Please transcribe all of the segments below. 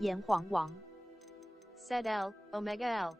炎黄王 said L, omega L.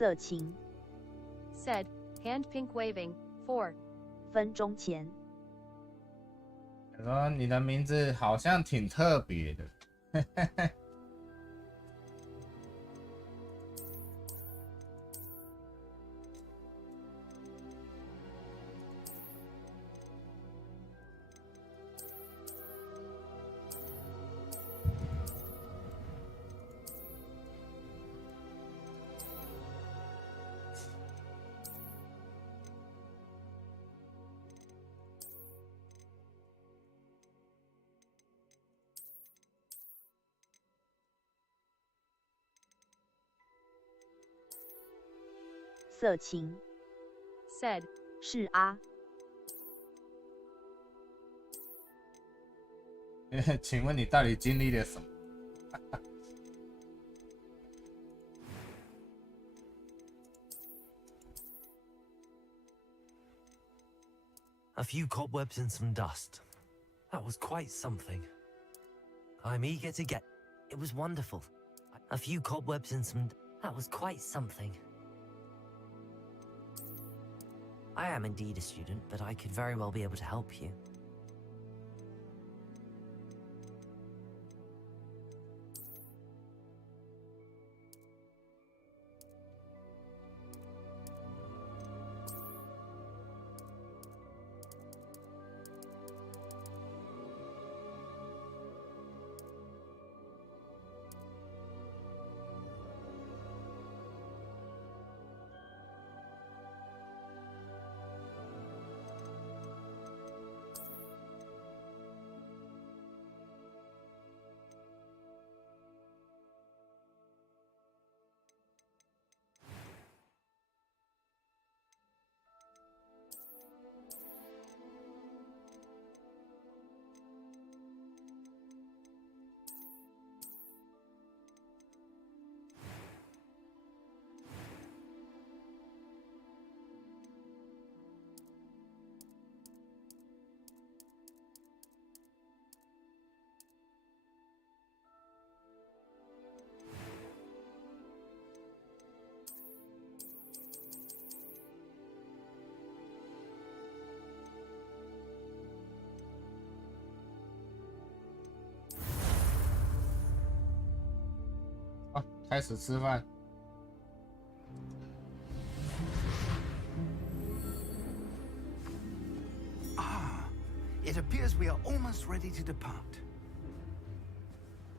色情 said, hand pink waving, 4. 分钟前他说你的名字好像挺特别的，色情 said, 是啊请问你到底经历了什么？A few cobwebs and some dust. That was quite something. I'm eager to get... It was wonderful. A few cobwebs and some... That was quite something. I am indeed a student, but I could very well be able to help you.开始吃饭。It appears we are almost ready to depart.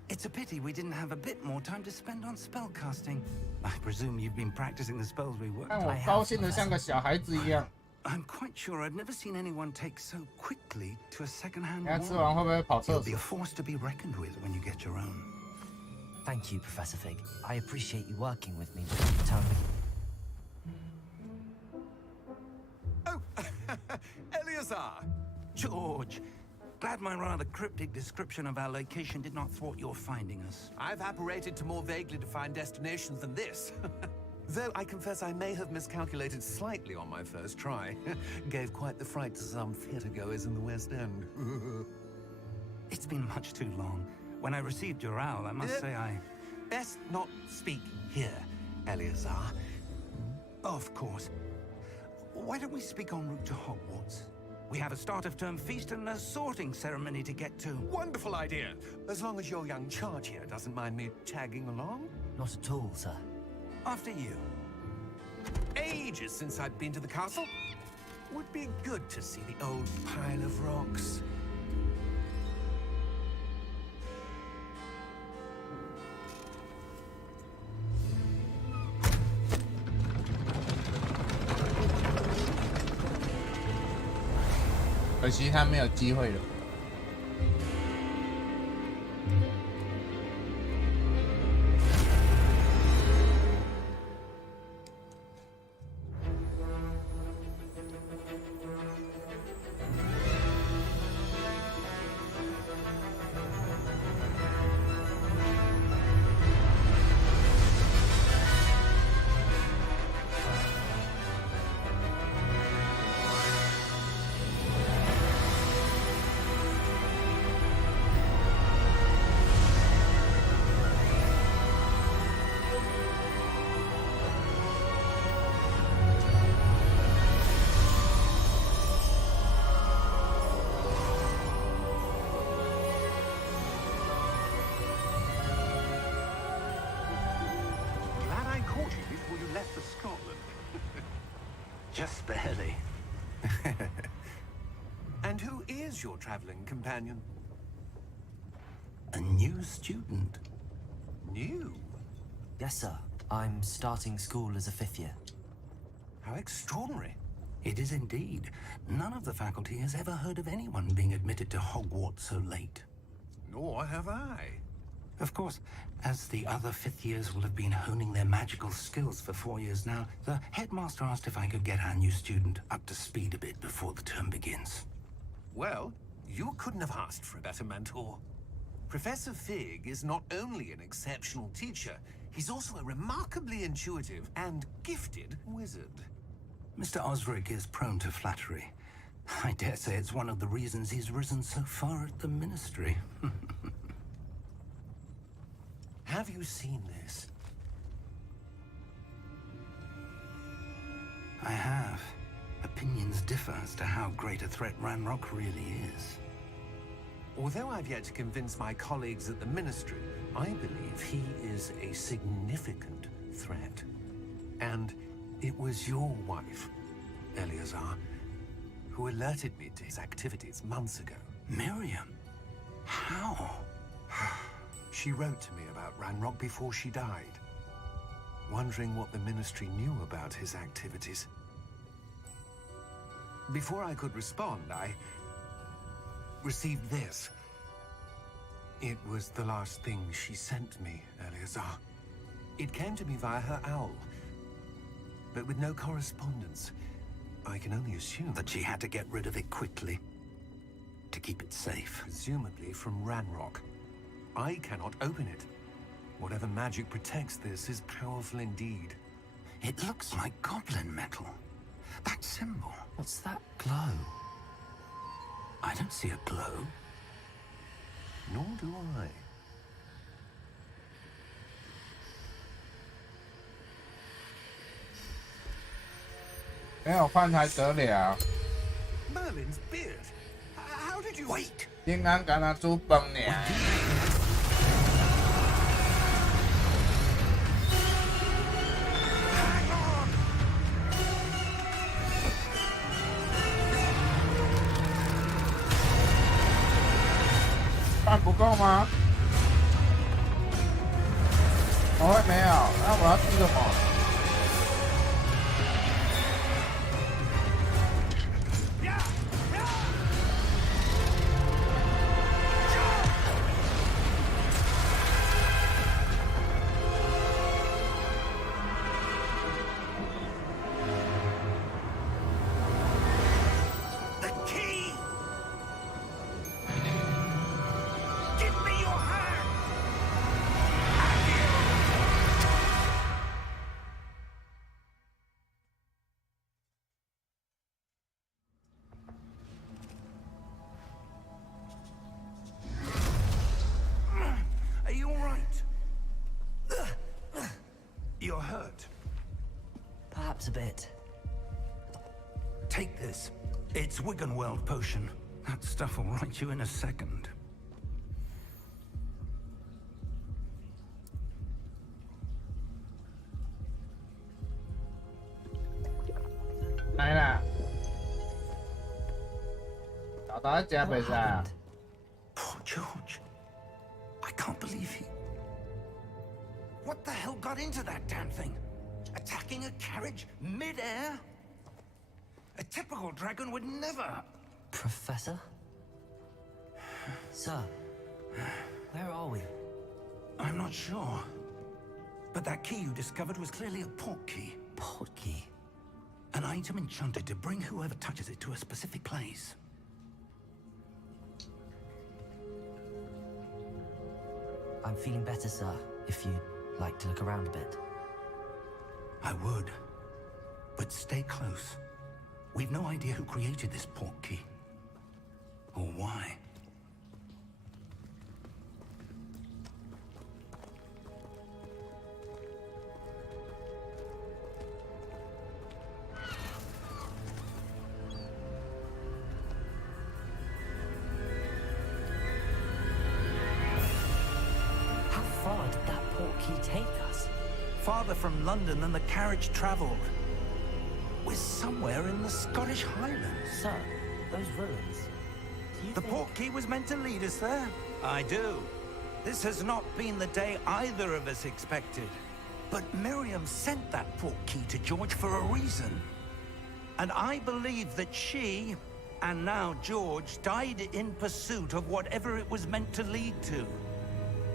It's a pity we didn't have a bit more time to spend on spellcasting. I presume you've been practicing the spells we worked 看 on. 我高兴的像个小孩子一样。I'm quite sure I've never seen anyone take so quickly to a second-hand 大家吃完会不会跑厕 You'll 所 be a？ force to be reckoned with when you get your own. Thank you, Professor Fig. I appreciate you working with me before the term begins. Oh, Eleazar! George, glad my rather cryptic description of our location did not thwart your finding us. I've apparated to more vaguely defined destinations than this. Though I confess I may have miscalculated slightly on my first try. Gave quite the fright to some theatre-goers in the West End. It's been much too long. When I received your owl, I must say I... Best not speak here, Eleazar. Of course. Why don't we speak en route to Hogwarts? We have a start-of-term feast and a sorting ceremony to get to. Wonderful idea. As long as your young charge here doesn't mind me tagging along. Not at all, sir. After you. Ages since I've been to the castle. Would be good to see the old pile of rocks. 可惜他没有机会了。Glad I caught you before you left for Scotland. Just barely. And who is your traveling companion? A new student. New? Yes, sir. I'm starting school as a 5th year. How extraordinary. It is indeed. None of the faculty has ever heard of anyone being admitted to Hogwarts so late. Nor have I. Of course, as the other 5th years will have been honing their magical skills for 4 years now, the headmaster asked if I could get our new student up to speed a bit before the term begins. Well, You couldn't have asked for a better mentor. Professor Fig is not only an exceptional teacher, he's also a remarkably intuitive and gifted wizard. Mr. Osric is prone to flattery. I dare say it's one of the reasons he's risen so far at the Ministry. Have you seen this? I have. Opinions differ as to how great a threat Ranrock really is. Although I've yet to convince my colleagues at the Ministry, I believe he is a significant threat. And it was your wife, Eleazar, who alerted me to his activities months ago. Miriam? How? She wrote to me about Ranrock before she died, wondering what the Ministry knew about his activities. Before I could respond, I received this. It was the last thing she sent me, Eleazar. It came to me via her owl, but with no correspondence. I can only assume That she had to get rid of it quickly, to keep it safe. presumably from Ranrock. I cannot open it. Whatever magic protects this is powerful indeed. It looks like goblin metal. That symbol. What's that glow? I don't see a glow. Nor do I. 没有换才得了。 Merlin's beard. How did you Wait! 金刚敢他煮饭呢？饭不够吗？我会没有，那我要吃什么？ You're hurt. Perhaps a bit. Take this. It's Wiggenweld potion. That stuff will right you in a second.来啦！找到加 What 比赛啊！ happened? Poor George. I can't believe he... What the hell got into that damn thing? Attacking a carriage mid-air? A typical dragon would never... Professor? Sir, where are we? I'm not sure. But that key you discovered was clearly a port key. Port key. An item enchanted to bring whoever touches it to a specific place. I'm feeling better, sir, if you'd like to look around a bit. I would. But stay close. We've no idea who created this port key. Or why. How far did that port key take us? Farther from London than the carriage travelled. We're somewhere in the Scottish Highlands. Sir, those ruins. Do you The think... port key was meant to lead us there? I do. This has not been the day either of us expected. But Miriam sent that port key to George for a reason. And I believe that she, and now George, died in pursuit of whatever it was meant to lead to.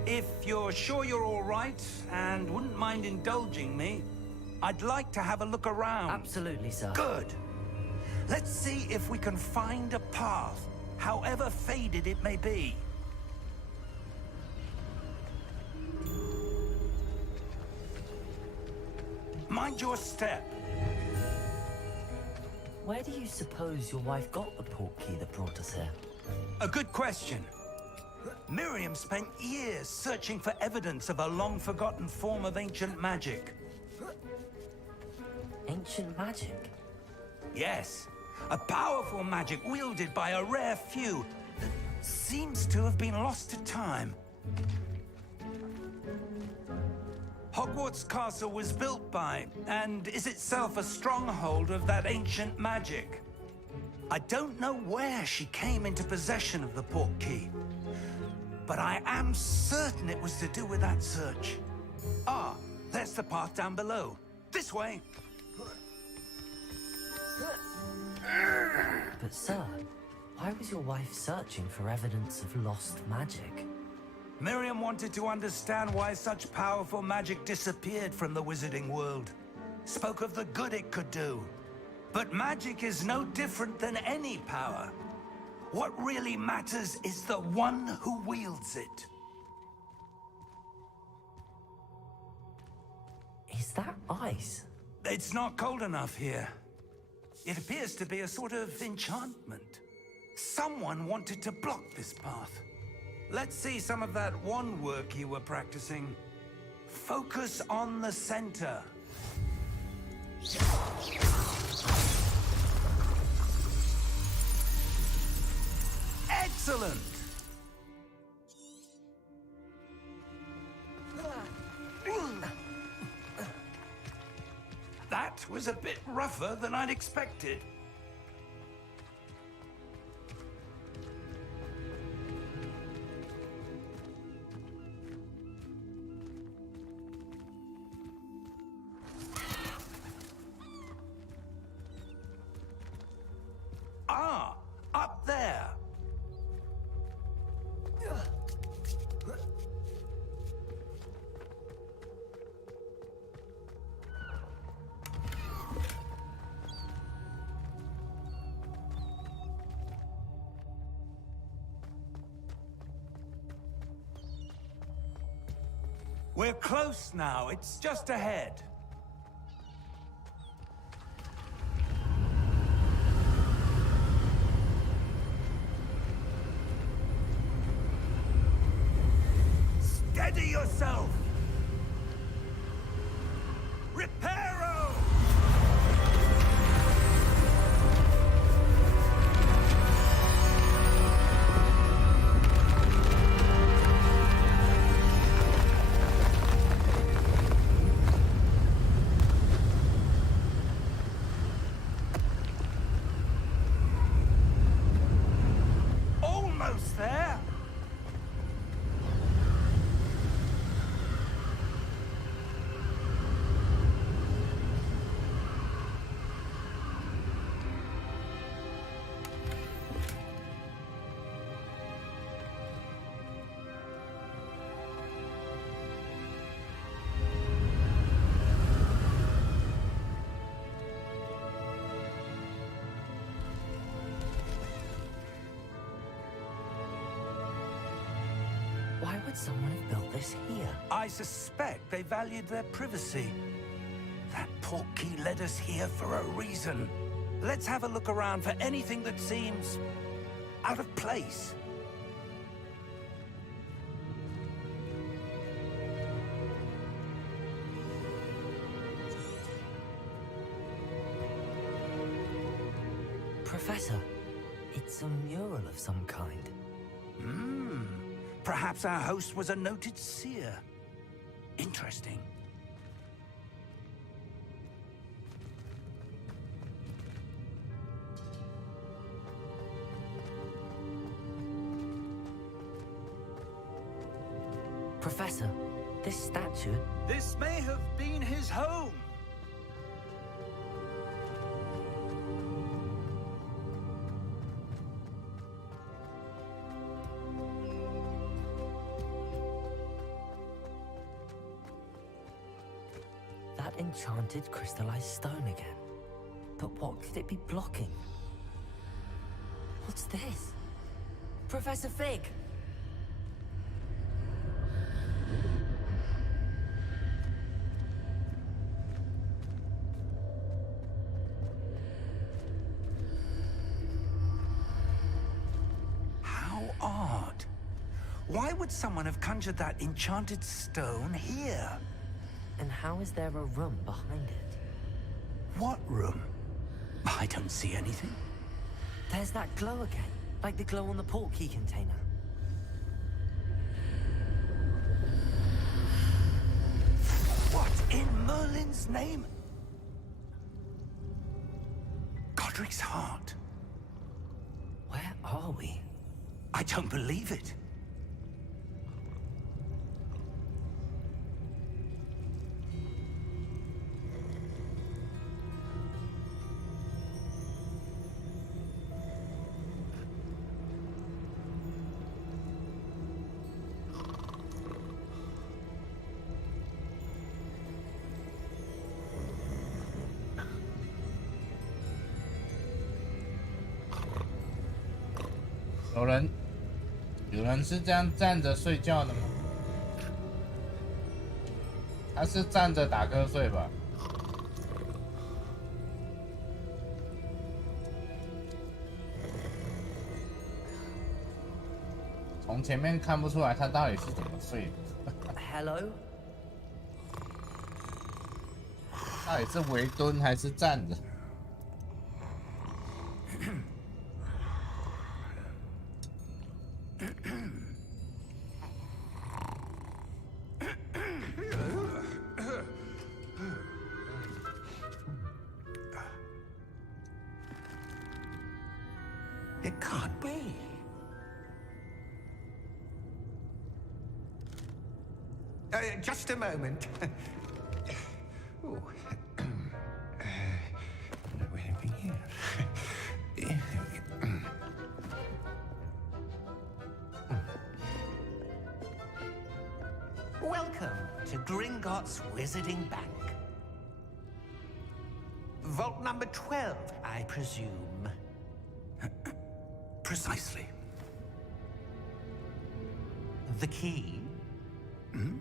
If you're sure you're all right, and wouldn't mind indulging me, I'd like to have a look around. Absolutely, sir. Good. Let's see if we can find a path however faded it may be. Mind your step. Where do you suppose your wife got the portkey that brought us here? A good question. Miriam spent years searching for evidence of a long-forgotten form of ancient magic. Ancient magic? Yes, a powerful magic wielded by a rare few that seems to have been lost to time. Hogwarts Castle was built by, and is itself a stronghold of that ancient magic. I don't know where she came into possession of the portkey, but I am certain it was to do with that search. Ah, there's the path down below. This way. But sir, why was your wife searching for evidence of lost magic? Miriam wanted to understand why such powerful magic disappeared from the wizarding world. Spoke of the good it could do. But magic is no different than any power. What really matters is the one who wields it. Is that ice? It's not cold enough here. It appears to be a sort of enchantment. Someone wanted to block this path. Let's see some of that wand work you were practicing. Focus on the center. Excellent! That was a bit rougher than I'd expected. Ah, up there. We're close now. It's just ahead. Steady yourself! Reparo! Almost there! Why would someone have built this here? I suspect they valued their privacy. That portkey led us here for a reason. Let's have a look around for anything that seems out of place. Professor, it's a mural of some kind. Perhaps our host was a noted seer. Interesting. Professor, this statue... This may have been his home. That enchanted crystallized stone again. But what could it be blocking? What's this? Professor Fig! How odd. Why would someone have conjured that enchanted stone here? And how is there a room behind it? What room? I don't see anything. There's that glow again, like the glow on the portkey container. What in Merlin's name? Godric's heart. Where are we? I don't believe it.有人是这样站着睡觉的吗？他是站着打瞌睡吧？从前面看不出来他到底是怎么睡的。Hello? 到底是围蹲还是站着？It can't be. Just a moment. Ooh. Welcome to Gringotts Wizarding Bank. Vault number 12, I presume. Precisely. The key? Hmm?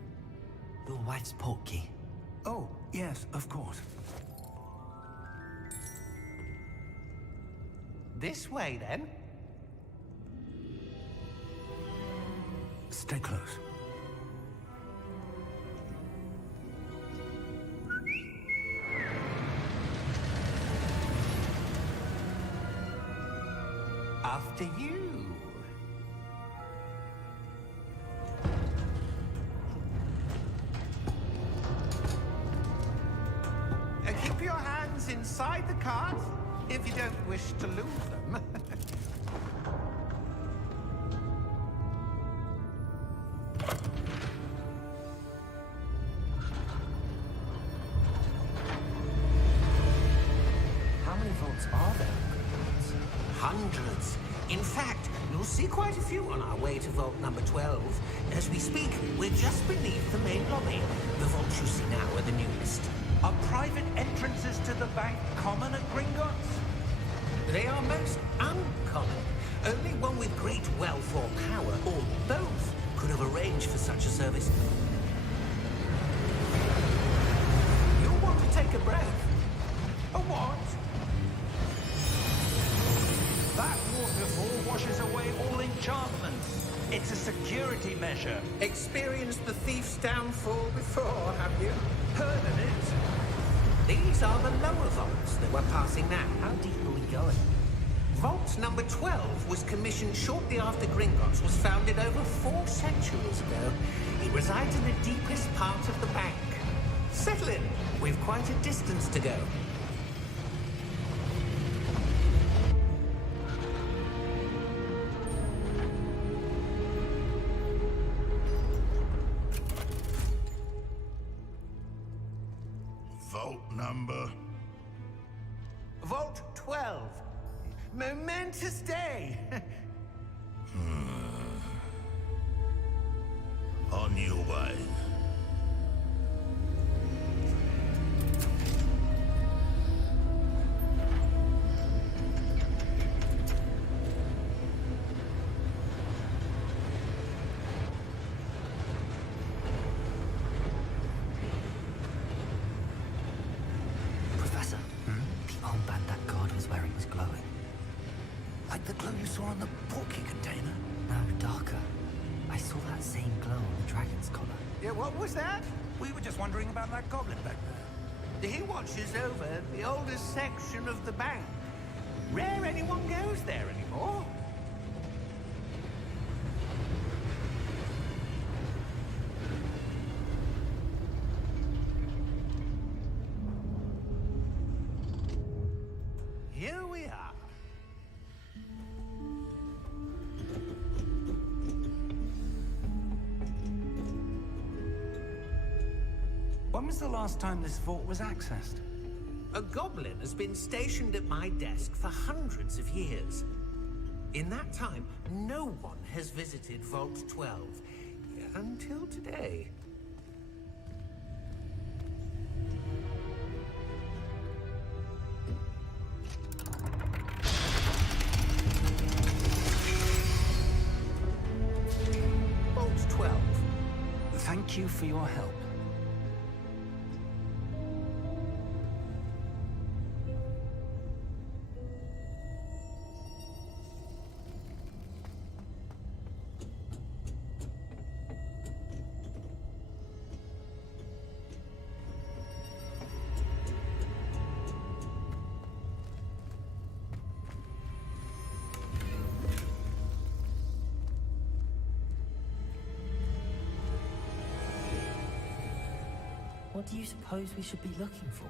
Your wife's portkey. Oh, yes, of course. This way, then. Stay close. After you. Keep your hands inside the cart if you don't wish to lose them. How many vaults are there? Hundreds. In fact, you'll see quite a few on our way to vault number 12. As we speak, we're just beneath the main lobby. The vaults you see now are the newest. Are private entrances to the bank common at Gringotts? They are most uncommon. Only one with great wealth or power, or both, could have arranged for such a service. You'll want to take a breath. A what? That waterfall washes away all enchantments. It's a security measure. Experienced the thief's downfall before, have you? Heard of it? These are the lower vaults that we're passing now. How deep are we going? Vault number 12 was commissioned shortly after Gringotts was founded over 4 centuries ago. It resides in the deepest part of the bank. Settle in. We've quite a distance to go. Vault number? Vault 12. Momentous day. On your way. dragon's collar. Yeah, what was that? We were just wondering about that goblin back there. He watches over the oldest section of the bank. Rare anyone goes there anymore. Here we are. When was the last time this vault was accessed? A goblin has been stationed at my desk for hundreds of years. In that time, no one has visited Vault 12. Until today. Vault 12. Thank you for your help. What do you suppose we should be looking for?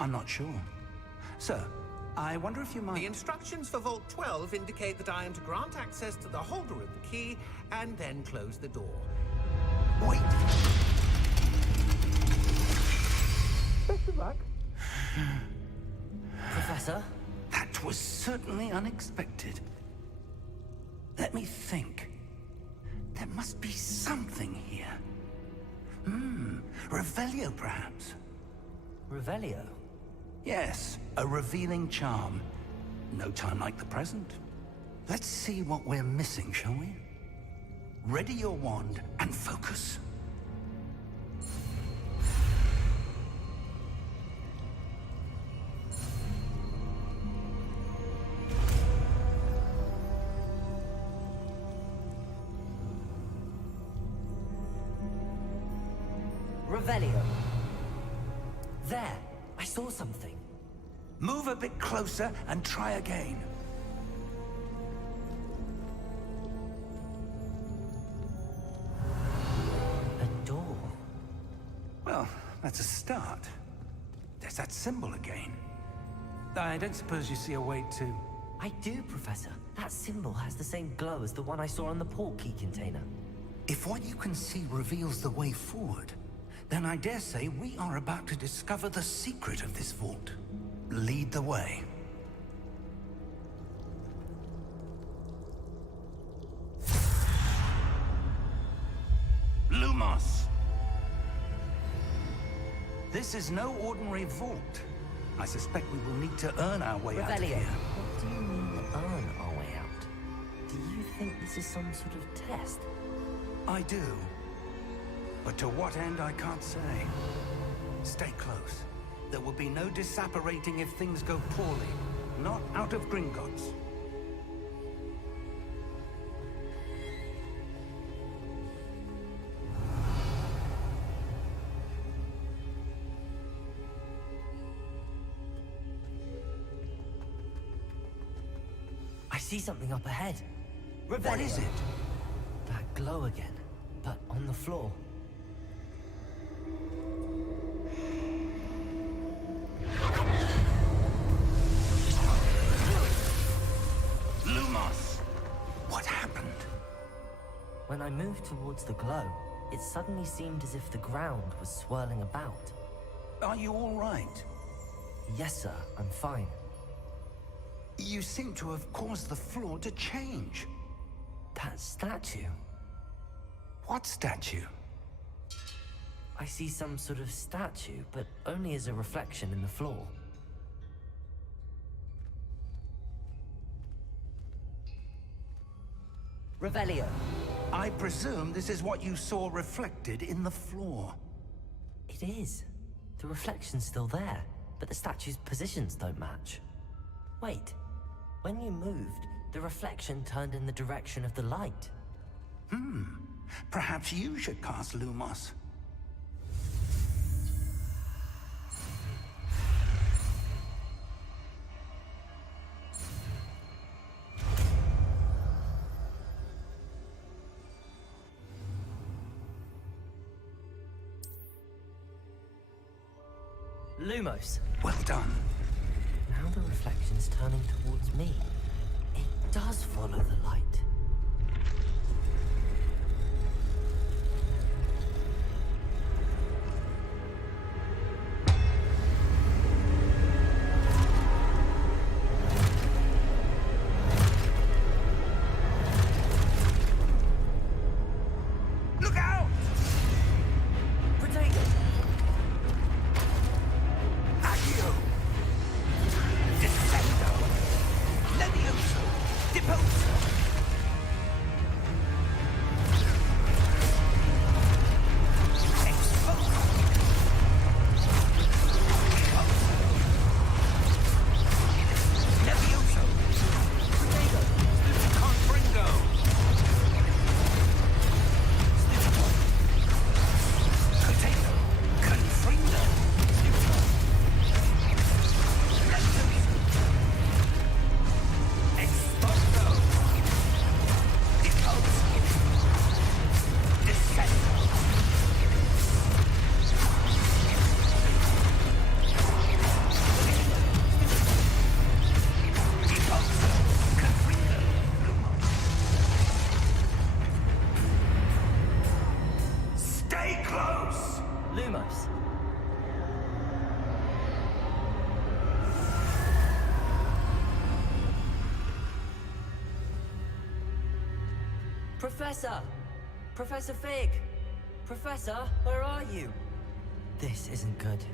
I'm not sure. Sir, I wonder if you might... The instructions for Vault 12 indicate that I am to grant access to the holder of the key and then close the door. Wait! Best of luck. Professor? That was certainly unexpected. Let me think. There must be something here. Revelio, perhaps? Revelio? Yes, a revealing charm. No time like the present. Let's see what we're missing, shall we? Ready your wand and focus. Revelio. There, I saw something. Move a bit closer and try again. A door. Well, that's a start. There's that symbol again. I don't suppose you see a way to... I do, Professor. That symbol has the same glow as the one I saw on the port key container. If what you can see reveals the way forward, then I dare say we are about to discover the secret of this vault. Lead the way. Lumos! This is no ordinary vault. I suspect we will need to earn our way out of Revelio. here. What do you mean, earn our way out? Do you think this is some sort of test? I do. But to what end, I can't say. Stay close. There will be no disapparating if things go poorly. Not out of Gringotts. I see something up ahead. Revelio. What is it? That glow again, but on the floor. Lumos! What happened? When I moved towards the glow, it suddenly seemed as if the ground was swirling about. Are you all right? Yes, sir, I'm fine. You seem to have caused the floor to change. That statue. What statue? I see some sort of statue, but only as a reflection in the floor. Revelio. I presume this is what you saw reflected in the floor. It is. The reflection's still there, but the statue's positions don't match. Wait. When you moved, the reflection turned in the direction of the light. Perhaps you should cast Lumos. Lumos. Well done. Now the reflection's turning towards me. It does follow the light. Look out! Potato! Accio! Descendo! Levioso! Deposo! Exposo! Levioso! Potato! Confringo! Potato! Confringo! Exposo! Deposo! Descendo! Deposo! Confringo! Stay close! Lumos. Professor! Professor Fig! Professor, where are you? This isn't good.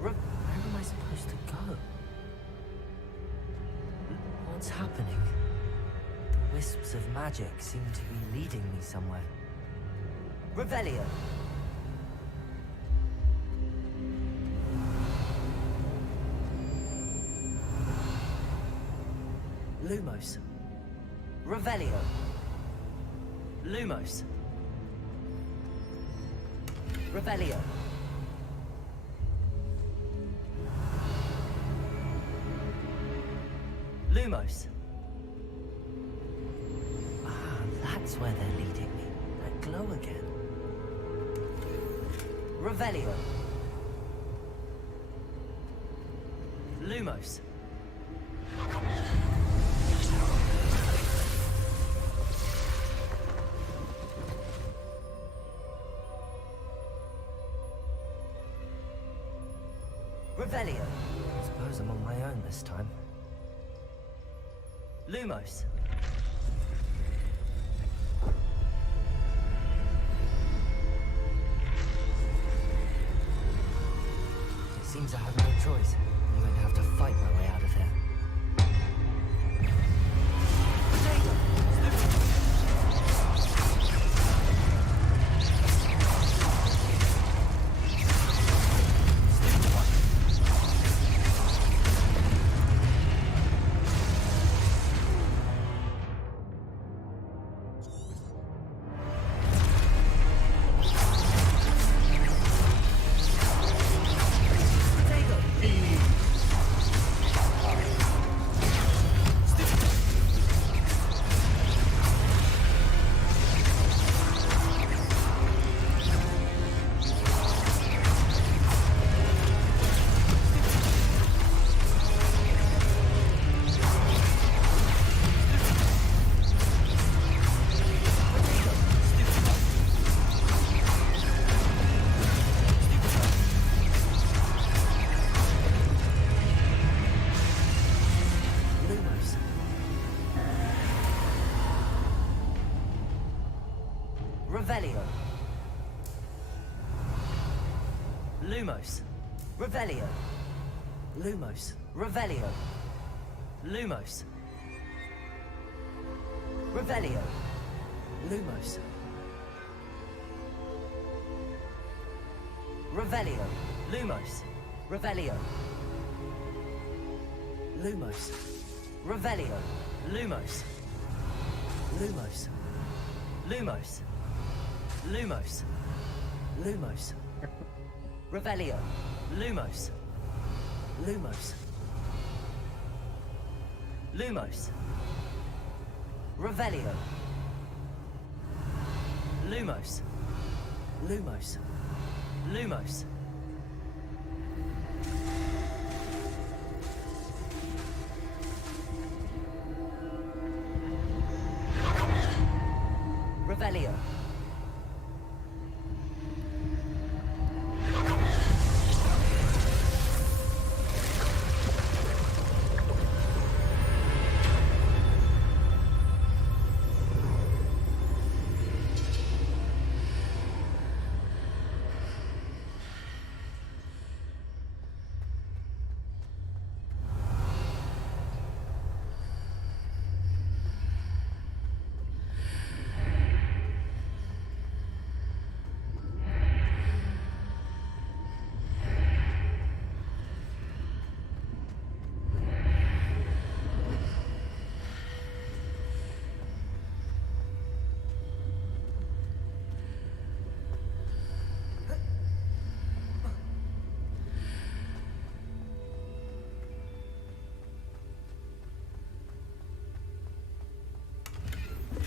Where am I supposed to go? What's happening? The wisps of magic seem to be leading me somewhere. Revelio! Lumos. Revelio. Lumos. Revelio. Lumos. Ah, that's where they're leading me. That glow again. Revelio. Lumos. Revelio. I suppose I'm on my own this time. Lumos. It seems I have no choice. I'm going to have to fight my way out of here. Potato! Revelio. Lumos. Revelio. Lumos. Revelio. Lumos. Revelio. Lumos. Revelio. Lumos. Revelio. Lumos. Revelio. Lumos. Lumos. Lumos. Lumos. Lumos. Revelio. Lumos. Lumos. Lumos. Revelio. Lumos. Lumos. Lumos. Revelio.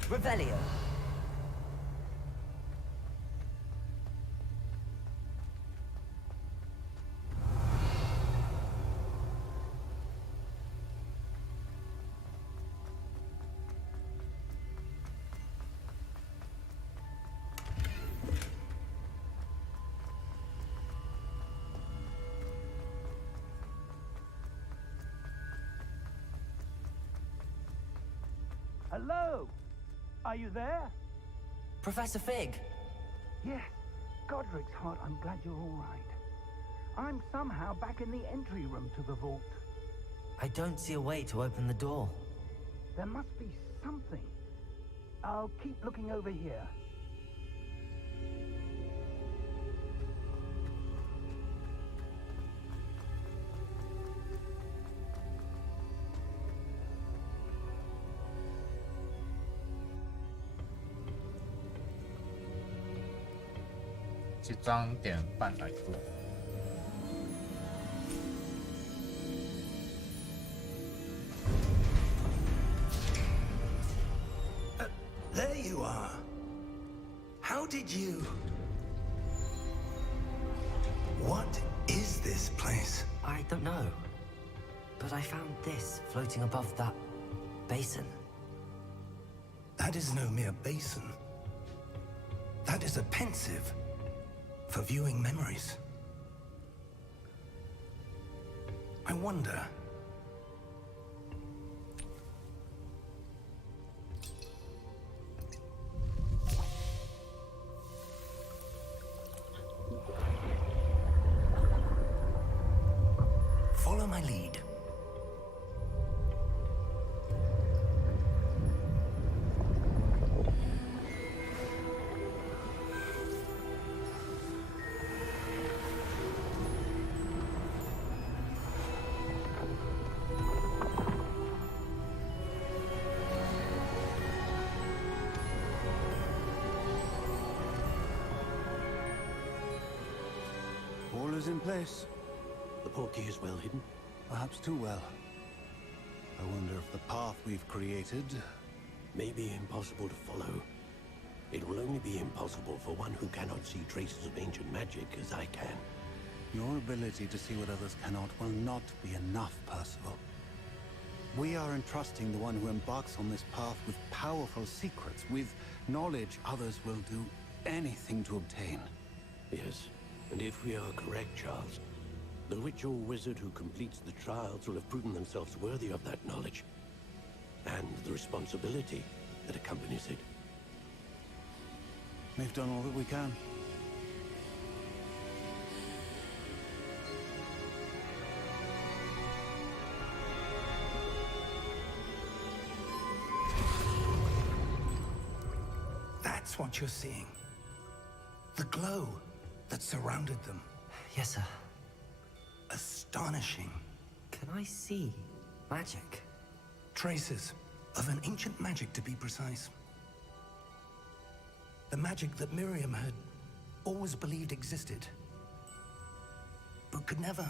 Revelio. Hello? Are you there? Professor Fig. Yes. Godric's heart, I'm glad you're all right. I'm somehow back in the entry room to the vault. I don't see a way to open the door. There must be something. I'll keep looking over here.去装点半彩图。There you are. How did you... What is this place? I don't know. But I found this floating above that basin. That is no mere basin. That is a pensive for viewing memories. I wonder... Follow my lead. All is in place. The portkey is well hidden. Perhaps too well. I wonder if the path we've created... May be impossible to follow. It will only be impossible for one who cannot see traces of ancient magic as I can. Your ability to see what others cannot will not be enough, Percival. We are entrusting the one who embarks on this path with powerful secrets, with knowledge others will do anything to obtain. Yes, and if we are correct, Charles, the witch or wizard who completes the trials will have proven themselves worthy of that knowledge, and the responsibility that accompanies it. We've done all that we can. That's what you're seeing. The glow that surrounded them. Yes, sir. Astonishing. Can I see magic? Traces. of an ancient magic, to be precise. The magic that Miriam had always believed existed, but could never.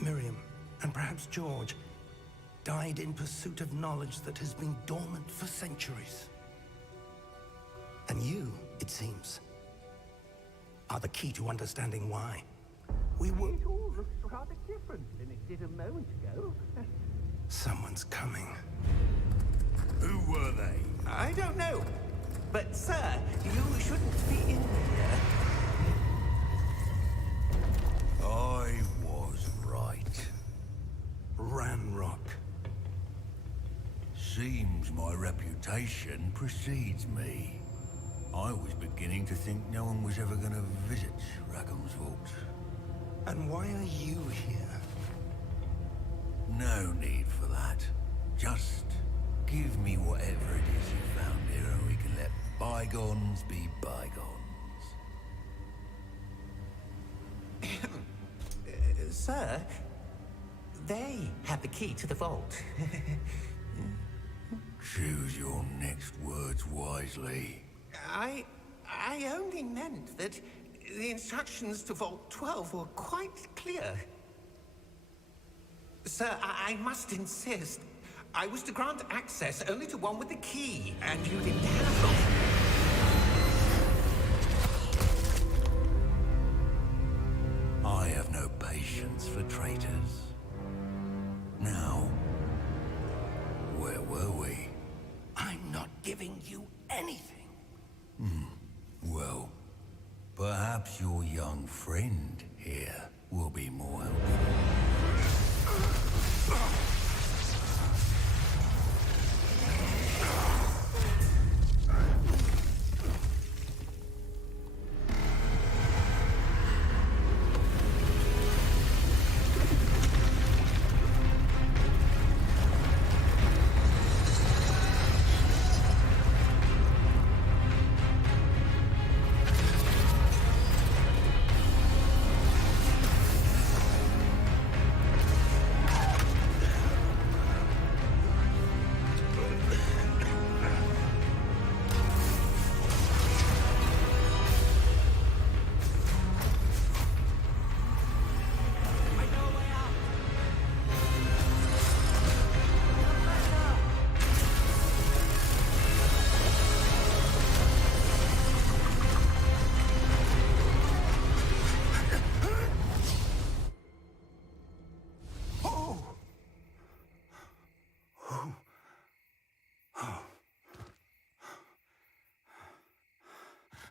Miriam, and perhaps George, died in pursuit of knowledge that has been dormant for centuries. And you, it seems, are the key to understanding why. We were... It all looks rather different than it did a moment ago. Someone's coming. Who were they? I don't know. But, sir, you shouldn't be in here. I was right. Ranrock. Seems my reputation precedes me. I was beginning to think no one was ever going to visit Rackham's vault. And why are you here? No need for that. Just give me whatever it is you found here and we can let bygones be bygones. Sir, they have the key to the vault. Choose your next words wisely. I only meant that the instructions to Vault 12 were quite clear. Sir, I must insist. I was to grant access only to one with the key, and you didn't have I have no patience for traitors. Now, where were we? I'm not giving you anything. Well, perhaps your young friend here will be more helpful.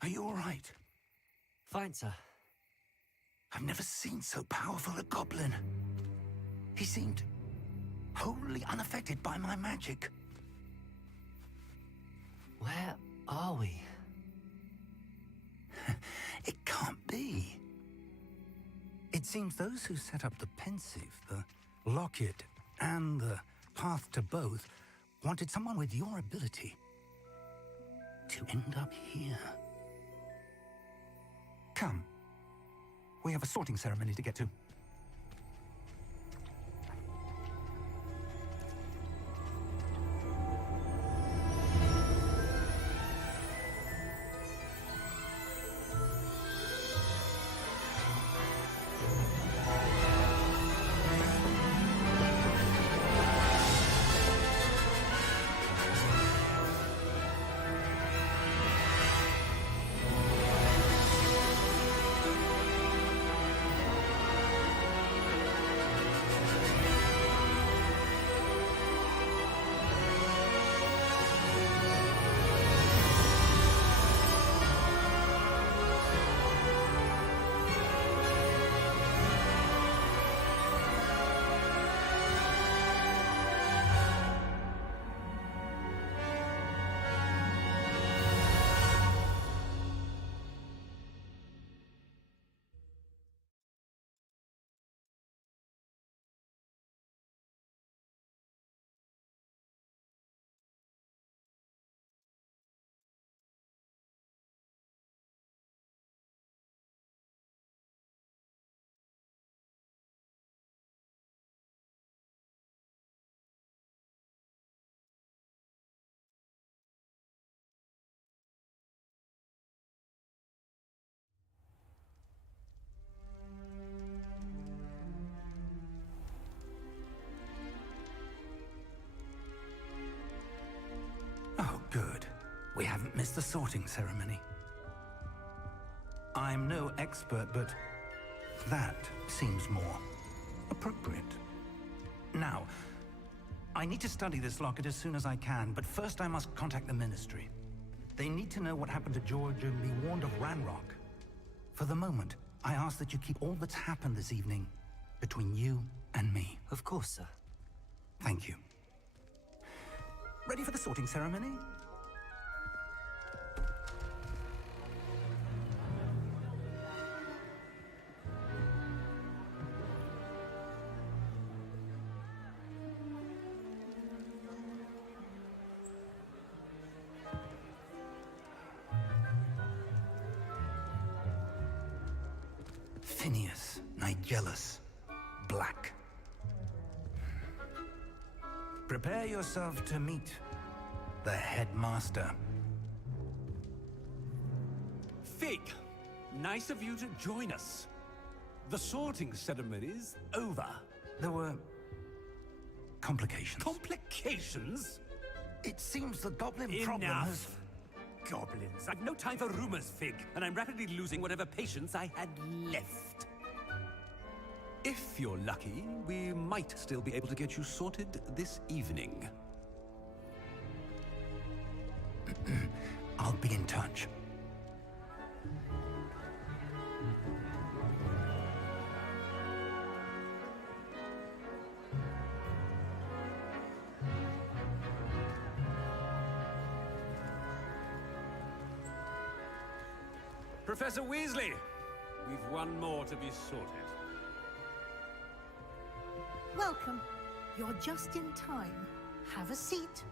Are you all right? Fine, sir. I've never seen so powerful a goblin. He seemed wholly unaffected by my magic. Where are we? It can't be. It seems those who set up the pensive, the locket, and the path to both wanted someone with your ability to end up here. Come. We have a sorting ceremony to get to. Oh, good. We haven't missed the sorting ceremony. I'm no expert, but that seems more appropriate. Now, I need to study this locket as soon as I can, but first I must contact the Ministry. They need to know what happened to George and be warned of Ranrock. For the moment, I ask that you keep all that's happened this evening between you and me. Of course, sir. Thank you. Ready for the sorting ceremony? Phineas, Nigellus, Black. Prepare yourself to meet the headmaster. Fig, nice of you to join us. The sorting ceremony's over. There were complications. Complications? It seems the goblin problem has... Enough! Goblins. I've no time for rumors, Fig, and I'm rapidly losing whatever patience I had left. If you're lucky, we might still be able to get you sorted this evening. I'll be in touch. Professor Weasley, we've one more to be sorted. Welcome. You're just in time. Have a seat.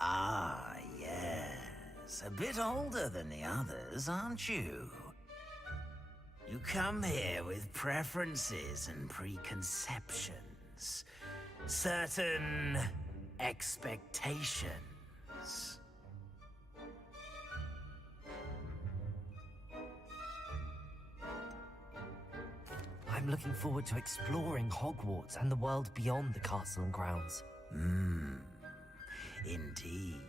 Ah, yes. A bit older than the others, aren't you? You come here with preferences and preconceptions. Certain expectations. I'm looking forward to exploring Hogwarts and the world beyond the castle and grounds. Indeed.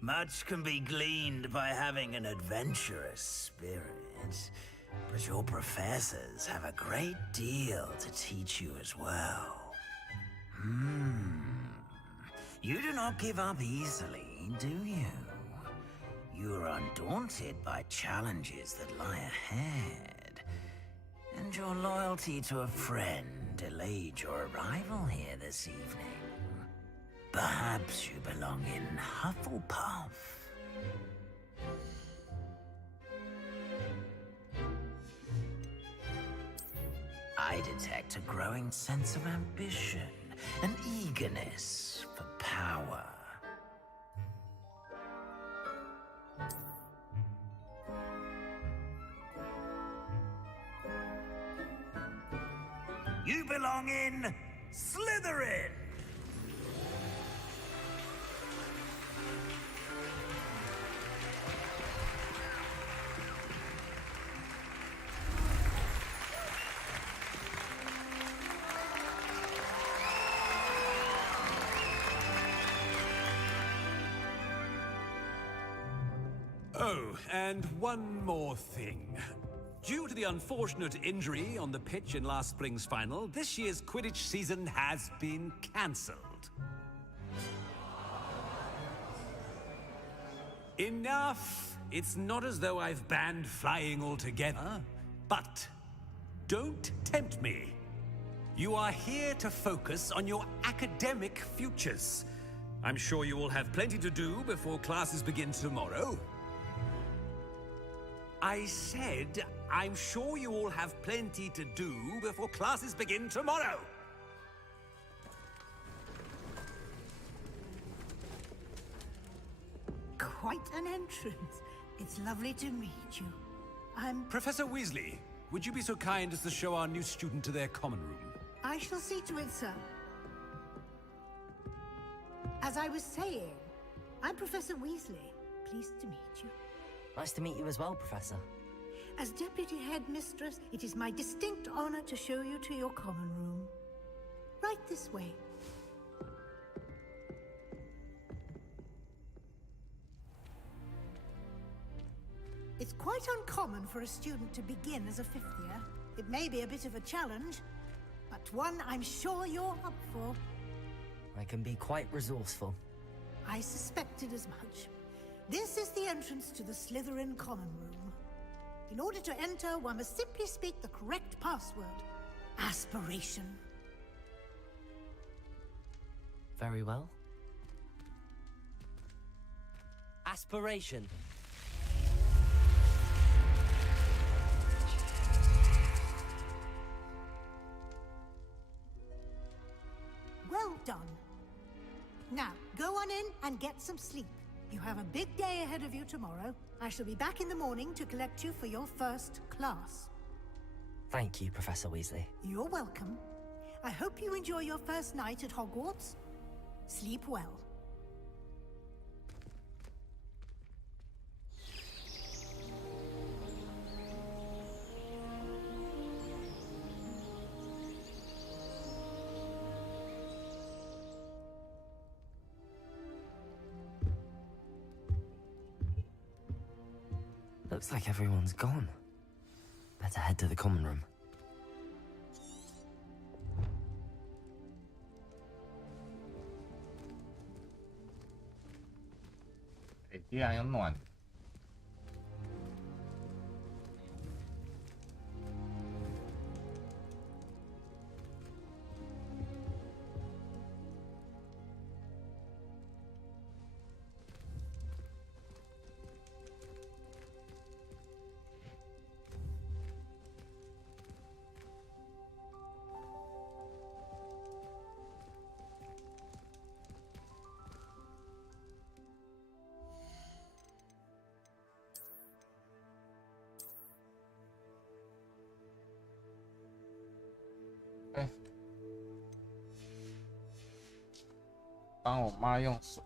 Much can be gleaned by having an adventurous spirit. But your professors have a great deal to teach you as well. You do not give up easily, do you? You are undaunted by challenges that lie ahead. And your loyalty to a friend delayed your arrival here this evening. Perhaps you belong in Hufflepuff. I detect a growing sense of ambition, an eagerness for power. You belong in Slytherin! Oh, and one more thing. Due to the unfortunate injury on the pitch in last spring's final, this year's Quidditch season has been cancelled. Enough! It's not as though I've banned flying altogether, but don't tempt me. You are here to focus on your academic futures. I'm sure you will have plenty to do before classes begin tomorrow. I said, I'm sure you all have plenty to do before classes begin tomorrow. Quite an entrance. It's lovely to meet you. I'm... Professor Weasley, would you be so kind as to show our new student to their common room? I shall see to it, sir. As I was saying, I'm Professor Weasley. Pleased to meet you. Nice to meet you as well, Professor. As Deputy Headmistress, it is my distinct honor to show you to your common room. Right this way. It's quite uncommon for a student to begin as a fifth year. It may be a bit of a challenge, but one I'm sure you're up for. I can be quite resourceful. I suspected as much. This is the entrance to the Slytherin common room. In order to enter, one must simply speak the correct password. Aspiration. Very well. Aspiration. Well done. Now, go on in and get some sleep. You have a big day ahead of you tomorrow. I shall be back in the morning to collect you for your first class. Thank you, Professor Weasley. You're welcome. I hope you enjoy your first night at Hogwarts. Sleep well. Looks like everyone's gone. Better head to the common room. Eh, 依然有暖。哎，帮我妈用水。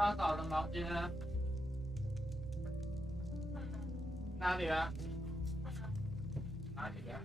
擦澡的毛巾呢？哪里啊？哪里啊？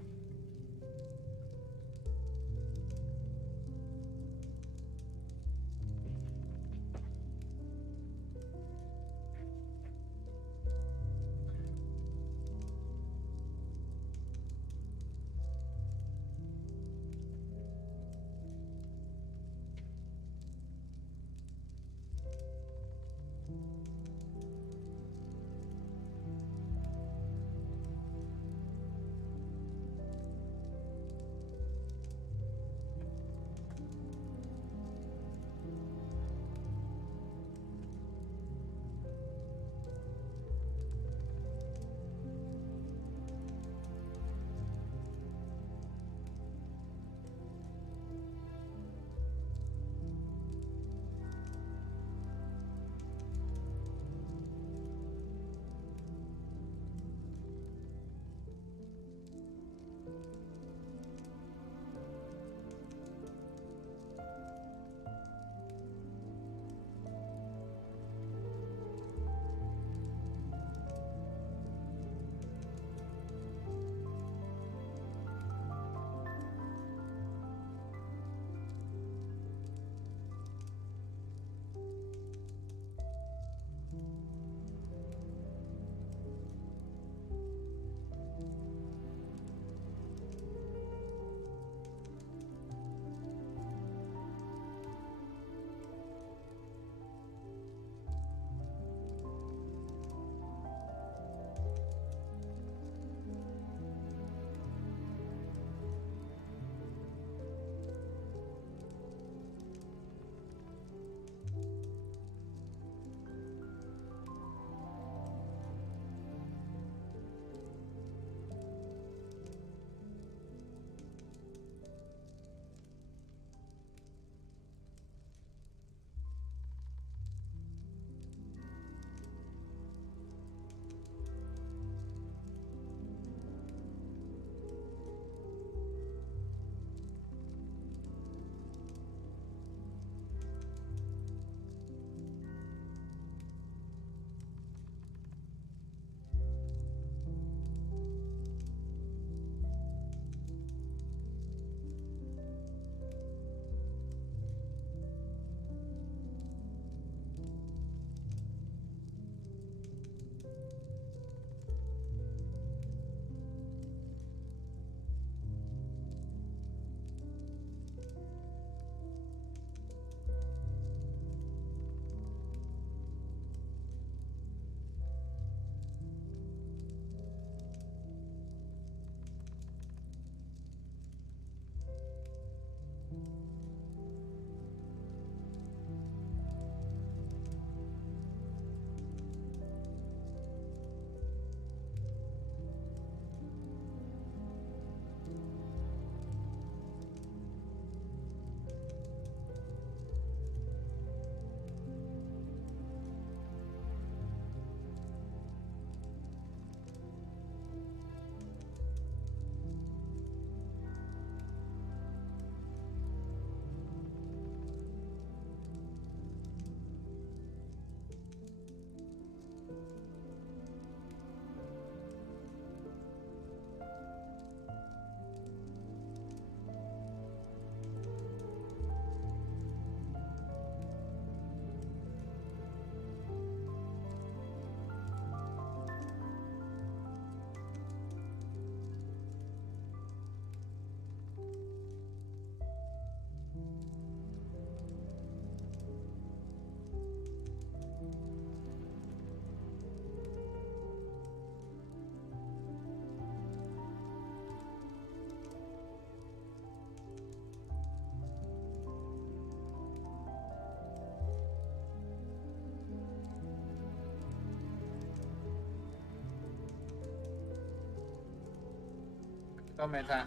都没看。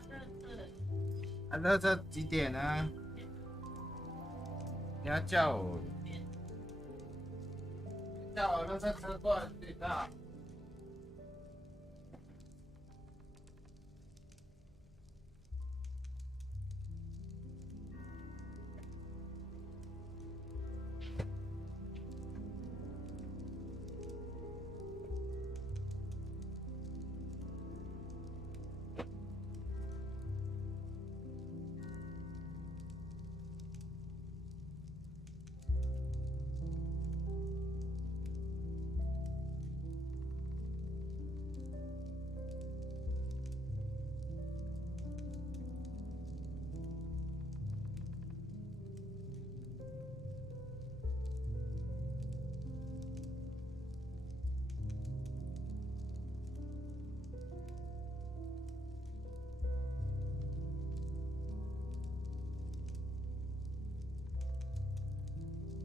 啊，那这几点呢？你要叫我，叫我那车过来知道。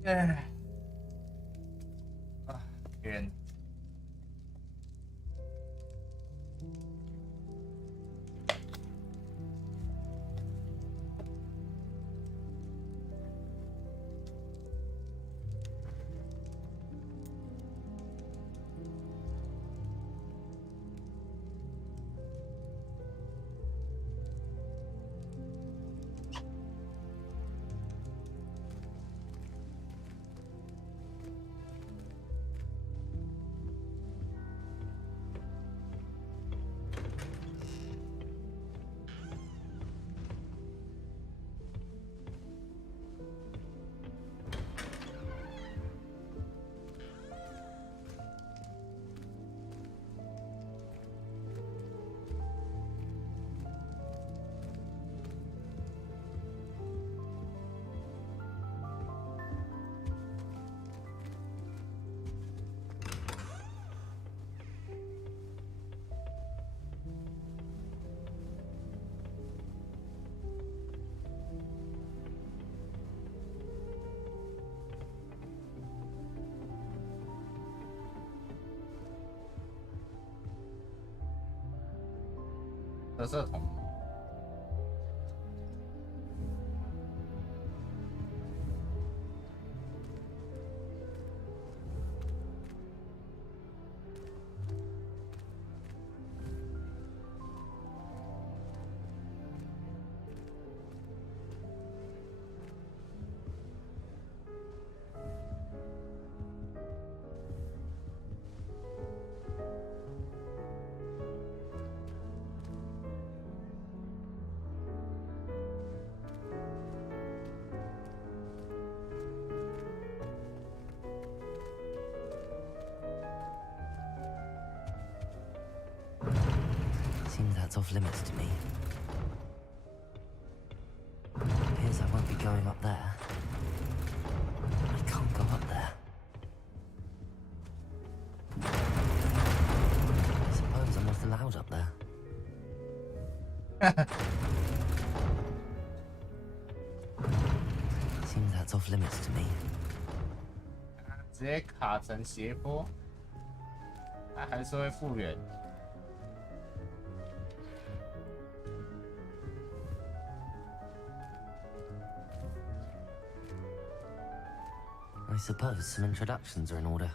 哎，啊，远。垃圾桶。Seems that's off limits to me. Appears I won't be going up there. I can't go up there. I suppose I'm not allowed up there. Seems that's off limits to me. 直接卡成斜坡，它还是会复原。I suppose some introductions are in order.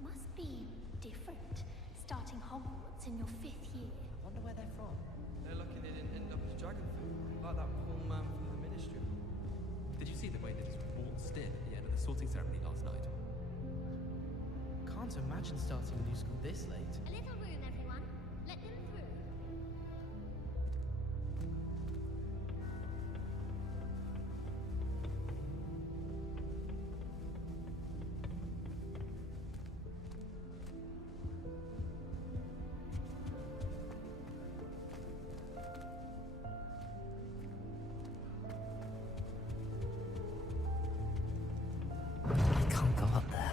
Must be different, starting Hogwarts in your 5th year. I wonder where they're from. They're lucky they didn't end up as dragon food, like that poor man from the Ministry. Did you see the way they just waltzed in at the end of the sorting ceremony last night? Can't imagine starting a new school this late. A little room, everyone. Let them through. I can't go up there.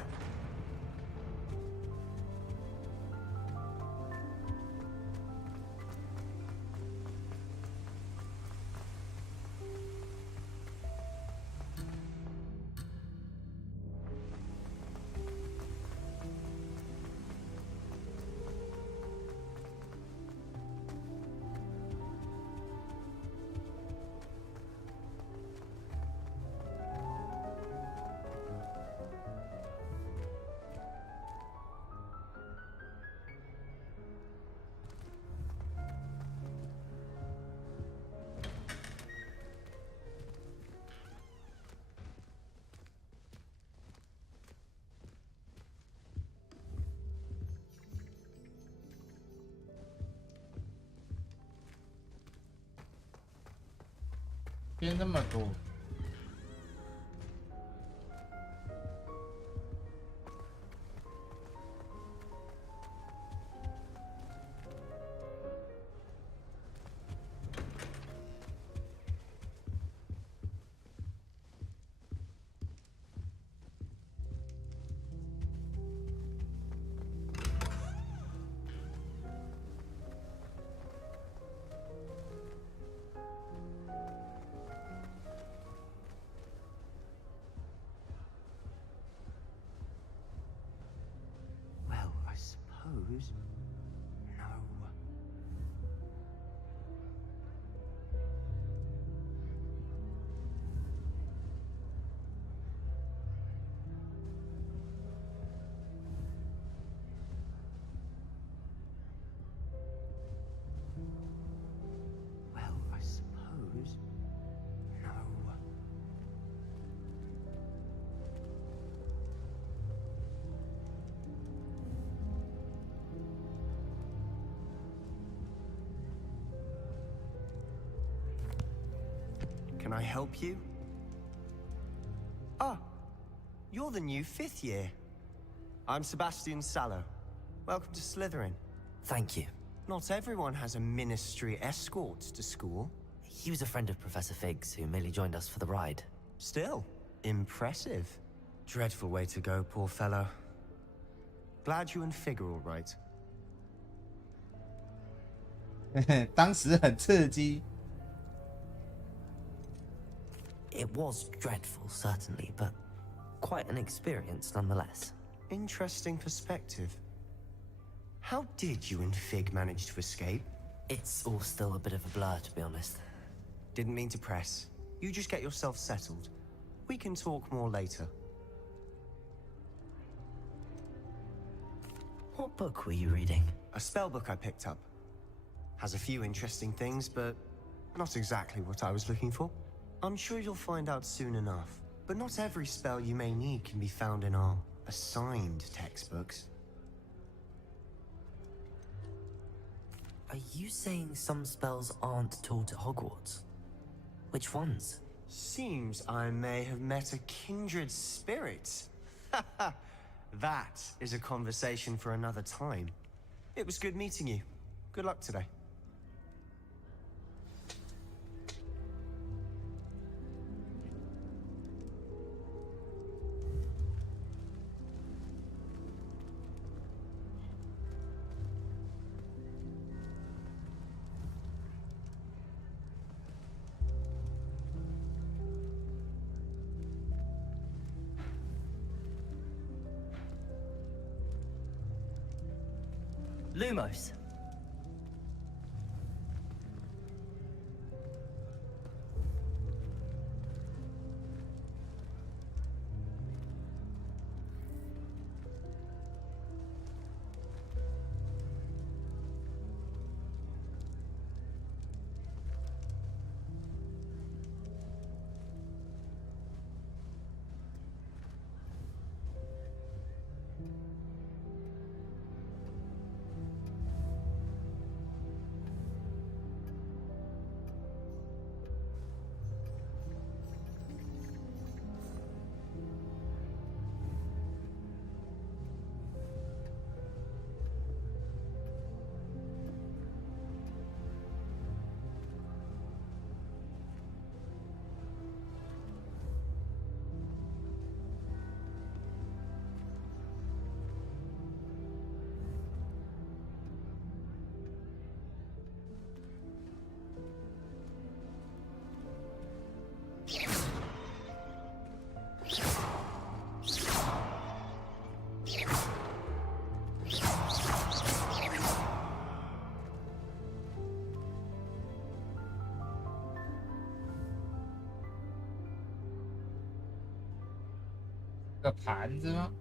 编那么多。Can I help you? Ah, you're the new 5th year. I'm Sebastian Sallow. Welcome to Slytherin. Thank you. Not everyone has a ministry escort to school. He was a friend of Professor Fig's who merely joined us for the ride. Still, impressive. Dreadful way to go, poor fellow. Glad you and Fig are all right. 当时很刺激。It was dreadful, certainly, but quite an experience nonetheless. Interesting perspective. How did you and Fig manage to escape? It's all still a bit of a blur, to be honest. Didn't mean to press. You just get yourself settled. We can talk more later. What book were you reading? A spell book I picked up. Has a few interesting things, but not exactly what I was looking for. I'm sure you'll find out soon enough. But not every spell you may need can be found in our assigned textbooks. Are you saying some spells aren't taught at Hogwarts? Which ones? Seems I may have met a kindred spirit. That is a conversation for another time. It was good meeting you. Good luck today. Lumos.个盘子吗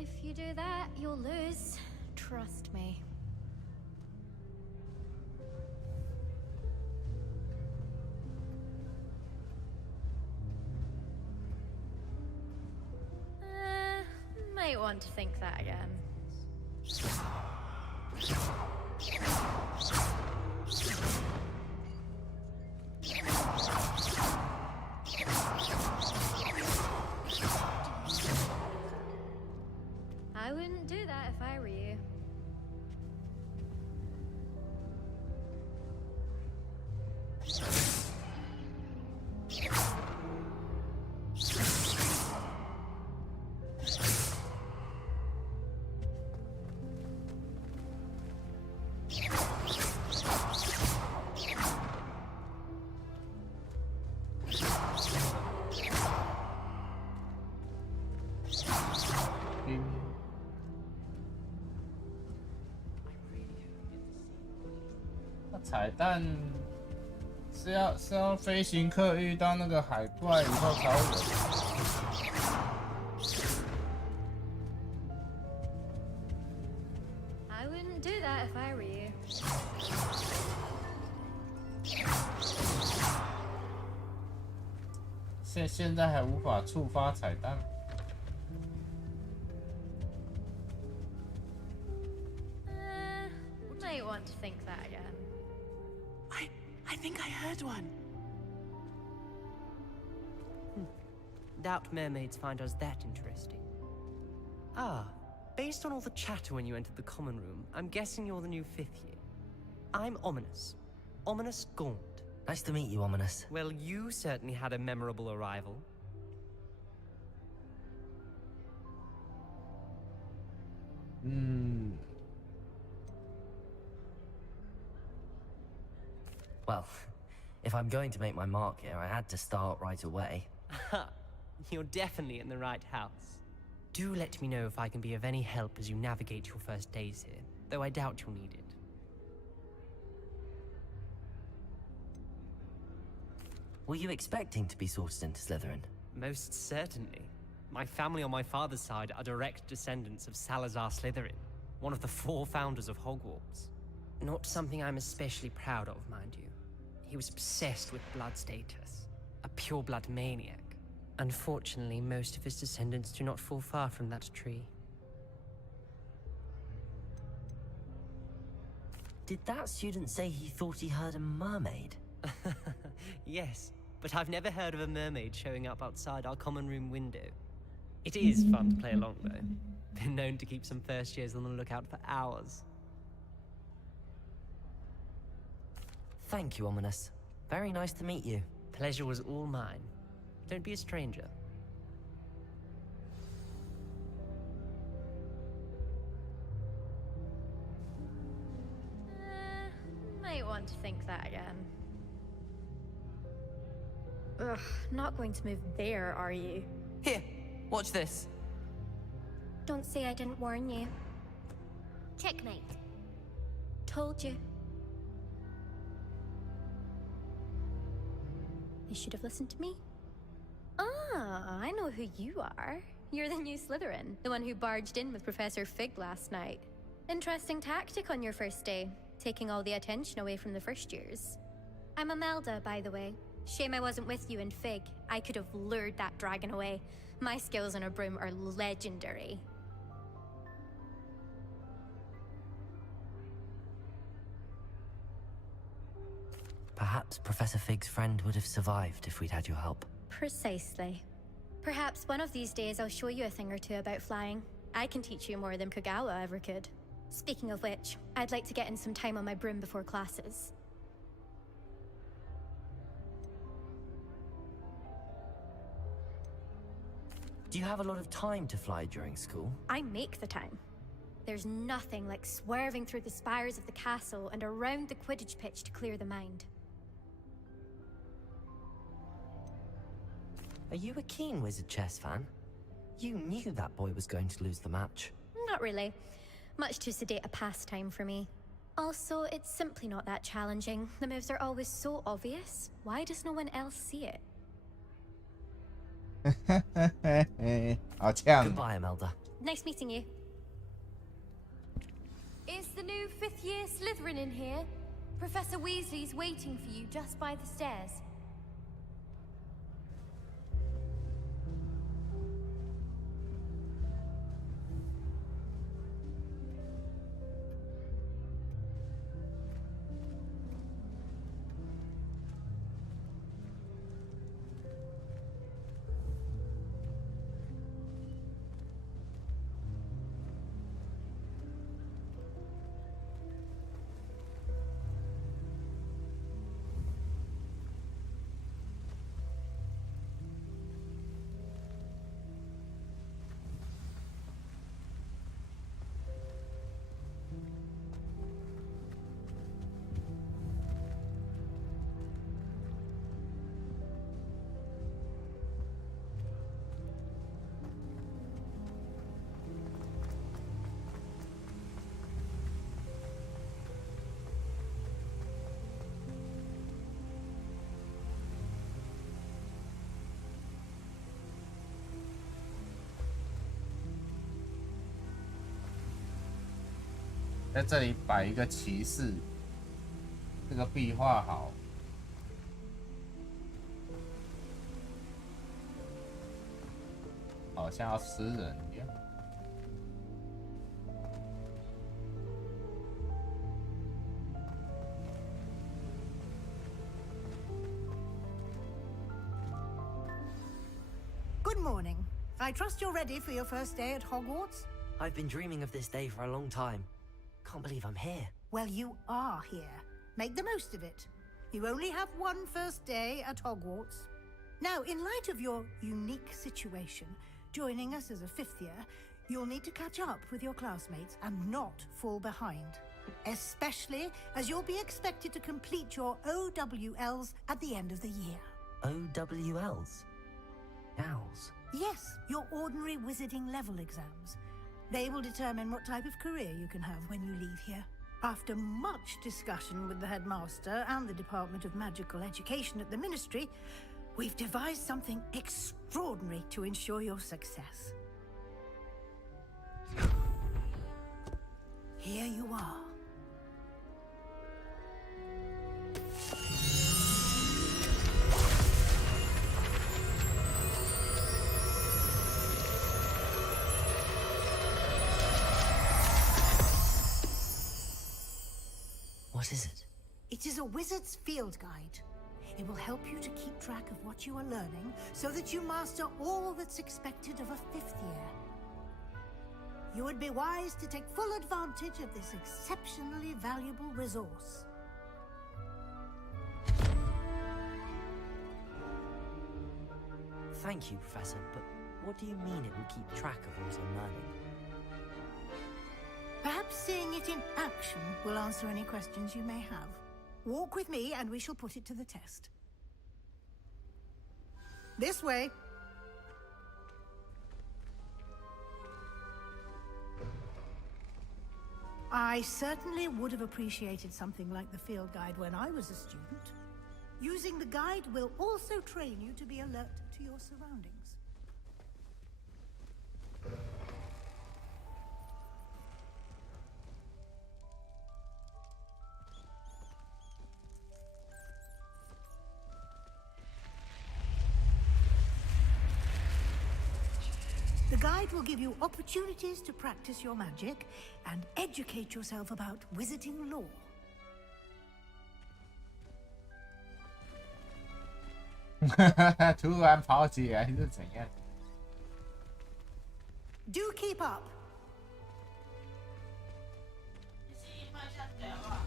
？If you do that, you'll lose. Trust me. Might want to think that again. I wouldn't do that if I were you.那彩蛋是要飞行客遇到那个海怪以后才会有。I wouldn't do that if I were you. 现在还无法触发彩蛋。Might want to think that again. I think I heard one. Doubt mermaids find us that interesting. Ah, based on all the chatter when you entered the common room, I'm guessing you're the new 5th year. I'm Ominous. Ominous Gaunt. Nice to meet you, Ominous. Well, you certainly had a memorable arrival. Well, if I'm going to make my mark here, I had to start right away. You're definitely in the right house. Do let me know if I can be of any help as you navigate your first days here, though I doubt you'll need it. Were you expecting to be sorted into Slytherin? Most certainly. My family on my father's side are direct descendants of Salazar Slytherin, one of the 4 founders of Hogwarts. Not something I'm especially proud of, mind you. He was obsessed with blood status, a pure-blood maniac. Unfortunately, most of his descendants do not fall far from that tree. Did that student say he thought he heard a mermaid? Yes, but I've never heard of a mermaid showing up outside our common room window. It is fun to play along, though. Been known to keep some first years on the lookout for hours. Thank you, Ominous. Very nice to meet you. Pleasure was all mine. Don't be a stranger. Might want to think that again. Ugh, not going to move there, are you? Here, watch this. Don't say I didn't warn you. Checkmate. Told you. You should have listened to me. Ah, I know who you are. You're the new Slytherin, the one who barged in with Professor Fig last night. Interesting tactic on your first day, taking all the attention away from the first years. I'm Imelda, by the way. Shame I wasn't with you in Fig. I could have lured that dragon away. My skills on a broom are legendary. Perhaps Professor Fig's friend would have survived if we'd had your help. Precisely. Perhaps one of these days I'll show you a thing or two about flying. I can teach you more than Kagawa ever could. Speaking of which, I'd like to get in some time on my broom before classes. Do you have a lot of time to fly during school? I make the time. There's nothing like swerving through the spires of the castle and around the Quidditch pitch to clear the mind. Are you a keen Wizard chess fan? You knew that boy was going to lose the match. Not really. Much too sedate a pastime for me. Also, it's simply not that challenging. The moves are always so obvious. Why does no one else see it? Goodbye, Imelda. Nice meeting you. Is the new 5th year Slytherin in here? Professor Weasley's waiting for you just by the stairs. 在这里摆一个骑士，这个壁画好，好像要吃人一样。Good morning. I trust you're ready for your first day at Hogwarts? I've been dreaming of this day for a long time. Can't believe I'm here. Well, you are here. Make the most of it. You only have one first day at Hogwarts. Now, in light of your unique situation, joining us as a fifth year, you'll need to catch up with your classmates and not fall behind. Especially as you'll be expected to complete your OWLs at the end of the year. OWLs? Owls? Yes, your ordinary wizarding level exams. They will determine what type of career you can have when you leave here. After much discussion with the headmaster and the Department of Magical Education at the Ministry, we've devised something extraordinary to ensure your success. Here you are. What is it? It is a wizard's field guide. It will help you to keep track of what you are learning so that you master all that's expected of a fifth year. You would be wise to take full advantage of this exceptionally valuable resource. Thank you, Professor, but what do you mean it will keep track of what I'm learning? Perhaps seeing it in action will answer any questions you may have. Walk with me and we shall put it to the test. This way. I certainly would have appreciated something like the field guide when I was a student. Using the guide will also train you to be alert to your surroundings. The guide will give you opportunities to practice your magic and educate yourself about wizarding lore. Do keep up.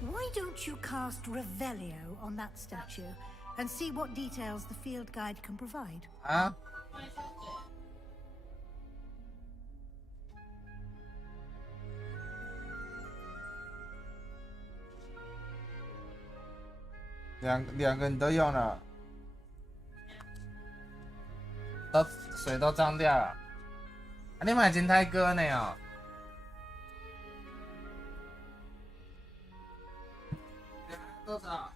Why don't you cast Revelio on that statue and see what details the field guide can provide? Huh? 两个你都用了，水都脏掉了。啊、你买金泰哥呢哦？多少？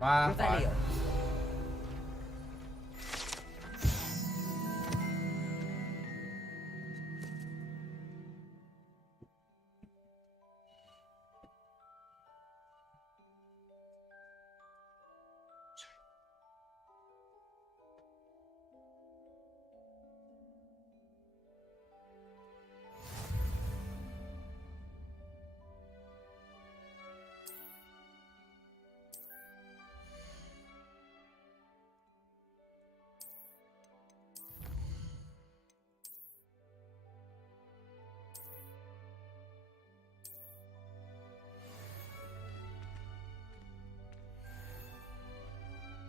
麻烦。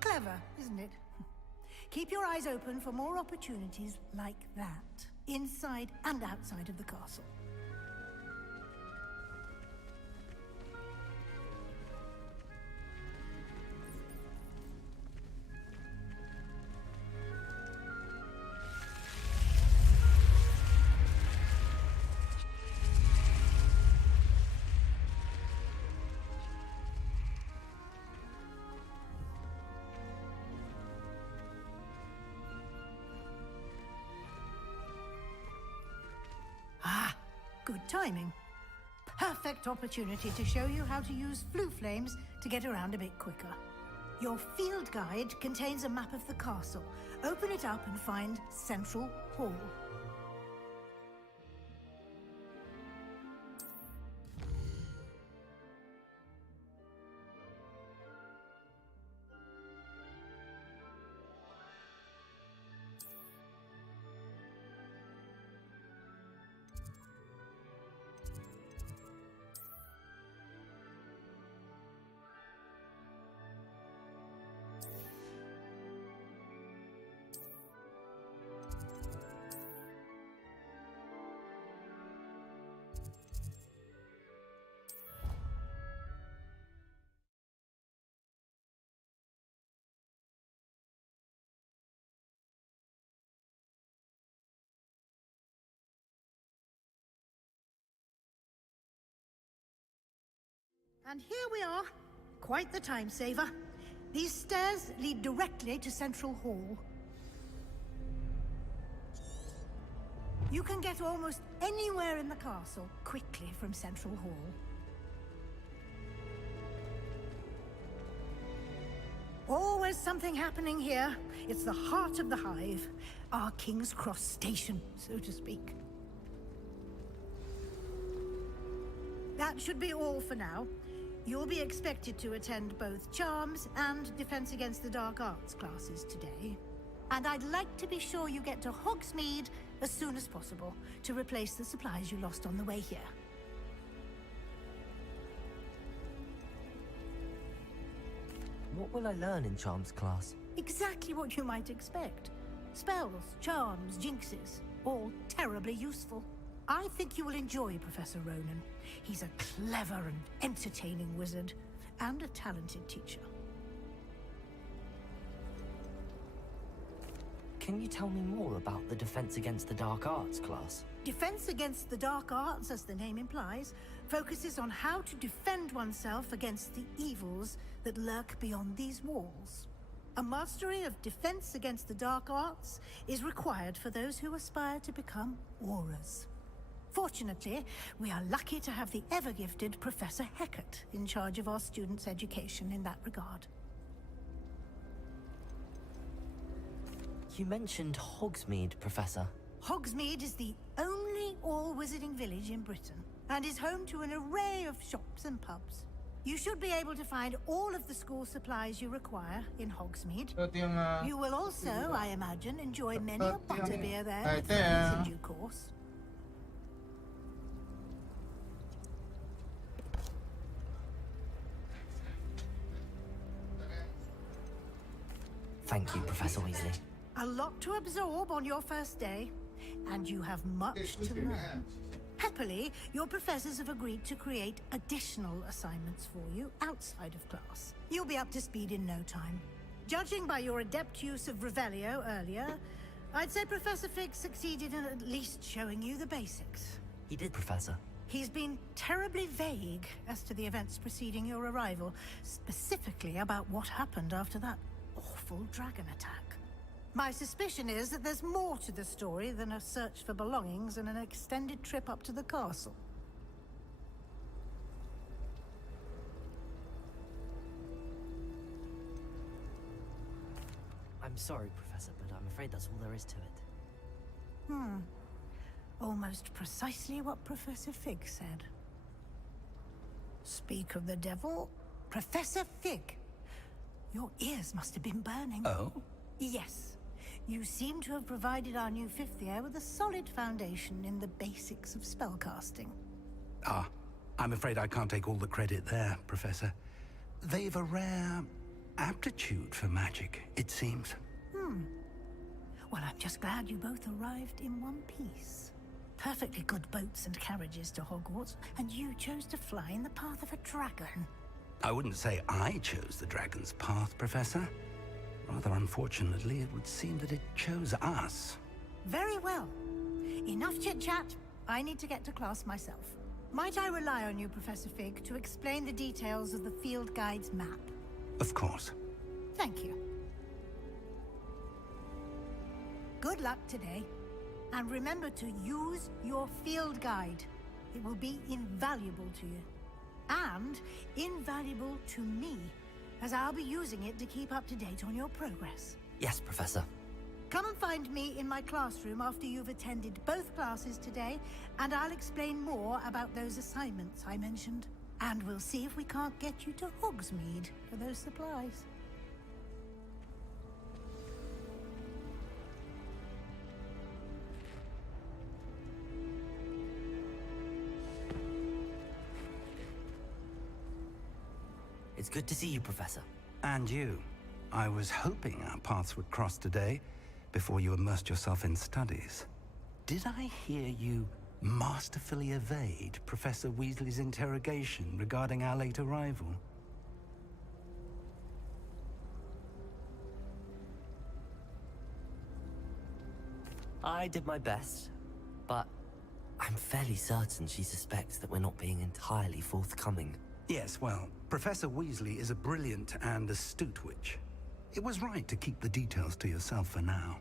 Clever, isn't it? Keep your eyes open for more opportunities like that, inside and outside of the castle. Good timing. Perfect opportunity to show you how to use flue flames to get around a bit quicker. Your field guide contains a map of the castle. Open it up and find Central Hall. And here we are. Quite the time saver. These stairs lead directly to Central Hall. You can get almost anywhere in the castle quickly from Central Hall. Always something happening here. It's the heart of the hive. Our King's Cross station, so to speak. That should be all for now. You'll be expected to attend both Charms and Defense Against the Dark Arts classes today. And I'd like to be sure you get to Hogsmeade as soon as possible to replace the supplies you lost on the way here. What will I learn in Charms class? Exactly what you might expect. Spells, charms, jinxes, all terribly useful. I think you will enjoy Professor Ronan. He's a clever and entertaining wizard, and a talented teacher. Can you tell me more about the Defense Against the Dark Arts class? Defense Against the Dark Arts, as the name implies, focuses on how to defend oneself against the evils that lurk beyond these walls. A mastery of Defense Against the Dark Arts is required for those who aspire to become Aurors. Fortunately, we are lucky to have the ever-gifted Professor Hecat in charge of our students' education in that regard. You mentioned Hogsmeade, Professor. Hogsmeade is the only all-wizarding village in Britain, and is home to an array of shops and pubs. You should be able to find all of the school supplies you require in Hogsmeade. You will also, I imagine, enjoy many a butterbeer there with friends in due course. Thank you, Professor Weasley. A lot to absorb on your first day, and you have much to learn. Happily, your professors have agreed to create additional assignments for you outside of class. You'll be up to speed in no time. Judging by your adept use of Revelio earlier, I'd say Professor Fig succeeded in at least showing you the basics. He did, Professor. He's been terribly vague as to the events preceding your arrival, specifically about what happened after that awful dragon attack. My suspicion is that there's more to the story than a search for belongings and an extended trip up to the castle. I'm sorry, Professor, but I'm afraid that's all there is to it. Almost precisely what Professor Fig said. Speak of the devil, Professor Fig. Your ears must have been burning. Oh? Yes. You seem to have provided our new fifth year with a solid foundation in the basics of spellcasting. Ah, I'm afraid I can't take all the credit there, Professor. They've a rare aptitude for magic, it seems. Well, I'm just glad you both arrived in one piece. Perfectly good boats and carriages to Hogwarts, and you chose to fly in the path of a dragon. I wouldn't say I chose the dragon's path, Professor. Rather unfortunately, it would seem that it chose us. Very well. Enough chit-chat. I need to get to class myself. Might I rely on you, Professor Fig, to explain the details of the field guide's map? Of course. Thank you. Good luck today. And remember to use your field guide. It will be invaluable to you. And invaluable to me, as I'll be using it to keep up to date on your progress. Yes, Professor. Come and find me in my classroom after you've attended both classes today, and I'll explain more about those assignments I mentioned. And we'll see if we can't get you to Hogsmeade for those supplies. It's good to see you, Professor. And you. I was hoping our paths would cross today, before you immersed yourself in studies. Did I hear you masterfully evade Professor Weasley's interrogation regarding our late arrival? I did my best, but I'm fairly certain she suspects that we're not being entirely forthcoming. Yes, well, Professor Weasley is a brilliant and astute witch. It was right to keep the details to yourself for now.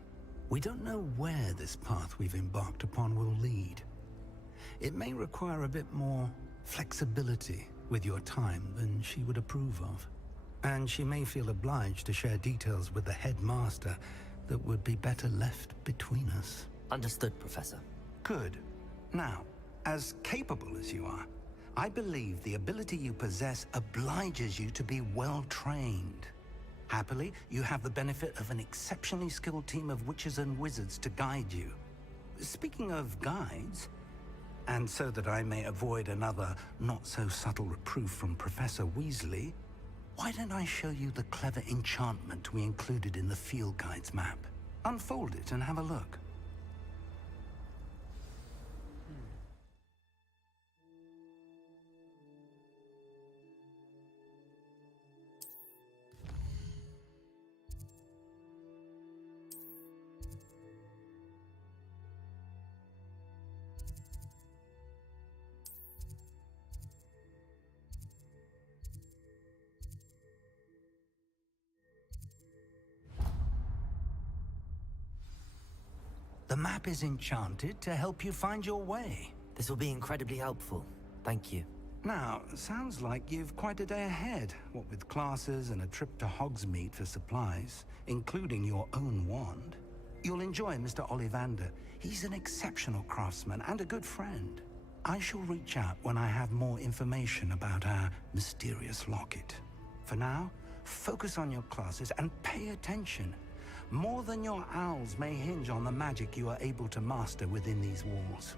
We don't know where this path we've embarked upon will lead. It may require a bit more flexibility with your time than she would approve of. And she may feel obliged to share details with the headmaster that would be better left between us. Understood, Professor. Good. Now, as capable as you are, I believe the ability you possess obliges you to be well trained. Happily, you have the benefit of an exceptionally skilled team of witches and wizards to guide you. Speaking of guides, and so that I may avoid another not-so-subtle reproof from Professor Weasley, why don't I show you the clever enchantment we included in the field guide's map? Unfold it and have a look. The map is enchanted to help you find your way. This will be incredibly helpful. Thank you. Now, sounds like you've quite a day ahead, what with classes and a trip to Hogsmeade for supplies, including your own wand. You'll enjoy Mr. Ollivander. He's an exceptional craftsman and a good friend. I shall reach out when I have more information about our mysterious locket. For now, focus on your classes and pay attention. More than your owls may hinge on the magic you are able to master within these walls.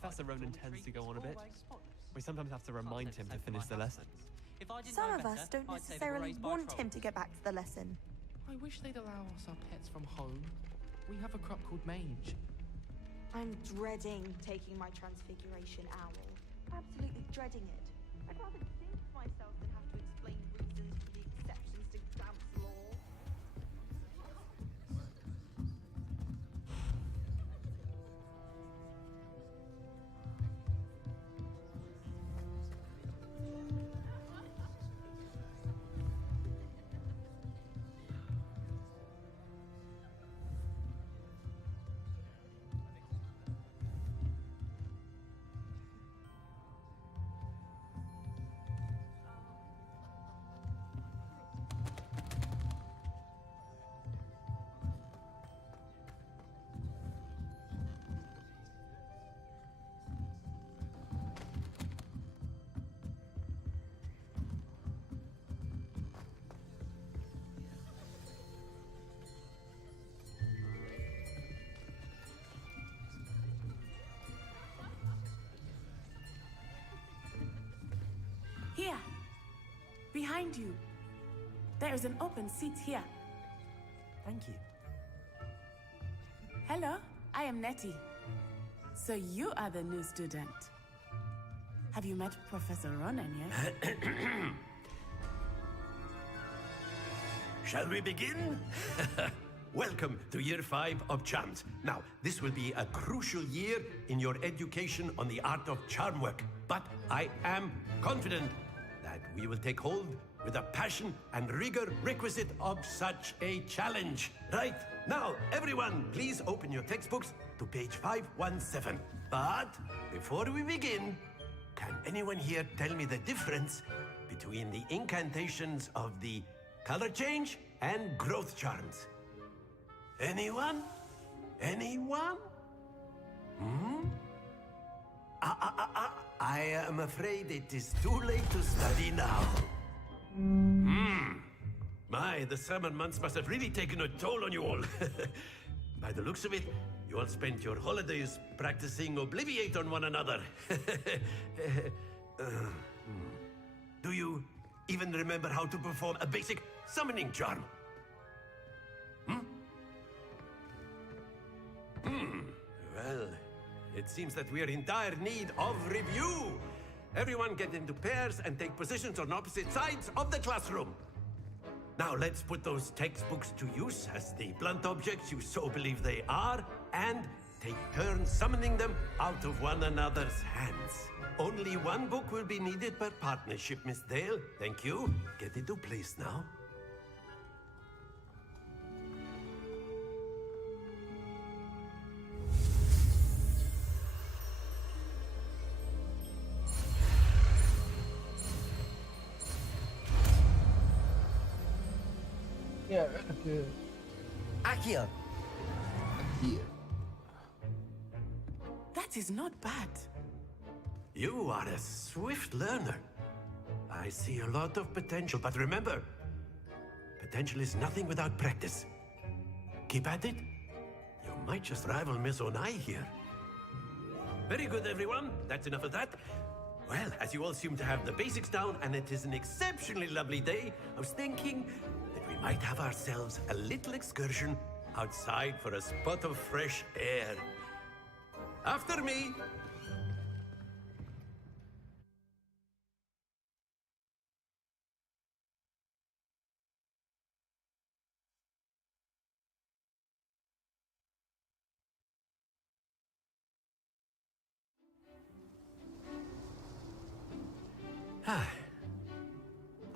Professor Ronan tends to go on a bit. We sometimes have to remind him to finish the lesson. Some of us don't necessarily want him to get back to the lesson. I wish they'd allow us our pets from home. We have a crop called Mange. I'm dreading taking my transfiguration owl. Absolutely dreading it. I'd rather think to myself than have to explain reasons for the exceptions to Gramps' law. Here, behind you. There is an open seat here. Thank you. Hello, I am Nettie. So you are the new student. Have you met Professor Ronan yet? Shall we begin? Welcome to Year 5 of Charms. Now, this will be a crucial year in your education on the art of charm work. But I am confident that we will take hold with the passion and rigor requisite of such a challenge. Right, now, everyone, please open your textbooks to page 517. But before we begin, can anyone here tell me the difference between the incantations of the color change and growth charms? Anyone? Anyone? I am afraid it is too late to study now. My, the summer months must have really taken a toll on you all. By the looks of it, you all spent your holidays practicing Obliviate on one another. Do you even remember how to perform a basic summoning charm? Well, it seems that we are in dire need of review. Everyone get into pairs and take positions on opposite sides of the classroom. Now let's put those textbooks to use as the blunt objects you so believe they are, and take turns summoning them out of one another's hands. Only one book will be needed per partnership, Miss Dale. Thank you. Get into place now. Yeah, Akio. That is not bad. You are a swift learner. I see a lot of potential, but remember, potential is nothing without practice. Keep at it. You might just rival Miss Onai here. Very good, everyone. That's enough of that. Well, as you all seem to have the basics down, and it is an exceptionally lovely day, I was thinking that we might have ourselves a little excursion outside for a spot of fresh air. After me!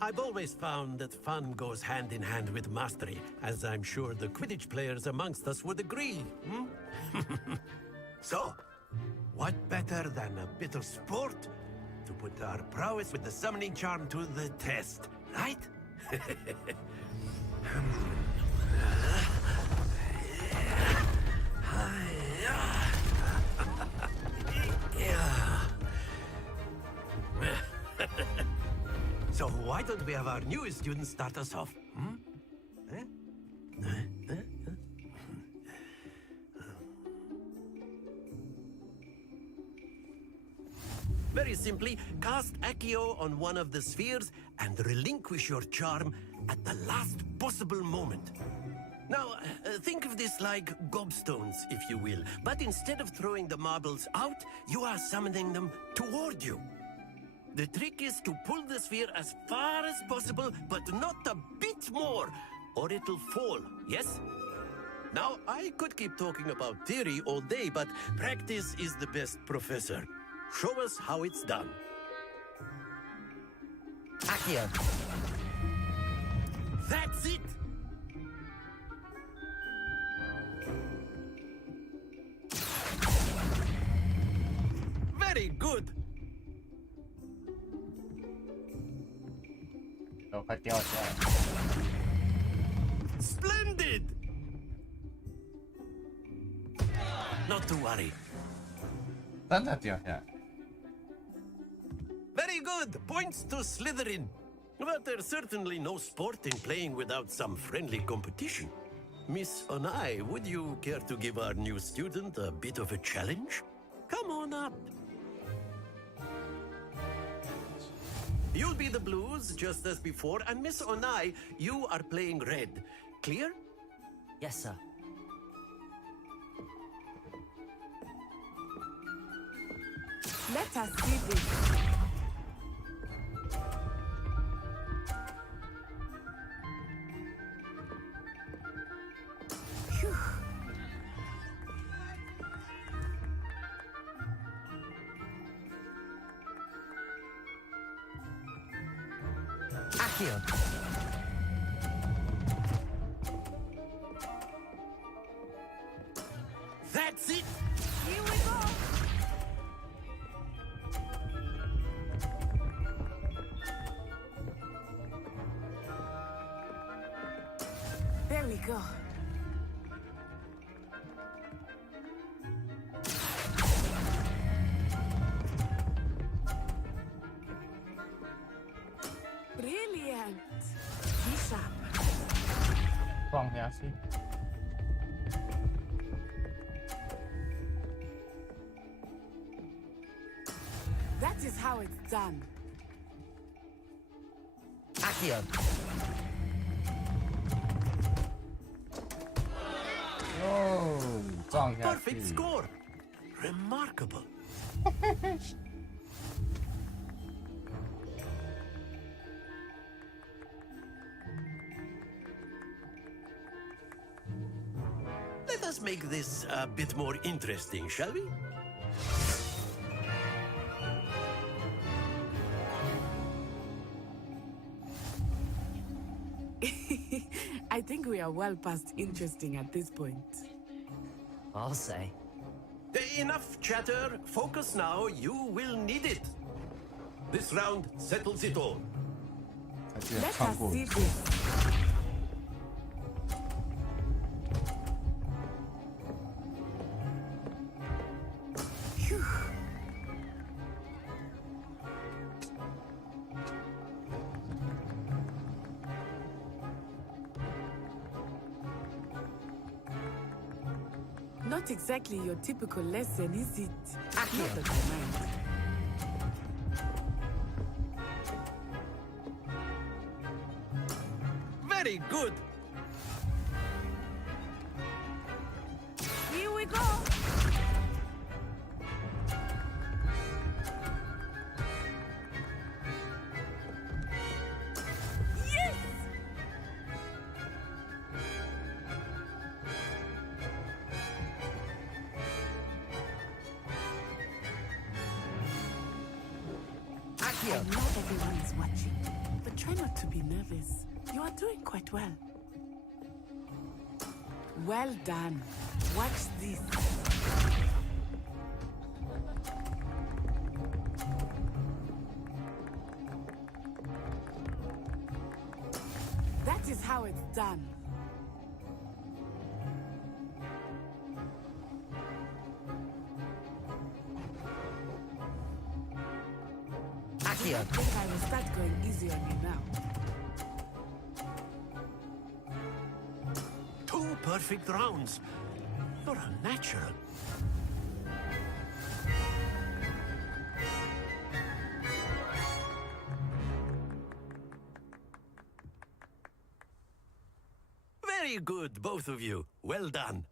I've always found that fun goes hand in hand with mastery, as I'm sure the Quidditch players amongst us would agree. So, what better than a bit of sport to put our prowess with the summoning charm to the test, right? So why don't we have our newest student start us off? Very simply, cast Accio on one of the spheres and relinquish your charm at the last possible moment. Now, think of this like gobstones, if you will, but instead of throwing the marbles out, you are summoning them toward you. The trick is to pull the sphere as far as possible, but not a bit more, or it'll fall, yes? Now, I could keep talking about theory all day, but practice is the best professor. Show us how it's done. Accio. That's it! Very good! 都快掉下来。 Splendid! Not to worry. 真的掉下来。 Very good! Points to Slytherin. But there's certainly no sport in playing without some friendly competition. Miss Onai, would you care to give our new student a bit of a challenge? Come on up. You'll be the blues, just as before, and Miss Onai, you are playing red. Clear? Yes, sir. Let us see this. Phew. Accio. That's it! Here we go! There we go. Brilliant! Be sharp. 放下去。 That is how it's done. Accio. Oh, 撞下去。 Perfect score! Remarkable. Let us make this a bit more interesting, shall we? I think we are well past interesting at this point. I'll say. Enough chatter. Focus now. You will need it. This round settles it all. Let us see this. Phew. Not exactly your typical lesson, is it? Not that I mind. Very good. Here we go. Yes! I know everyone is watching, but try not to be nervous. You are doing quite well. Well done. Watch this. That is how it's done. Accio. I think I will start going easy on you now. 2 perfect rounds. You're a natural. Very good, both of you. Well done.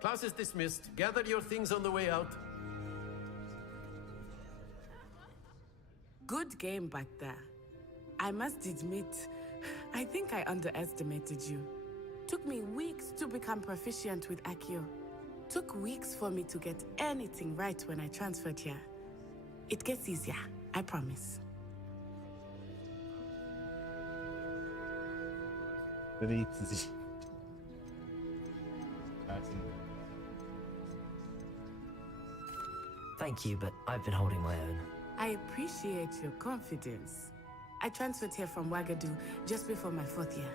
Class is dismissed. Gather your things on the way out. Good game back there. I must admit, I think I underestimated you. Took me weeks to become proficient with Accio. Took weeks for me to get anything right when I transferred here. It gets easier, I promise. Thank you, but I've been holding my own. I appreciate your confidence. I transferred here from Wagadu just before my 4th year.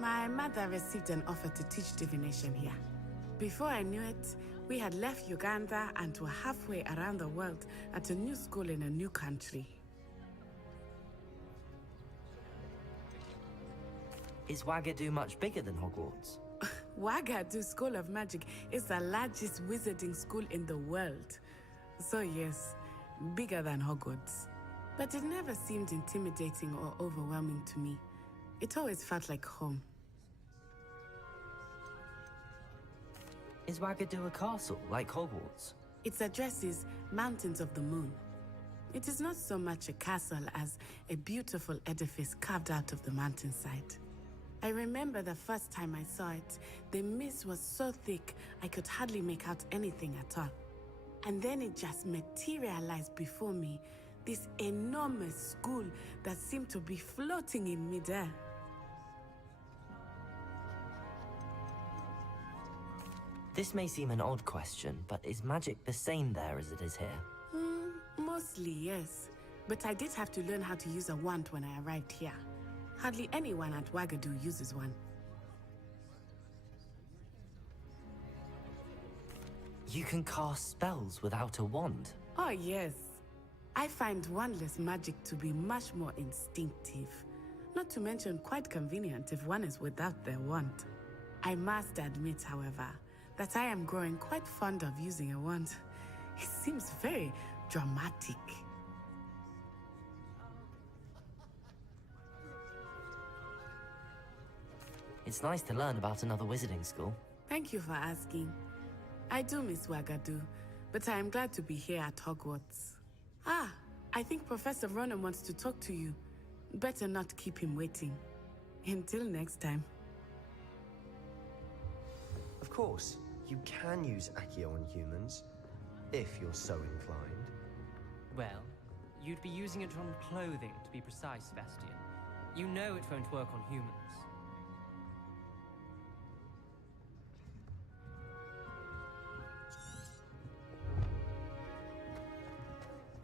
My mother received an offer to teach divination here. Before I knew it, we had left Uganda and were halfway around the world at a new school in a new country. Is Wagadu much bigger than Hogwarts? Wagadu School of Magic is the largest wizarding school in the world. So yes, bigger than Hogwarts. But it never seemed intimidating or overwhelming to me. It always felt like home. Is Wagadu a castle, like Hogwarts? Its address is Mountains of the Moon. It is not so much a castle as a beautiful edifice carved out of the mountainside. I remember the first time I saw it, the mist was so thick I could hardly make out anything at all. And then it just materialized before me, this enormous school that seemed to be floating in midair. This may seem an odd question, but is magic the same there as it is here? Mostly, yes. But I did have to learn how to use a wand when I arrived here. Hardly anyone at Wagadu uses one. You can cast spells without a wand? Oh, yes. I find wandless magic to be much more instinctive. Not to mention quite convenient if one is without their wand. I must admit, however, that I am growing quite fond of using a wand. It seems very dramatic. It's nice to learn about another wizarding school. Thank you for asking. I do miss Wagadu, but I am glad to be here at Hogwarts. Ah, I think Professor Ronan wants to talk to you. Better not keep him waiting. Until next time. Of course, you can use Accio on humans, if you're so inclined. Well, you'd be using it on clothing, to be precise, Sebastian. You know it won't work on humans.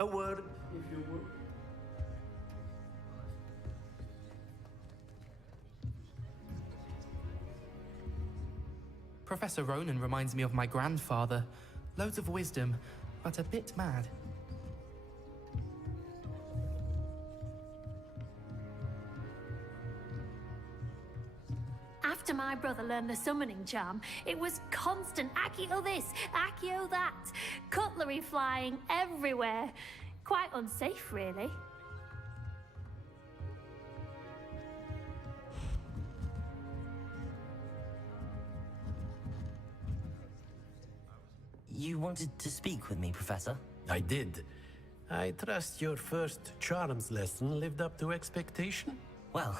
A word, if you would. Professor Ronan reminds me of my grandfather. Loads of wisdom, but a bit mad. After my brother learned the summoning charm, it was constant Accio this, Accio that. Cutlery flying everywhere. Quite unsafe, really. You wanted to speak with me, Professor? I did. I trust your first charms lesson lived up to expectation? Well,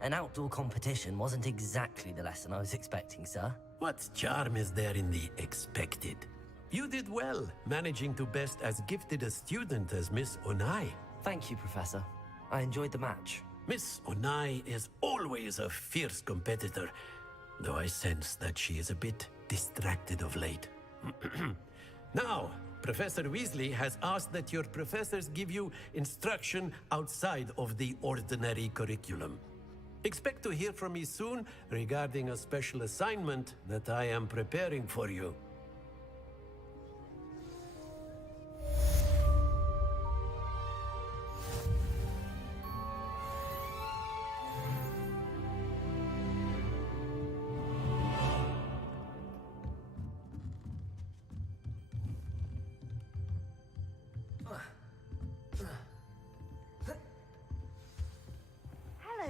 an outdoor competition wasn't exactly the lesson I was expecting, sir. What charm is there in the expected? You did well, managing to best as gifted a student as Miss Onai. Thank you, Professor. I enjoyed the match. Miss Onai is always a fierce competitor, though I sense that she is a bit distracted of late. Now, Professor Weasley has asked that your professors give you instruction outside of the ordinary curriculum. Expect to hear from me soon regarding a special assignment that I am preparing for you.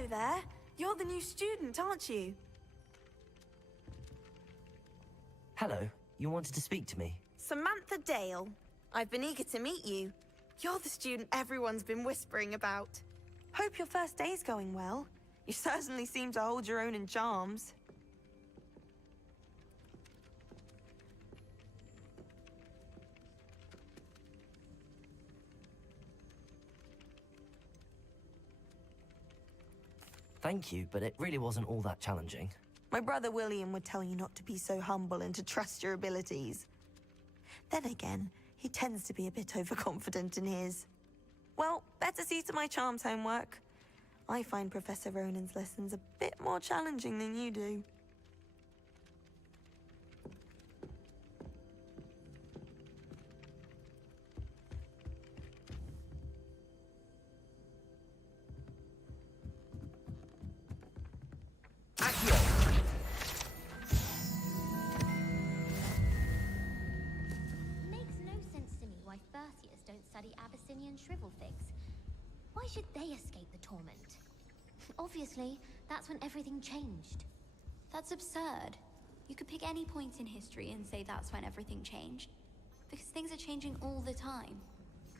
Hello there. You're the new student, aren't you? Hello, you wanted to speak to me? Samantha Dale. I've been eager to meet you. You're the student everyone's been whispering about. Hope your first day's going well. You certainly seem to hold your own in charms. Thank you, but it really wasn't all that challenging. My brother William would tell you not to be so humble and to trust your abilities. Then again, he tends to be a bit overconfident in his. Well, better see to my charms homework. I find Professor Ronan's lessons a bit more challenging than you do. Makes no sense to me why first years don't study Abyssinian shrivel figs. Why should they escape the torment? Obviously, that's when everything changed. That's absurd. You could pick any point in history and say that's when everything changed. Because things are changing all the time.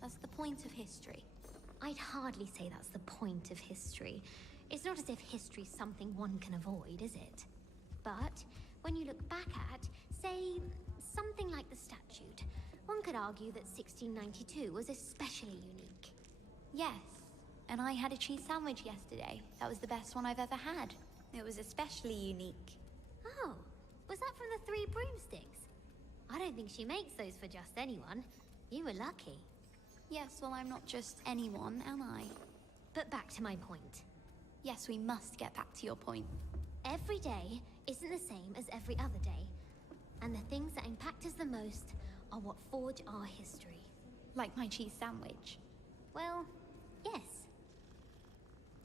That's the point of history. I'd hardly say that's the point of history. It's not as if history's something one can avoid, is it? But when you look back at, say, something like the statute, one could argue that 1692 was especially unique. Yes, and I had a cheese sandwich yesterday. That was the best one I've ever had. It was especially unique. Oh, was that from the Three Broomsticks? I don't think she makes those for just anyone. You were lucky. Yes, well, I'm not just anyone, am I? But back to my point. Yes, we must get back to your point. Every day isn't the same as every other day. And the things that impact us the most are what forge our history. Like my cheese sandwich. Well, yes.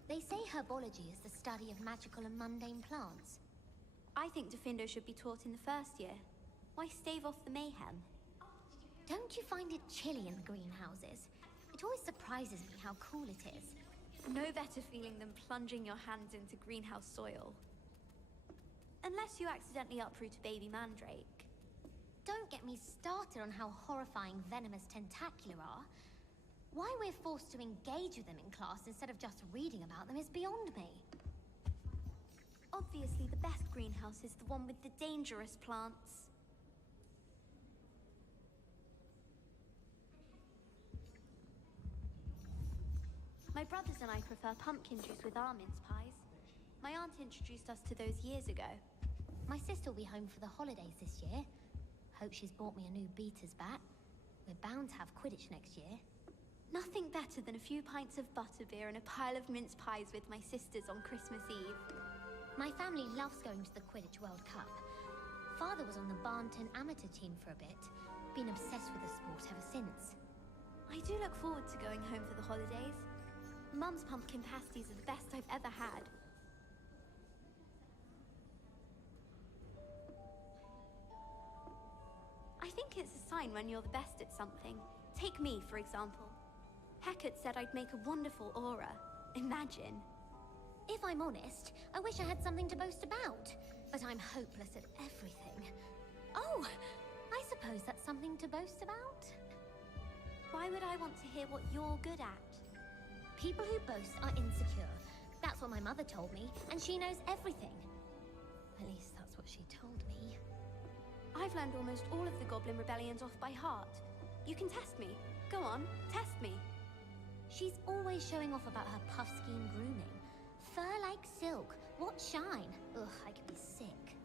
They say herbology is the study of magical and mundane plants. I think Defendo should be taught in the first year. Why stave off the mayhem? Don't you find it chilly in the greenhouses? It always surprises me how cool it is. No better feeling than plunging your hands into greenhouse soil. Unless you accidentally uproot a baby mandrake. Don't get me started on how horrifying venomous tentacular are. Why we're forced to engage with them in class instead of just reading about them is beyond me. Obviously, the best greenhouse is the one with the dangerous plants. My brothers and I prefer pumpkin juice with our mince pies. My aunt introduced us to those years ago. My sister will be home for the holidays this year. Hope she's bought me a new beater's bat. We're bound to have Quidditch next year. Nothing better than a few pints of butterbeer and a pile of mince pies with my sisters on Christmas Eve. My family loves going to the Quidditch World Cup. Father was on the Barnton amateur team for a bit. Been obsessed with the sport ever since. I do look forward to going home for the holidays. Mum's pumpkin pasties are the best I've ever had. I think it's a sign when you're the best at something. Take me, for example. Hecate said I'd make a wonderful aura. Imagine. If I'm honest, I wish I had something to boast about. But I'm hopeless at everything. Oh, I suppose that's something to boast about? Why would I want to hear what you're good at? People who boast are insecure. That's what my mother told me, and she knows everything. At least that's what she told me. I've learned almost all of the Goblin Rebellions off by heart. You can test me. Go on, test me. She's always showing off about her puff-skein grooming. Fur like silk. What shine? Ugh, I could be sick.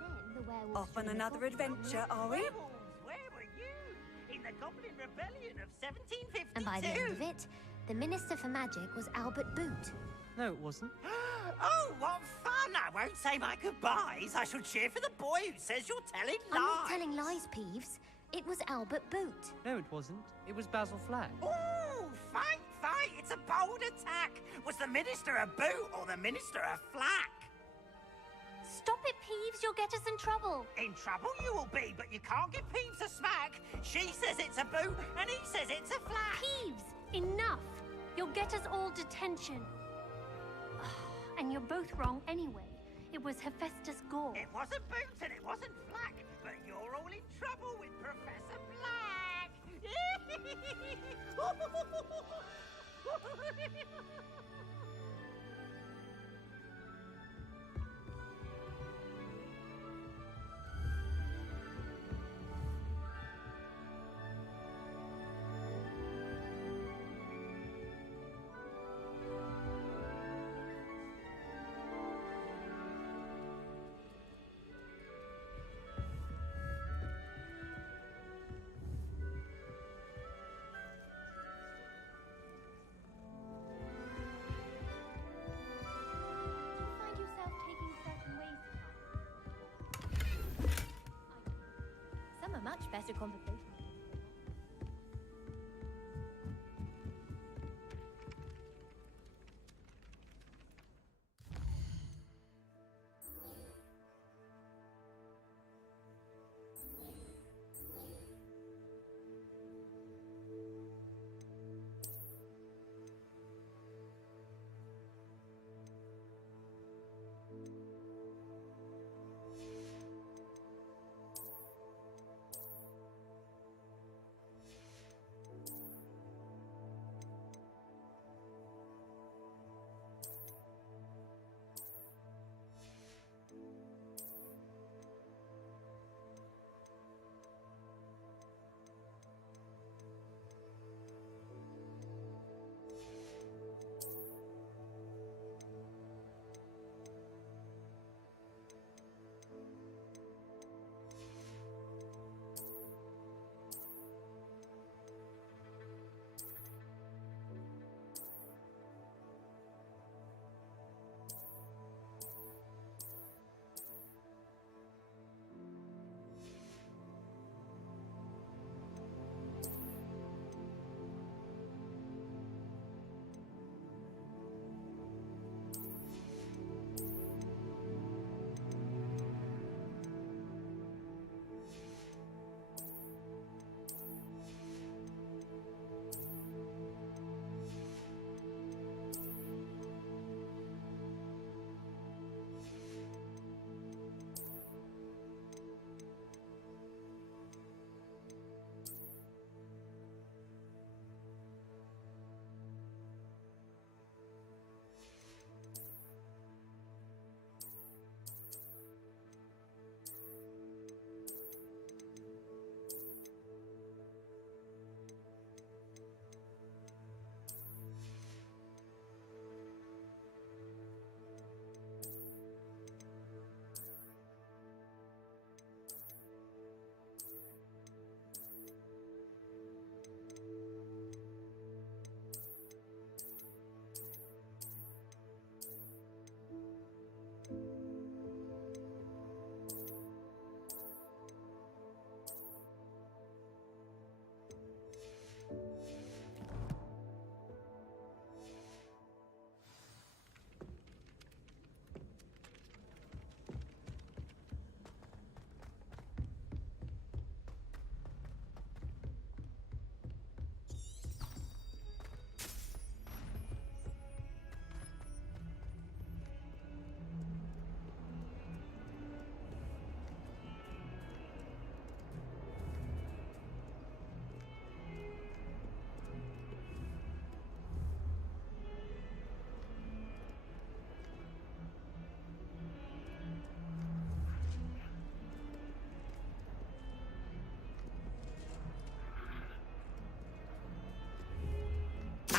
Then the werewolves... Off on another adventure, are we? Where were you? In the Goblin Rebellion of 1752? And by the end of it, the Minister for Magic was Albert Boot. No, it wasn't. Oh, what fun! I won't say my goodbyes. I shall cheer for the boy who says you're telling lies. I'm not telling lies, Peeves. It was Albert Boot. No, it wasn't. It was Basil Flack. Ooh, fight, fight! It's a bold attack. Was the Minister a boot or the Minister a flack? Stop it, Peeves. You'll get us in trouble. In trouble you will be, but you can't give Peeves a smack. She says it's a boot, and he says it's a flack. Peeves, Enough! You'll get us all detention. And you're both wrong anyway. It was Hephaestus Gore. It wasn't Boots and it wasn't Flack, but you're all in trouble with Professor Black. Some are much better conversation.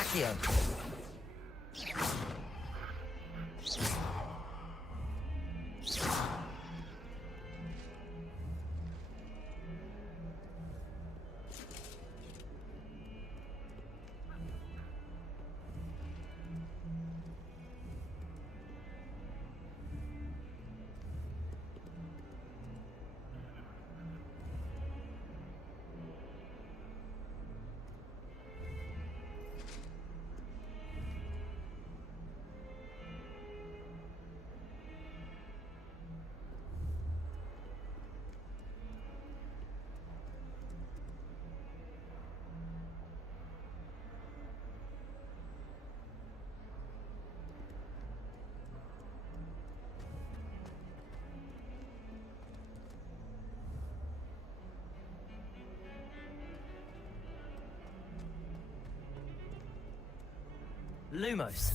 Accio. Lumos.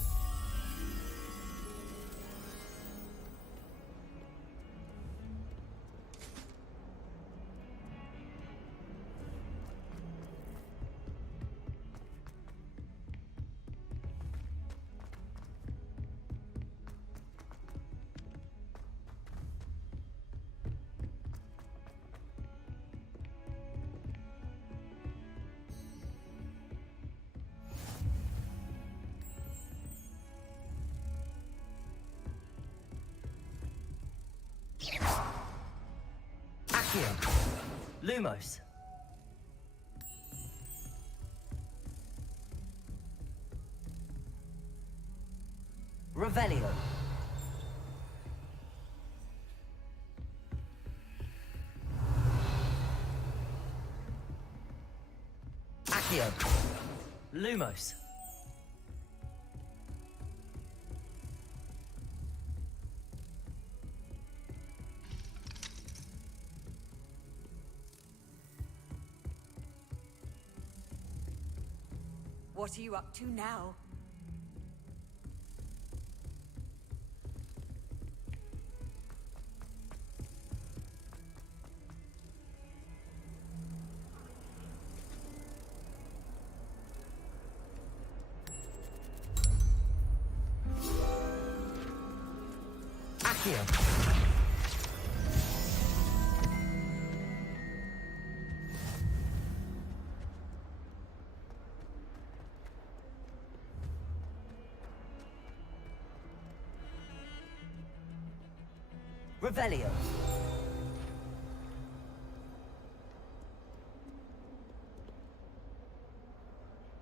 Lumos. Revelio. Accio. Lumos. What are you up to now? Accio. Revelio.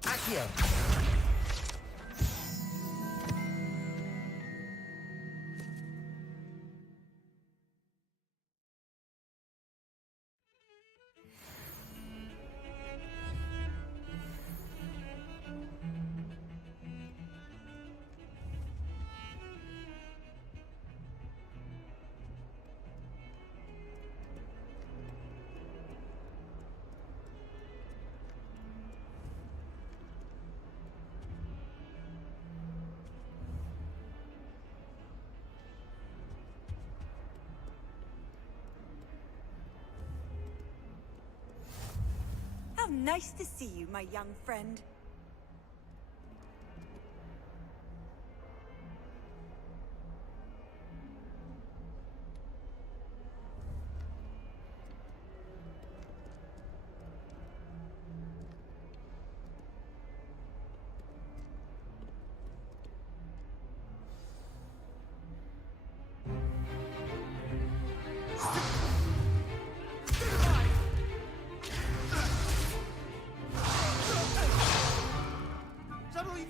Accio. How nice to see you, my young friend.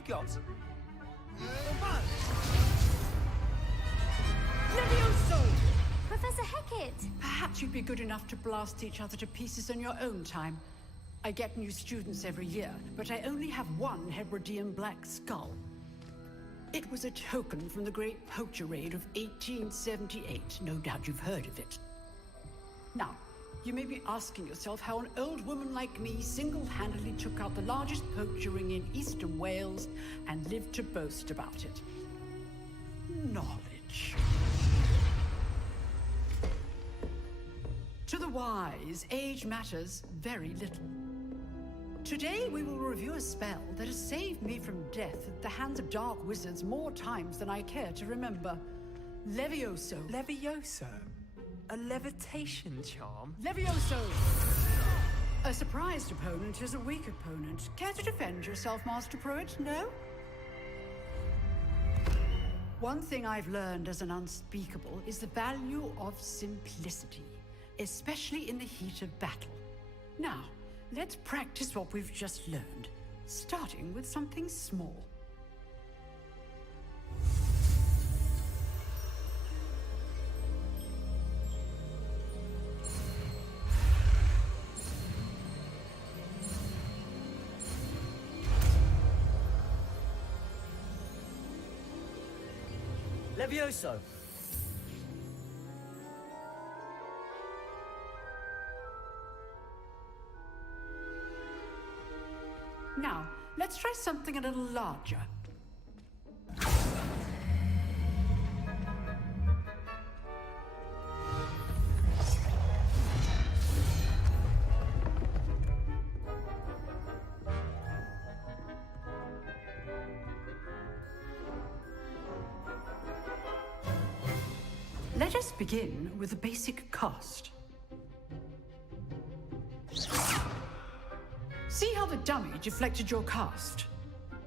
Got. Levioso! Professor Hecat! Perhaps you'd be good enough to blast each other to pieces in your own time. I get new students every year, but I only have one Hebridean black skull. It was a token from the Great Poacher Raid of 1878. No doubt you've heard of it. Now, you may be asking yourself how an old woman like me single-handedly took out the largest poacher ring in eastern Wales and lived to boast about it. Knowledge. To the wise, age matters very little. Today we will review a spell that has saved me from death at the hands of dark wizards more times than I care to remember. Levioso. Levioso? A levitation charm? Levioso! A surprised opponent is a weak opponent. Care to defend yourself, Master Pruitt? No? One thing I've learned as an unspeakable is the value of simplicity, especially in the heat of battle. Now, let's practice what we've just learned, starting with something small. Levioso. Now, let's try something a little larger. Let us begin with the basic cast. See how the dummy deflected your cast?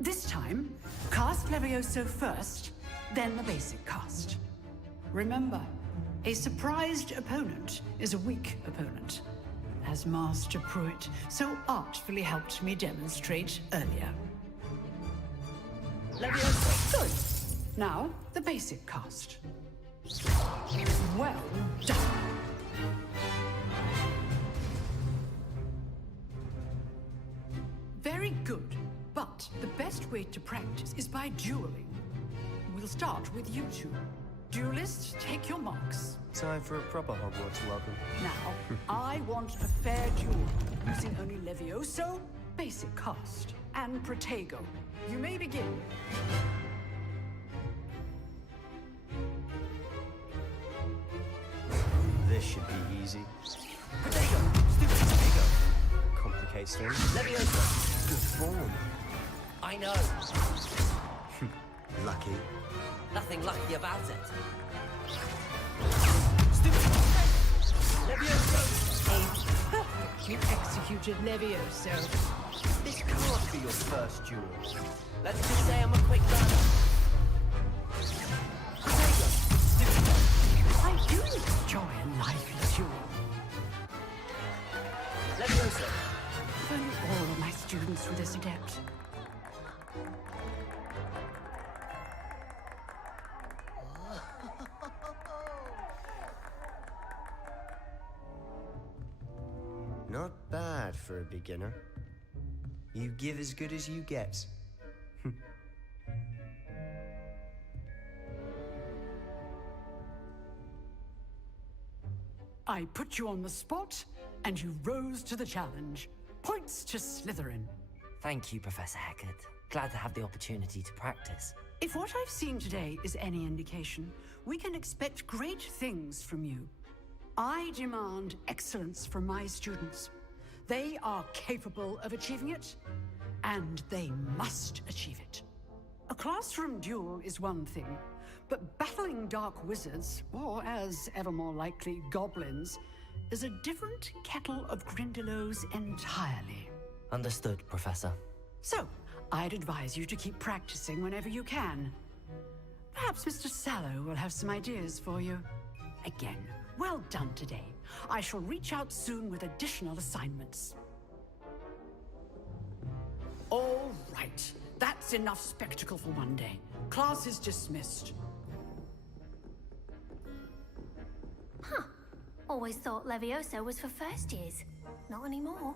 This time, cast Levioso first, then the basic cast. Remember, a surprised opponent is a weak opponent, as Master Pruitt so artfully helped me demonstrate earlier. Levioso. Good. Now, the basic cast. Well done. Very good, but the best way to practice is by dueling. We'll start with you two. Duelists, take your marks. Time for a proper Hogwarts welcome. Now, I want a fair duel, using only Levioso, basic cast, and Protego. You may begin. This should be easy. Protego! Stupid Protego! Complicates things. Levioso! Good form. I know. Lucky. Nothing lucky about it. Levioso! You executed Levioso. This can't be your first duel. Let's just say I'm a quick learner. I do enjoy a lively duel. Levioso! If only all of my students were this adept. Not bad for a beginner. You give as good as you get. I put you on the spot, and you rose to the challenge. Points to Slytherin. Thank you, Professor Hecat. Glad to have the opportunity to practice. If what I've seen today is any indication, we can expect great things from you. I demand excellence from my students. They are capable of achieving it, and they must achieve it. A classroom duel is one thing, but battling dark wizards, or as ever more likely, goblins, is a different kettle of Grindylows entirely. Understood, Professor. So, I'd advise you to keep practicing whenever you can. Perhaps Mr. Sallow will have some ideas for you. Again, well done today. I shall reach out soon with additional assignments. All right. That's enough spectacle for one day. Class is dismissed. Huh. Always thought Levioso was for first years. Not anymore.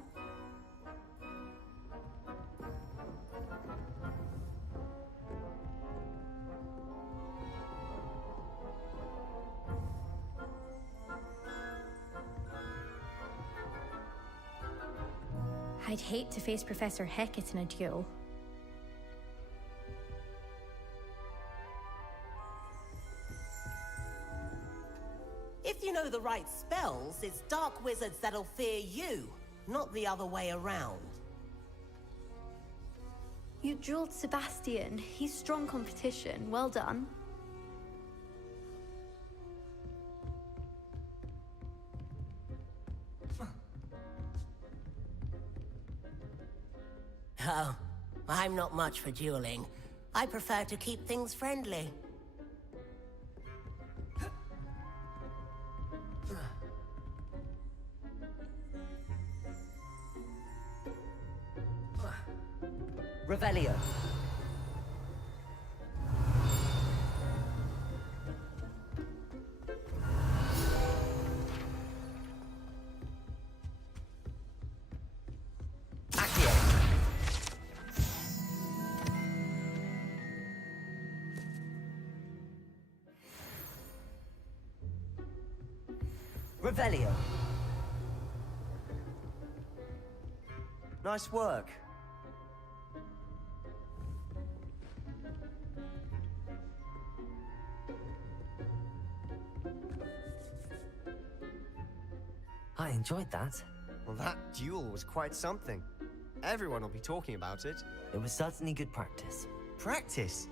I'd hate to face Professor Hecat in a duel. If you know the right spells, it's dark wizards that'll fear you, not the other way around. You drilled Sebastian. He's strong competition. Well done. Oh, I'm not much for dueling. I prefer to keep things friendly. Revelio. Accio. Revelio. Nice work. I enjoyed that. Well, that duel was quite something. Everyone will be talking about it. It was certainly good practice. Practice?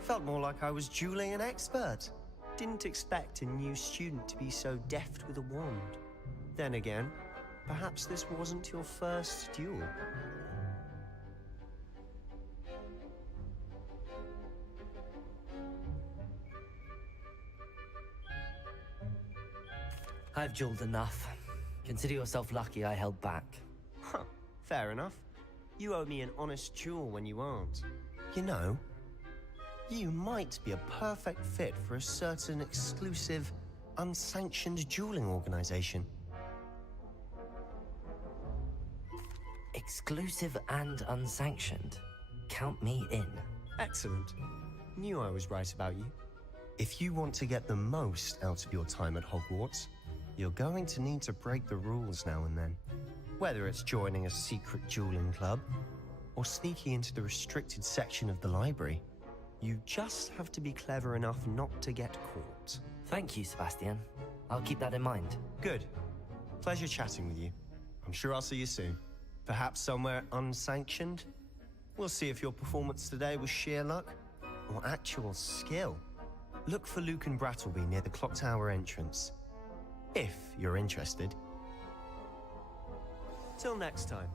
Felt more like I was dueling an expert. didn't expect a new student to be so deft with a wand. Then again, perhaps this wasn't your first duel. I've dueled enough. Consider yourself lucky I held back. Huh, fair enough. You owe me an honest duel when you aren't. You know, you might be a perfect fit for a certain exclusive, unsanctioned dueling organization. Exclusive and unsanctioned. Count me in. Excellent. Knew I was right about you. If you want to get the most out of your time at Hogwarts, you're going to need to break the rules now and then. Whether it's joining a secret dueling club, or sneaking into the restricted section of the library, you just have to be clever enough not to get caught. Thank you, Sebastian. I'll keep that in mind. Good. Pleasure chatting with you. I'm sure I'll see you soon. Perhaps somewhere unsanctioned? We'll see if your performance today was sheer luck or actual skill. Look for Luke and Brattleby near the clock tower entrance, if you're interested. Till next time.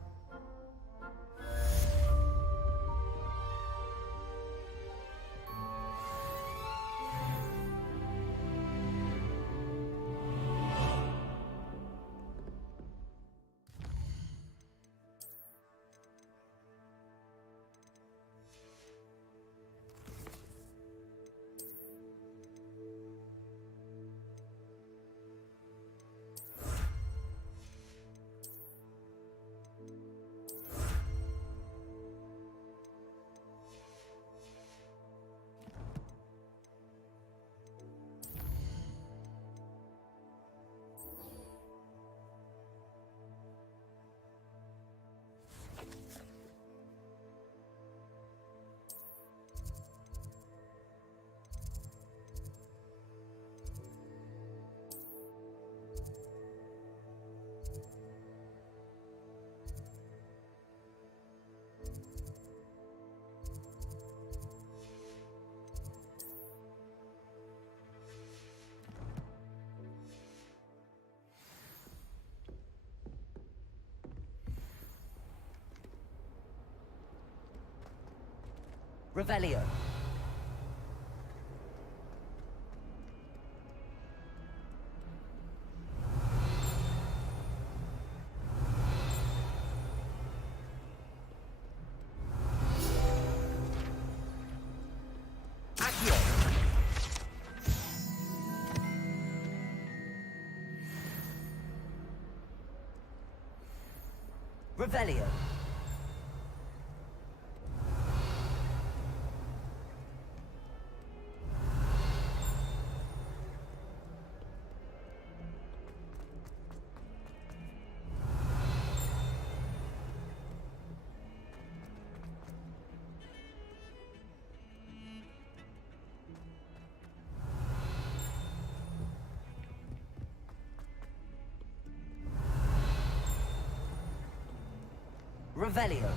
Revelio. Accio. Revelio. Revelio.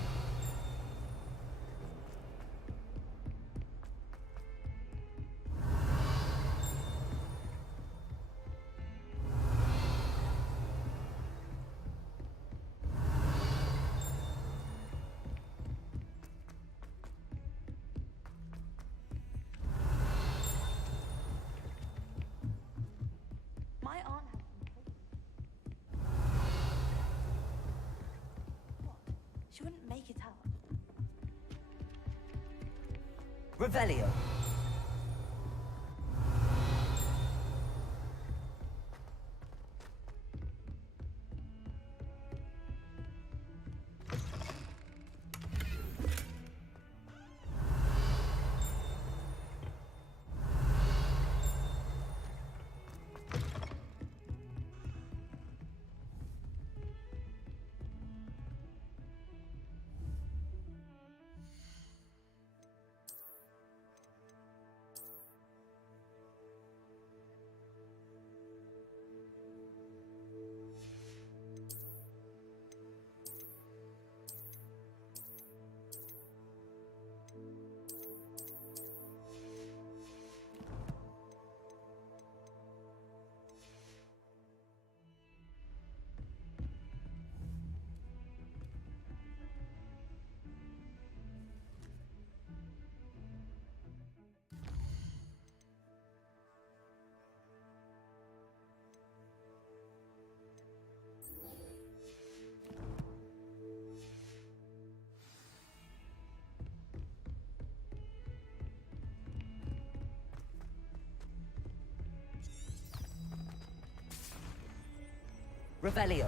My aunt has She wouldn't make it up. Revelio. Revelio.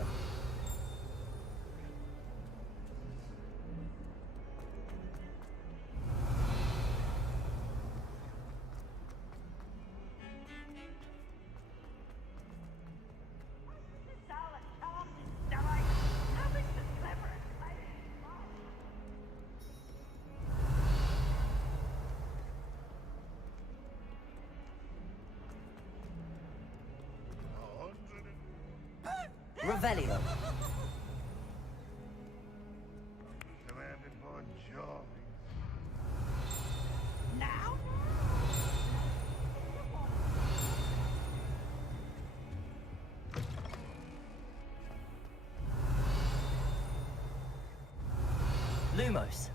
Revelio. Now? Lumos.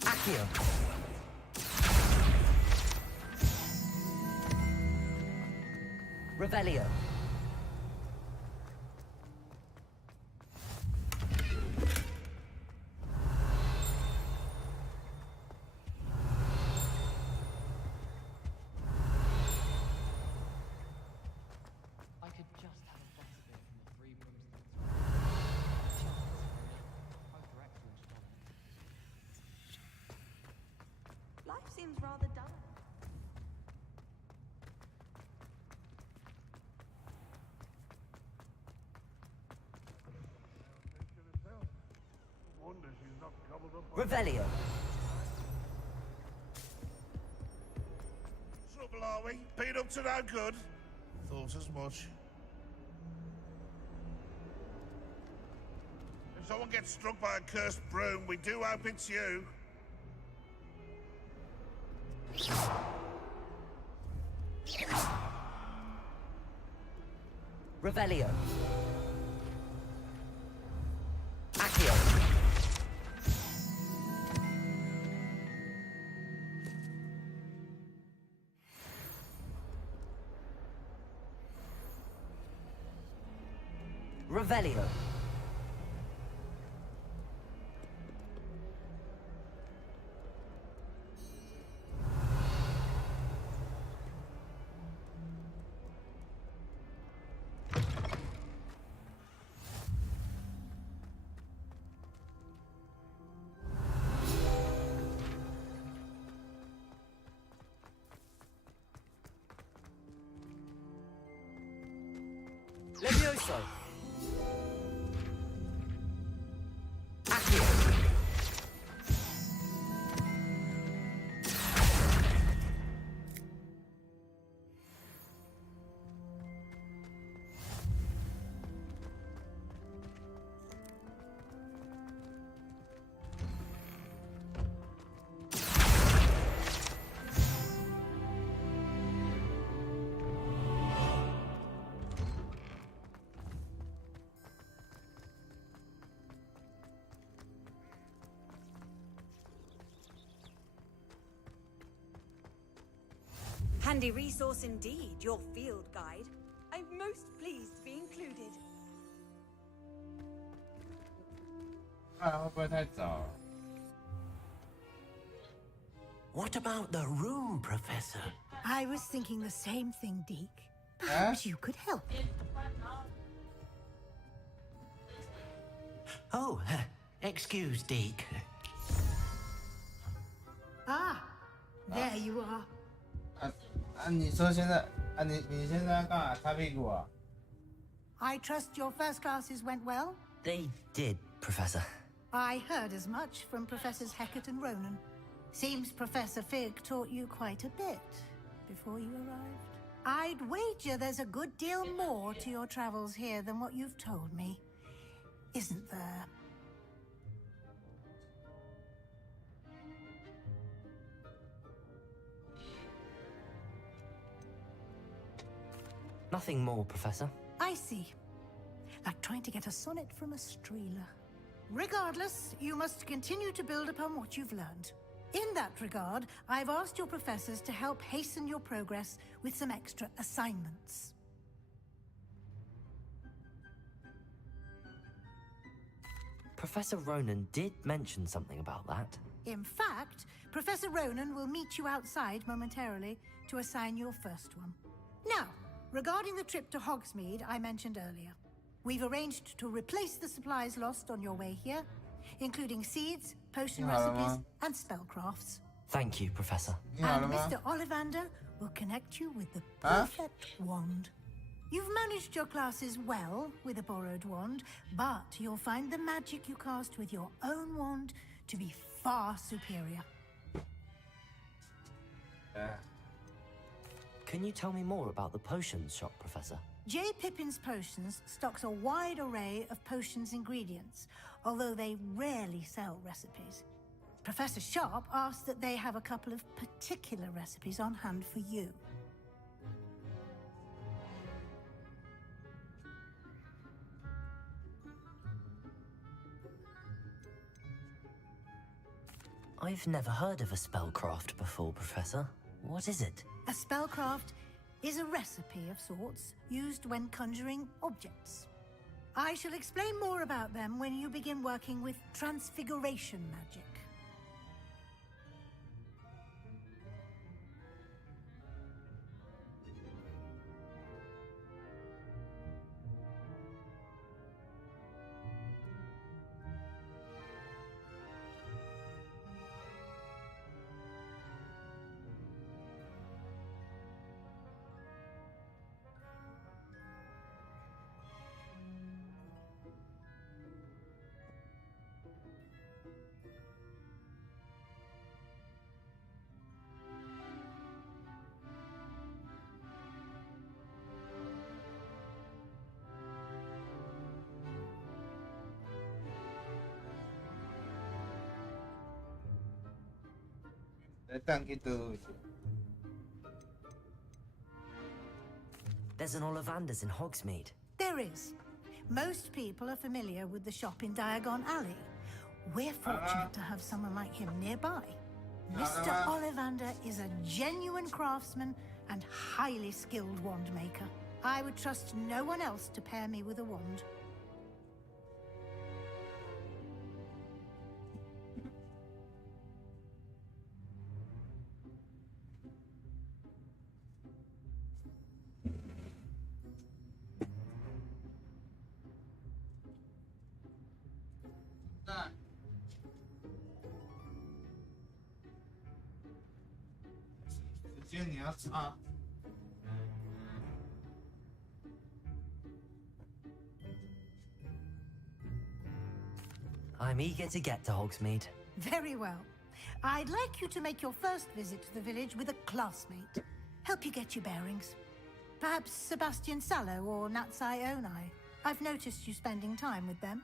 Accio. Revelio. I could just have a bite of it from the three broomsticks. Both are excellent scholars. Life seems rather dull. Revelio. Trouble, are we? Been up to no good? Thought as much. If someone gets struck by a cursed broom, we do hope it's you. Revelio. Accio. Revelio. Levioso. Accio. Handy resource indeed, your field guide. I'm most pleased to be included. 会不会太早 What about the room, Professor? I was thinking the same thing, Deke. Perhaps you could help. Oh, excuse, Deke. Ah, there you are. 你说现在你现在要干嘛？擦屁股啊？ I trust your first classes went well? They did, Professor. I heard as much from Professors Hecat and Ronan. Seems Professor Fig taught you quite a bit before you arrived. I'd wager there's a good deal more to your travels here than what you've told me. Isn't there? Nothing more, Professor. I see. Like trying to get a sonnet from a streeler. Regardless, you must continue to build upon what you've learned. In that regard, I've asked your professors to help hasten your progress with some extra assignments. Professor Ronan did mention something about that. In fact, Professor Ronan will meet you outside momentarily to assign your first one. Now, regarding the trip to Hogsmeade I mentioned earlier, we've arranged to replace the supplies lost on your way here, including seeds, potion recipes, and spellcrafts. Thank you, Professor. And Mr. Ollivander will connect you with the perfect wand. You've managed your classes well with a borrowed wand, but you'll find the magic you cast with your own wand to be far superior. Can you tell me more about the potions shop, Professor? J. Pippin's Potions stocks a wide array of potions ingredients, although they rarely sell recipes. Professor Sharp asked that they have a couple of particular recipes on hand for you. I've never heard of a spellcraft before, Professor. What is it? A spellcraft is a recipe of sorts used when conjuring objects. I shall explain more about them when you begin working with transfiguration magic. There's an Ollivander's in Hogsmeade. There is. Most people are familiar with the shop in Diagon Alley. We're fortunate to have someone like him nearby. Mr. Ollivander is a genuine craftsman and highly skilled wand maker. I would trust no one else to pair me with a wand. I'm eager to get to Hogsmeade. Very well. I'd like you to make your first visit to the village with a classmate. Help you get your bearings. Perhaps Sebastian Sallow or Natsai Onai. I've noticed you spending time with them.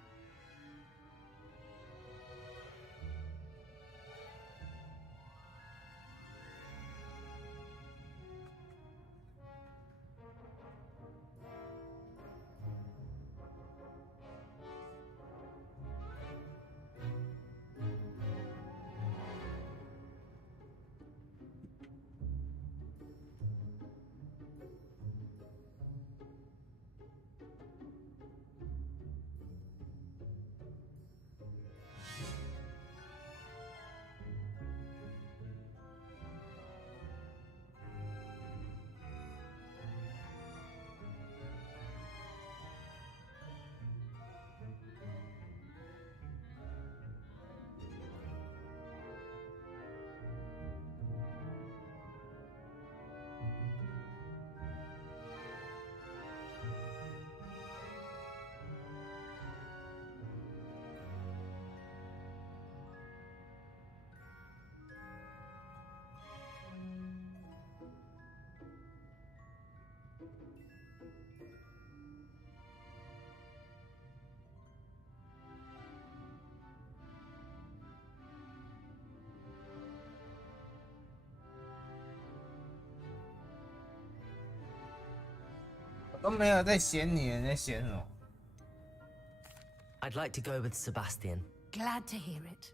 I'd like to go with Sebastian. Glad to hear it.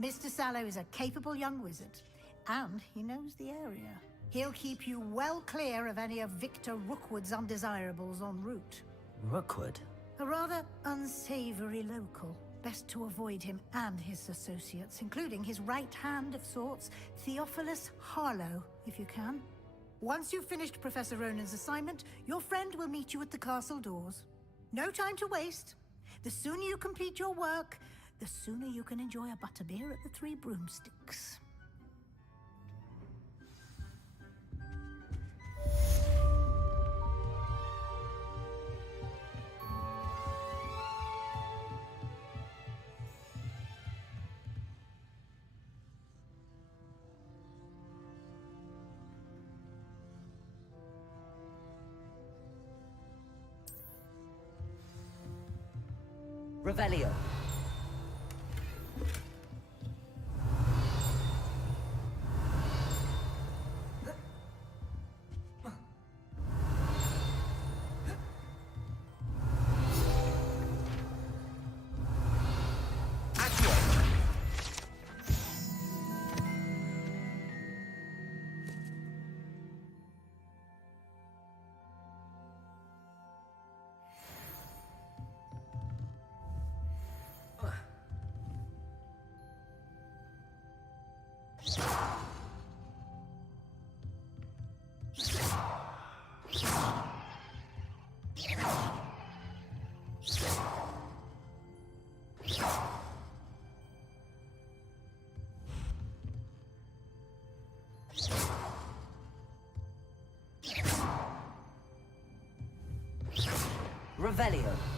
Mr. Sallow is a capable young wizard, and he knows the area. He'll keep you well clear of any of Victor Rookwood's undesirables en route. Rookwood? A rather unsavory local. Best to avoid him and his associates, including his right hand of sorts, Theophilus Harlow, if you can. Once you've finished Professor Ronan's assignment, your friend will meet you at the castle doors. No time to waste. The sooner you complete your work, the sooner you can enjoy a butterbeer at the Three Broomsticks. Revelio. Revelio.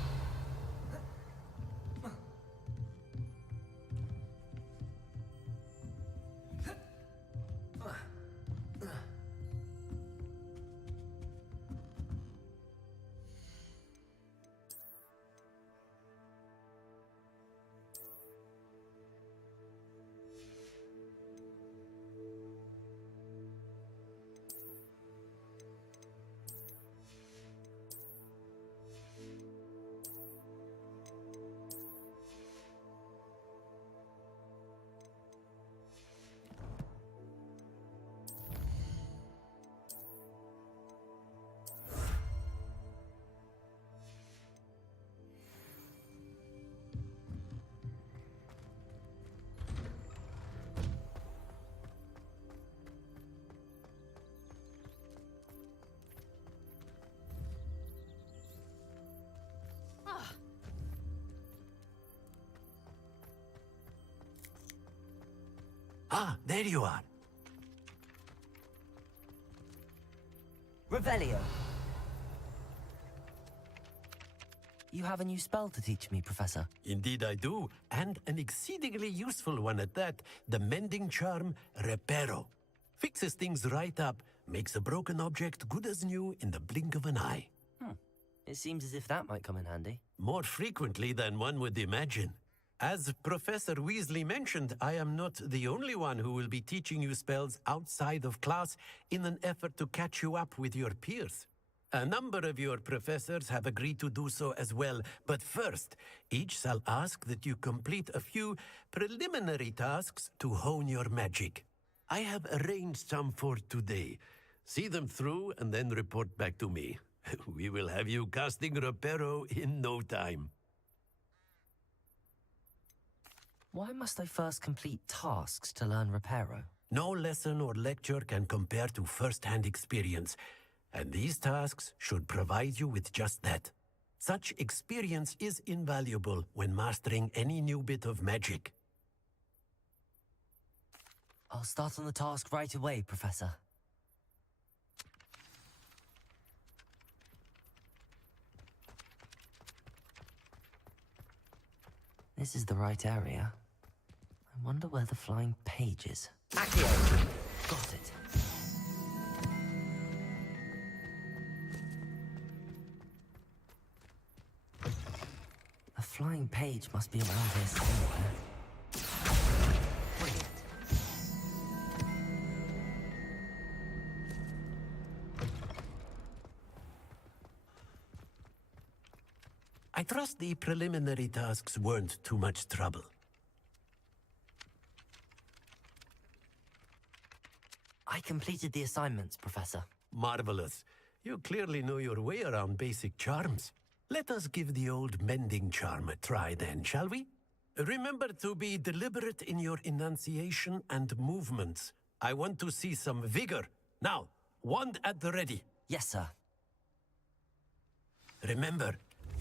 Ah, there you are. Revelio. You have a new spell to teach me, Professor. Indeed I do, and an exceedingly useful one at that. The mending charm, Reparo. Fixes things right up, makes a broken object good as new in the blink of an eye. It seems as if that might come in handy. More frequently than one would imagine. As Professor Weasley mentioned, I am not the only one who will be teaching you spells outside of class in an effort to catch you up with your peers. A number of your professors have agreed to do so as well, but first, each shall ask that you complete a few preliminary tasks to hone your magic. I have arranged some for today. See them through and then report back to me. We will have you casting Reparo in no time. Why must I first complete tasks to learn Reparo? No lesson or lecture can compare to first-hand experience, and these tasks should provide you with just that. Such experience is invaluable when mastering any new bit of magic. I'll start on the task right away, Professor. This is the right area. I wonder where the flying page is. Accio! Got it. A flying page must be around here somewhere. Brilliant. I trust the preliminary tasks weren't too much trouble. I completed the assignments, Professor. Marvelous. You clearly know your way around basic charms. Let us give the old mending charm a try then, shall we? Remember to be deliberate in your enunciation and movements. I want to see some vigor. Now, wand at the ready. Yes, sir. Remember,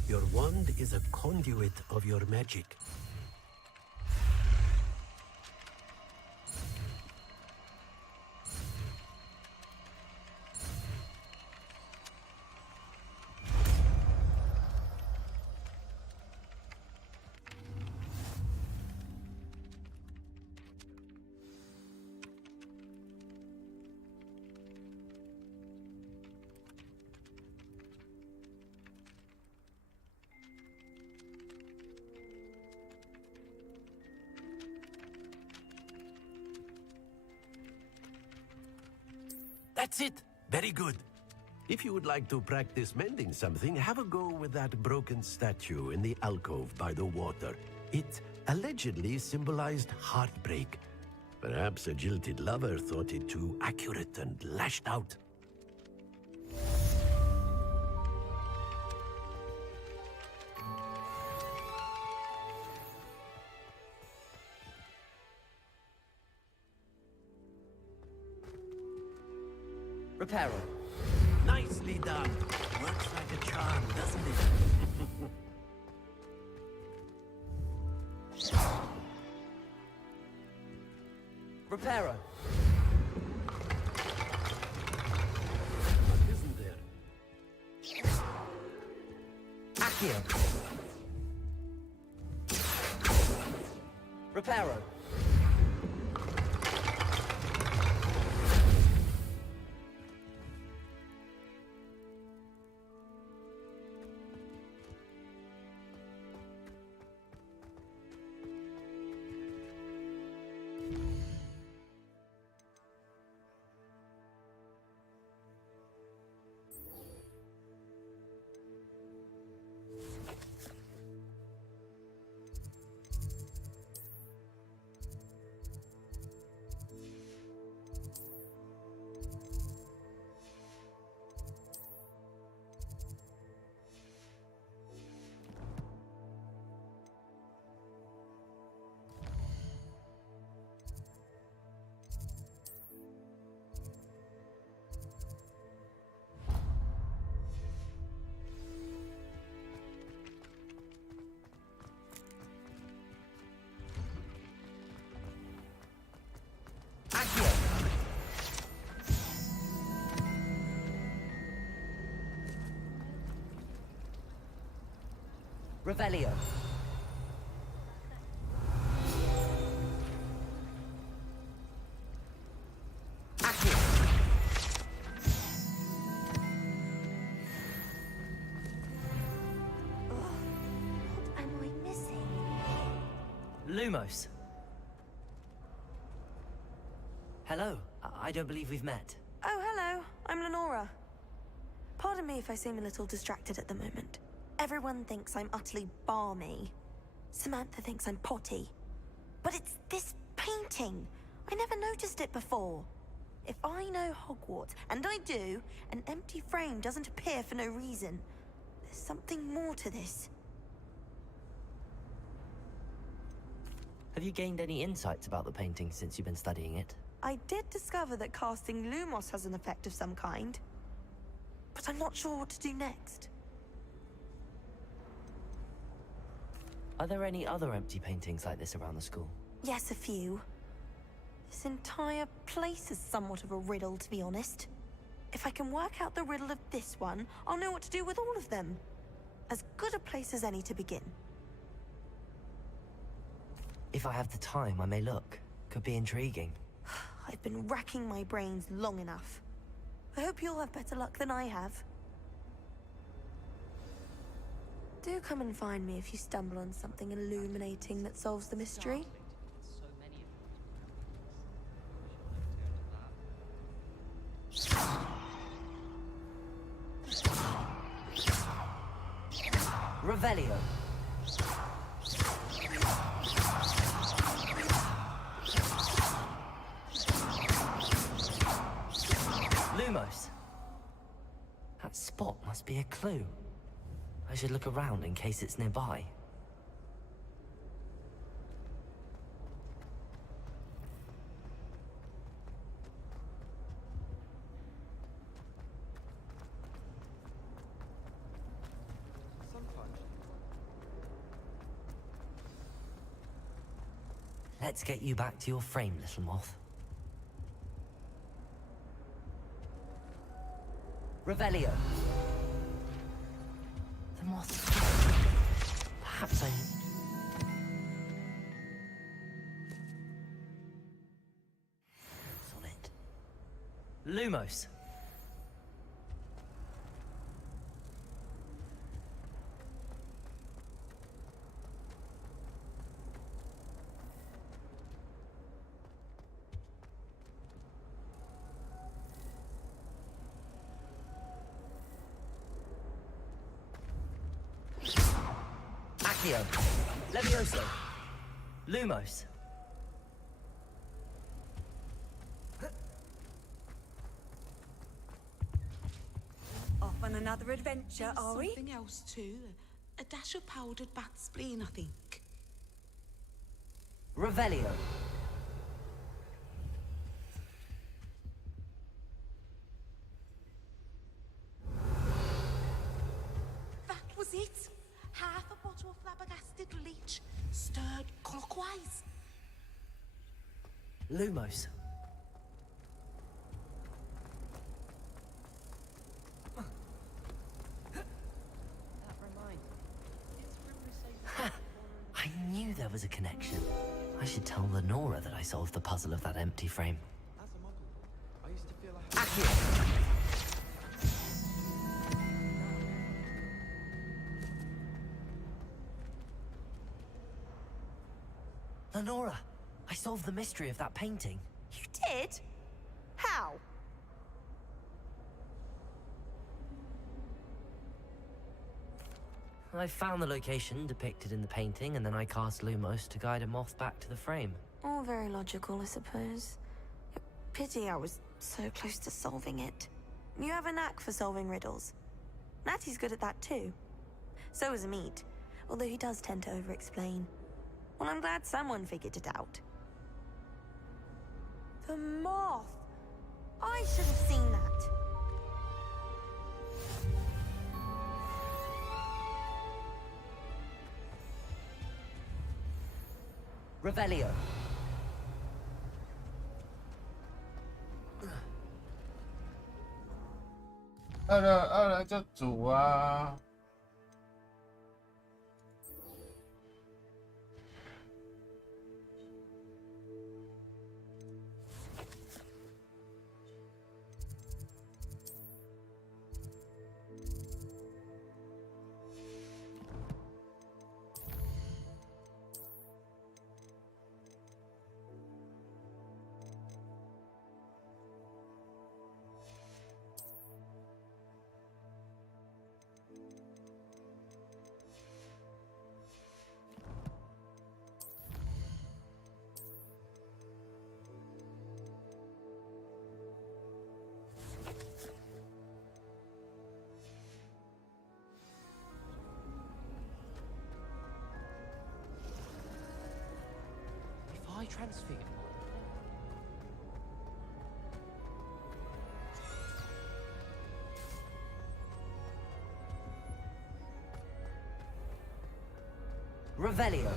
your wand is a conduit of your magic. That's it! Very good. If you would like to practice mending something, have a go with that broken statue in the alcove by the water. It allegedly symbolized heartbreak. Perhaps a jilted lover thought it too accurate and lashed out. Reparo. Nicely done. Works like a charm, doesn't it? Reparo. What isn't there? Accio. Reparo. Revelio. Accio. What am I missing? Lumos. Hello. I don't believe we've met. Oh, hello. I'm Lenora. Pardon me if I seem a little distracted at the moment. Everyone thinks I'm utterly balmy. Samantha thinks I'm potty. But it's this painting. I never noticed it before. If I know Hogwarts, and I do, an empty frame doesn't appear for no reason. There's something more to this. Have you gained any insights about the painting since you've been studying it? I did discover that casting Lumos has an effect of some kind. But I'm not sure what to do next. Are there any other empty paintings like this around the school? Yes, a few. This entire place is somewhat of a riddle, to be honest. If I can work out the riddle of this one, I'll know what to do with all of them. As good a place as any to begin. If I have the time, I may look. Could be intriguing. I've been racking my brains long enough. I hope you'll have better luck than I have. Do come and find me if you stumble on something illuminating that solves the mystery. Revelio. be a clue. I should look around in case it's nearby. Let's get you back to your frame, little moth. Revelio. The moth. Perhaps I... What's on it? Lumos. Levioso. Lumos. Off on another adventure, are we? Something else too. A dash of powdered bat spleen, I think. Revelio. That was it. Half a bottle of flabbergasted leech, stirred clockwise. Lumos. I knew there was a connection. I should tell Lenora that I solved the puzzle of that empty frame. I used to feel like... Lenora, I solved the mystery of that painting. You did? How? I found the location depicted in the painting, and then I cast Lumos to guide a moth back to the frame. All very logical, I suppose. Pity I was so close to solving it. You have a knack for solving riddles. Natty's good at that too. So is Amit, although he does tend to over-explain. Well, I'm glad someone figured it out. The moth! I should have seen that. Revelio.饿了就煮啊。I transfigured Revelio.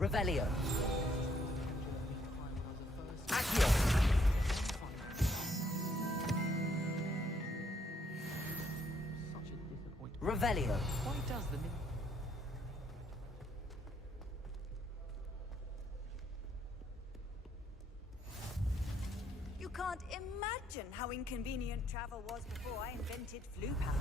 Revelio. Accio. Revelio. Why does the You can't imagine how inconvenient travel was before I invented flu powder.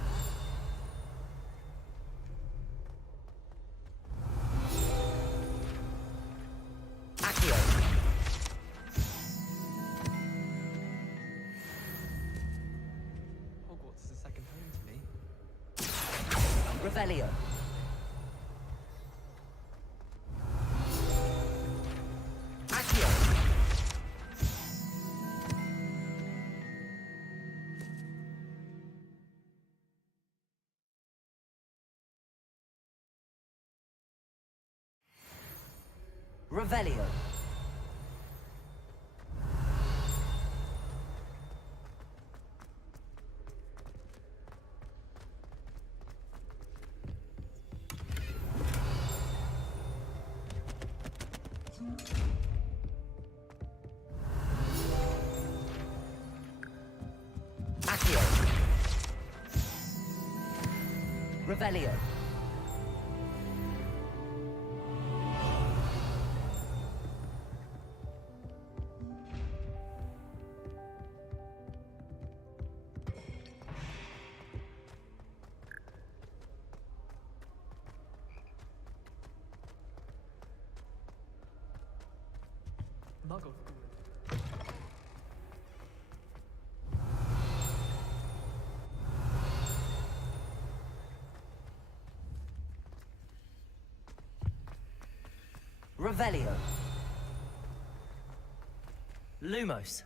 Hogwarts is a second home to me. Revelio. Revelio. Accio. Revelio. Muggle. Revelio. Lumos.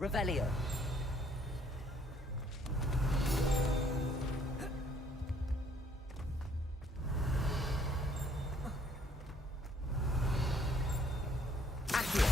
Revelio. Accio.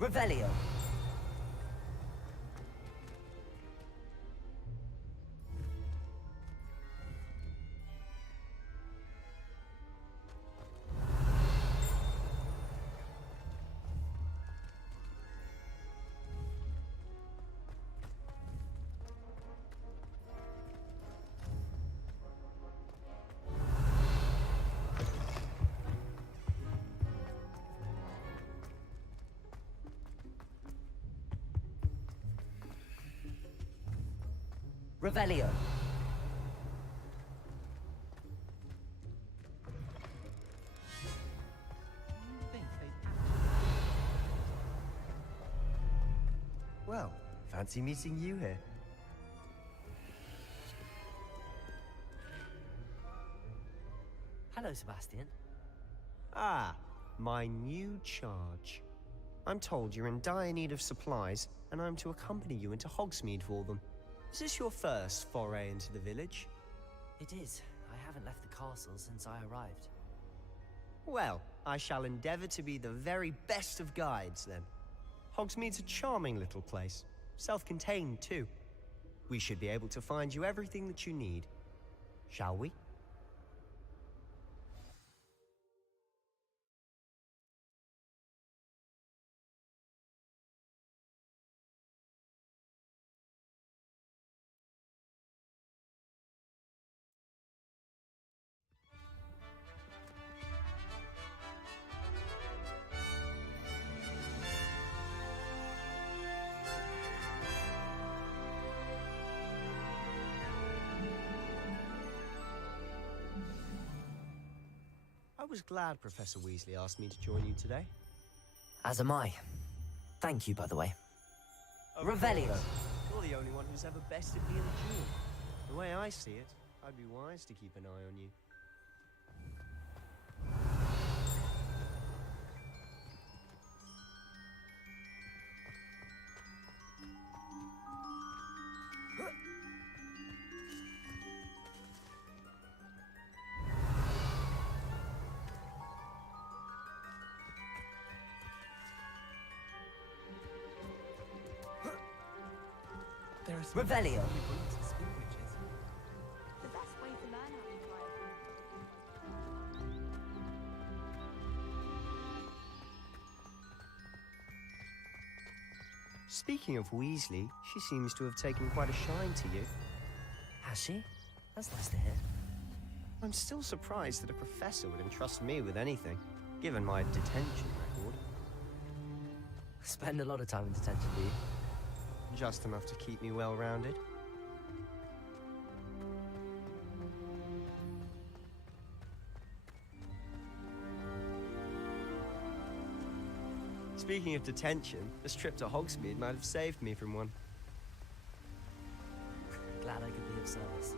Revelio. Revelio. Well, fancy meeting you here. Hello, Sebastian. Ah, my new charge. I'm told you're in dire need of supplies, and I'm to accompany you into Hogsmeade for them. Is this your first foray into the village? It is. I haven't left the castle since I arrived. Well, I shall endeavor to be the very best of guides, then. Hogsmeade's a charming little place. Self-contained, too. We should be able to find you everything that you need. Shall we? was glad Professor Weasley asked me to join you today. As am I. Thank you, by the way. Of Revelio. course. You're the only one who's ever bested me in a duel. The way I see it, I'd be wise to keep an eye on you. There are Revelio. The best way to learn how to fly. Speaking of Weasley, she seems to have taken quite a shine to you. Has she? That's nice to hear. I'm still surprised that a professor would entrust me with anything, given my detention record. Spend a lot of time in detention, do you? Just enough to keep me well-rounded. Speaking of detention, this trip to Hogsmeade might have saved me from one. Glad I could be of service.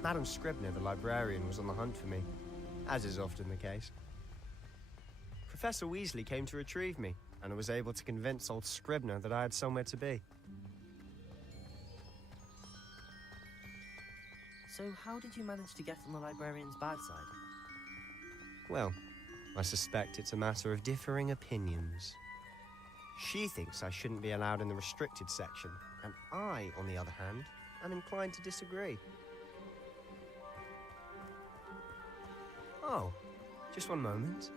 Madam Scribner, the librarian, was on the hunt for me, as is often the case. Professor Weasley came to retrieve me, and I was able to convince old Scribner that I had somewhere to be. So how did you manage to get on the librarian's bad side? Well, I suspect it's a matter of differing opinions. She thinks I shouldn't be allowed in the restricted section, and I, on the other hand, am inclined to disagree. Oh, just one moment.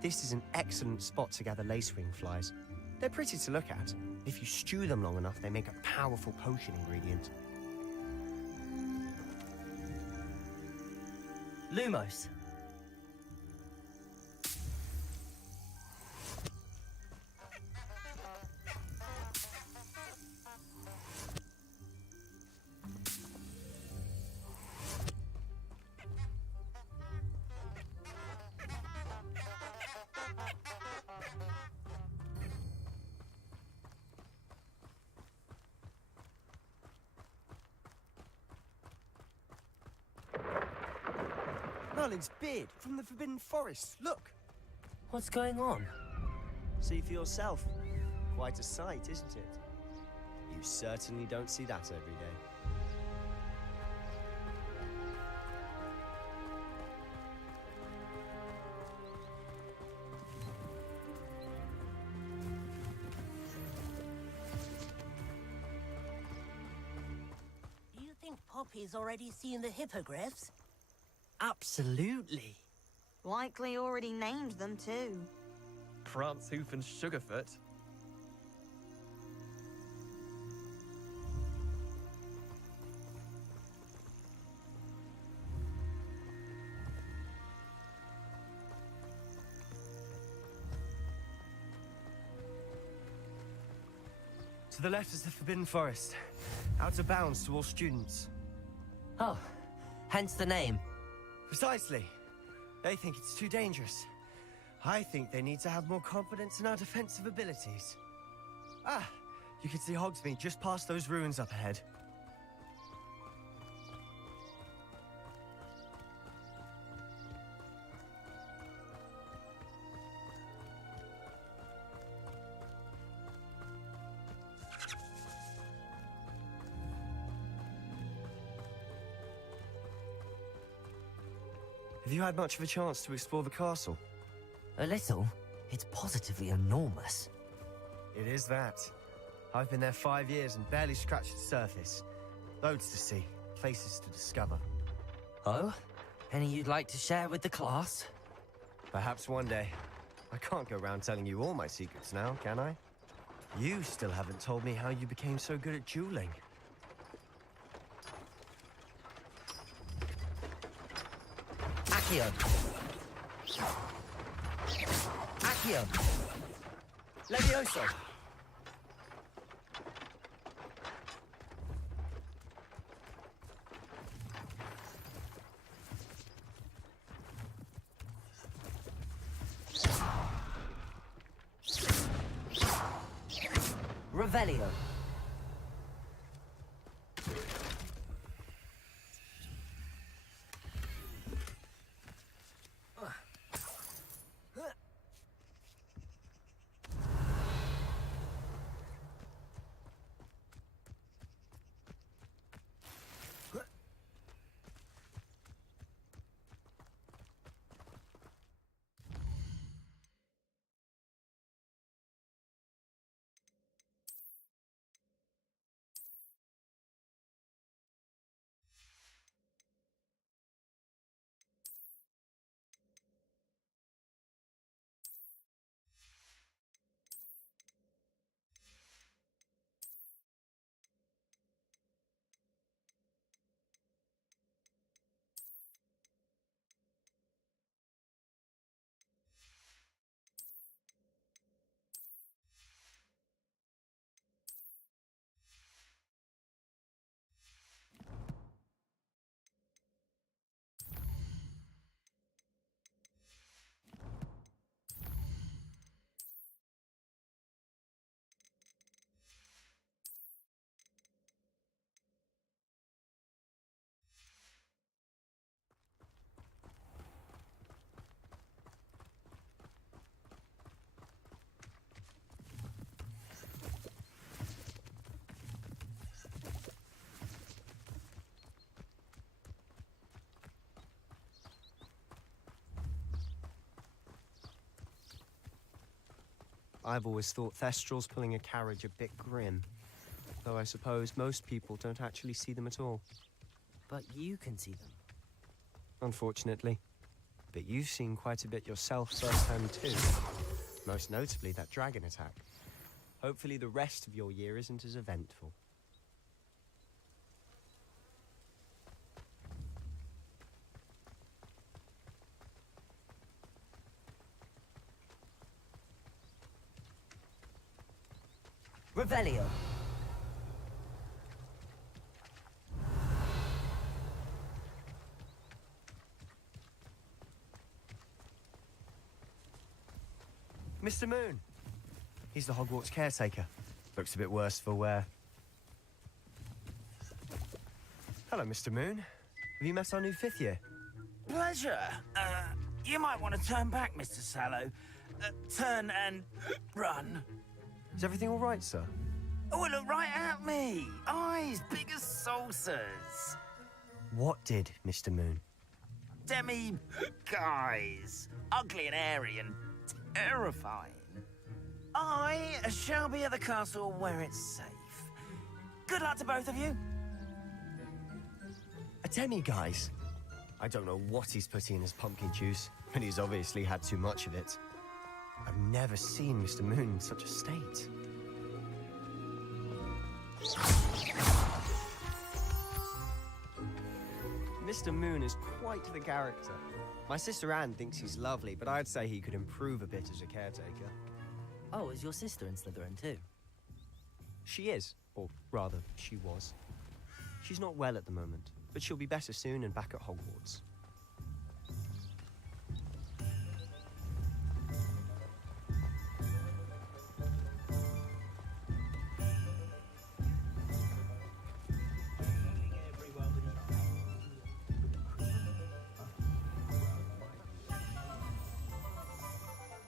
This is an excellent spot to gather lacewing flies. They're pretty to look at. If you stew them long enough, they make a powerful potion ingredient. Lumos. Merlin's beard from the Forbidden Forest. Look! What's going on? See for yourself. Quite a sight, isn't it? You certainly don't see that every day. Do you think Poppy's already seen the hippogriffs? Absolutely. Likely already named them too. Prance, Hoof, and Sugarfoot. To the left is the Forbidden Forest. Out of bounds to all students. Oh, hence the name. Precisely. They think it's too dangerous. I think they need to have more confidence in our defensive abilities. Ah, you can see Hogsmeade just past those ruins up ahead. Have you had much of a chance to explore the castle? A little. It's positively enormous. It is that. I've been there 5 years and barely scratched the surface. Loads to see, places to discover. Oh? Any you'd like to share with the class? Perhaps one day. I can't go around telling you all my secrets now, can I? You still haven't told me how you became so good at dueling. Accio. Accio. Levioso! Revelio. I've always thought Thestrals pulling a carriage a bit grim. Though I suppose most people don't actually see them at all. But you can see them. Unfortunately. But you've seen quite a bit yourself firsthand too. Most notably that dragon attack. Hopefully the rest of your year isn't as eventful. Revelio. Mr. Moon. He's the Hogwarts caretaker. Looks a bit worse for wear. Hello, Mr. Moon. Have you met our new 5th year? Pleasure. You might want to turn back, Mr. Sallow. Turn and run. Is everything all right, sir? Oh, look right at me. Eyes big as saucers. What did, Mr. Moon? Guys. Ugly and airy and terrifying. I shall be at the castle where it's safe. Good luck to both of you. A demi-guise? I don't know what he's putting in his pumpkin juice, but he's obviously had too much of it. I've never seen Mr. Moon in such a state. Mr. Moon is quite the character. My sister Anne thinks he's lovely, but I'd say he could improve a bit as a caretaker. Oh, is your sister in Slytherin too? She is, or rather, she was. She's not well at the moment, but she'll be better soon and back at Hogwarts.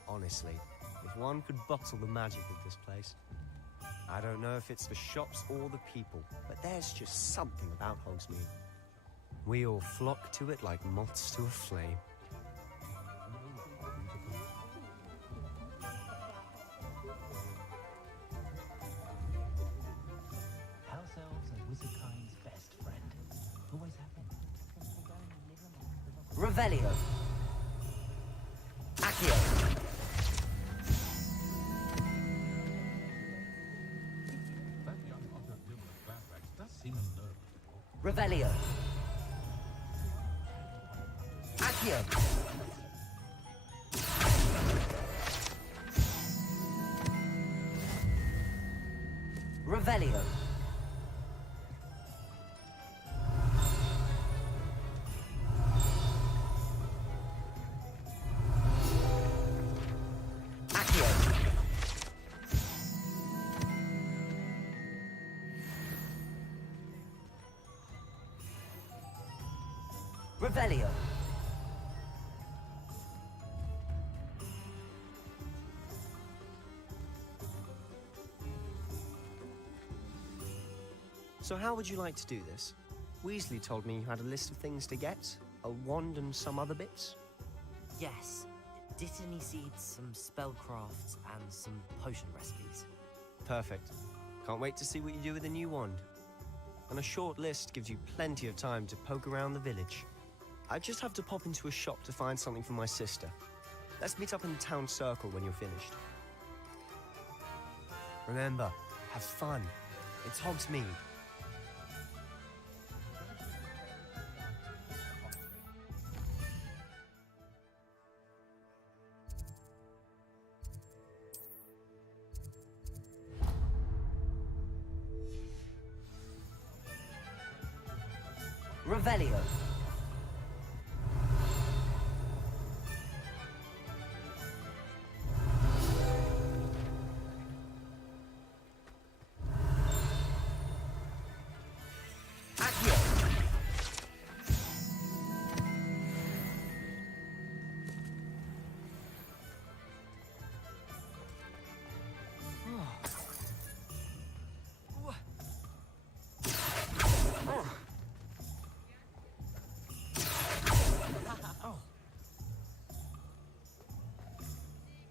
Honestly, if one could bottle the magic of this place. I don't know if it's the shops or the people, but there's just something about Hogsmeade. We all flock to it like moths to a flame. House elves are wizardkind's best friend. Always have been. Revelio. Accio. Revelio. Accio. Revelio. Accio. Revelio. So how would you like to do this? Weasley told me you had a list of things to get, a wand and some other bits. Yes. Dittany seeds, some spellcrafts, and some potion recipes. Perfect. Can't wait to see what you do with the new wand. And a short list gives you plenty of time to poke around the village. I just have to pop into a shop to find something for my sister. Let's meet up in the town circle when you're finished. Remember, have fun. It's Hogsmeade. Revelio.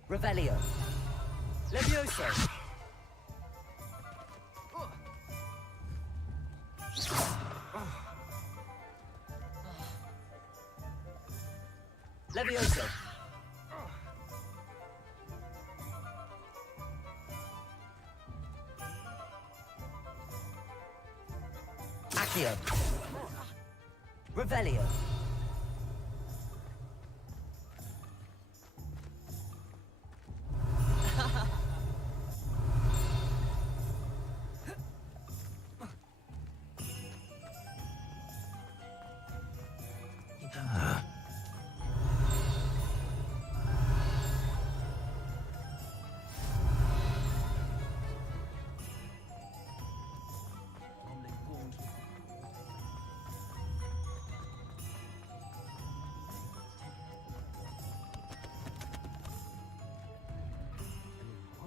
Revelio. Levioso! Levioso. Accio. Revelio.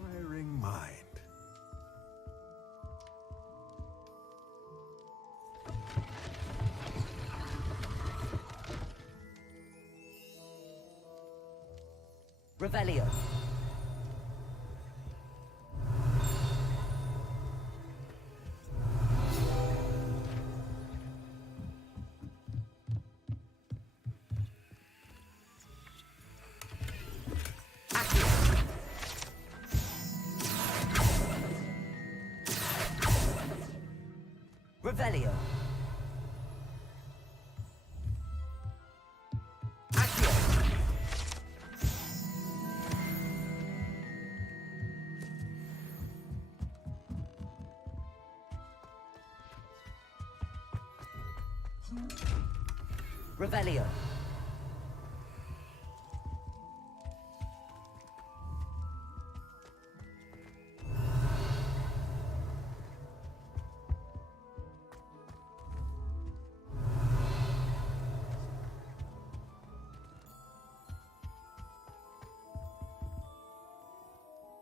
Inquiring mind. Revelio. Revelio. Accio. Revelio.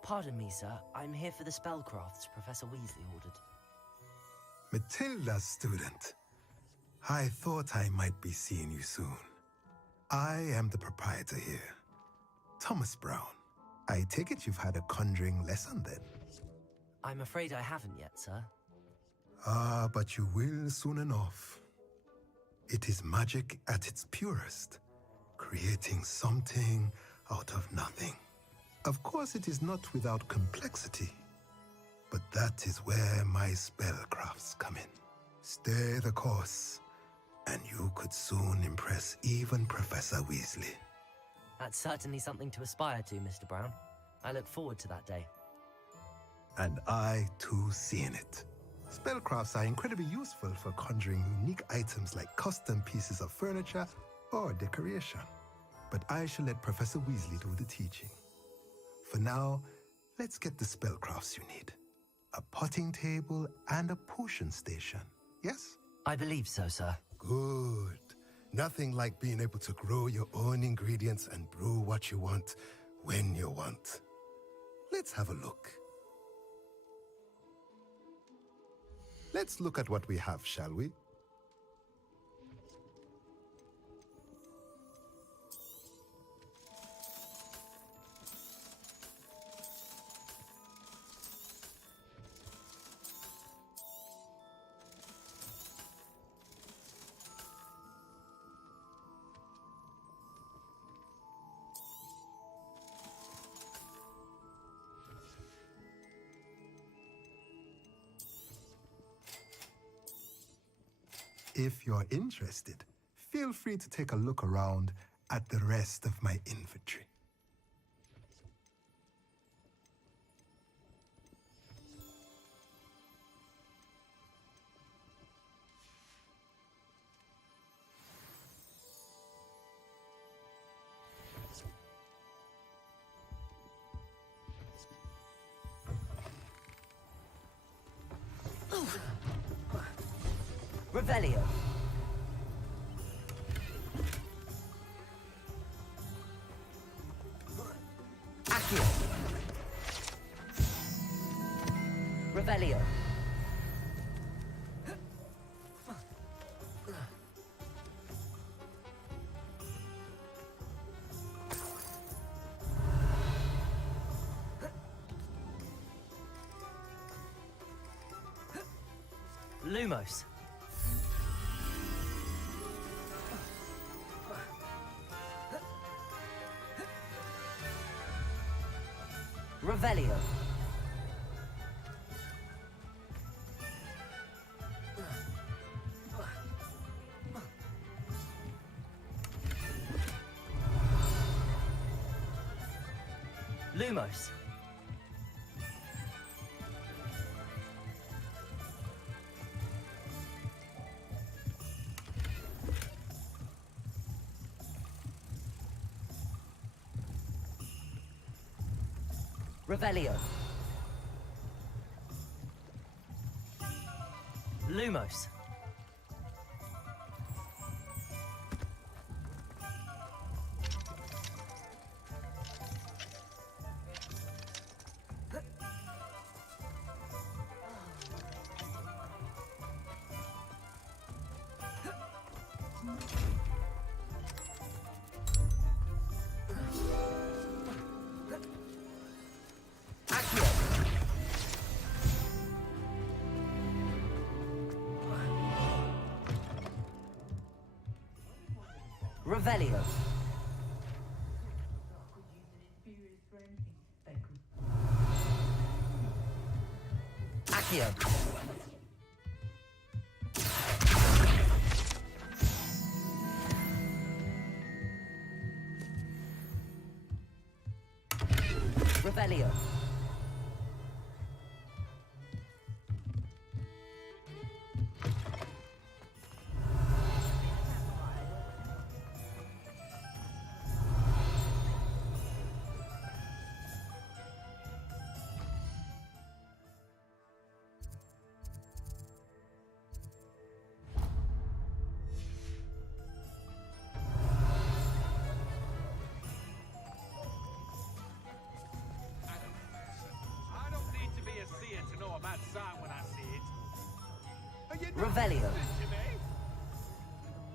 Pardon me, sir. I'm here for the spellcrafts Professor Weasley ordered. Matilda, student. I thought I might be seeing you soon. I am the proprietor here, Thomas Brown. I take it you've had a conjuring lesson then? I'm afraid I haven't yet, sir. Ah, but you will soon enough. It is magic at its purest, creating something out of nothing. Of course, it is not without complexity, but that is where my spellcrafts come in. Stay the course, and you could soon impress even Professor Weasley. That's certainly something to aspire to, Mr. Brown. I look forward to that day. And I, too, seeing it. Spellcrafts are incredibly useful for conjuring unique items like custom pieces of furniture or decoration. But I shall let Professor Weasley do the teaching. For now, let's get the spellcrafts you need. A potting table and a potion station, yes? I believe so, sir. Good. Nothing like being able to grow your own ingredients and brew what you want when you want. Let's have a look. Let's look at what we have, shall we? If you're interested, feel free to take a look around at the rest of my inventory. Revelio. Accio. Revelio. Lumos. Revelio. Lumos. Revelio. Lumos. Revelio. Accio. Revelio. Revelio.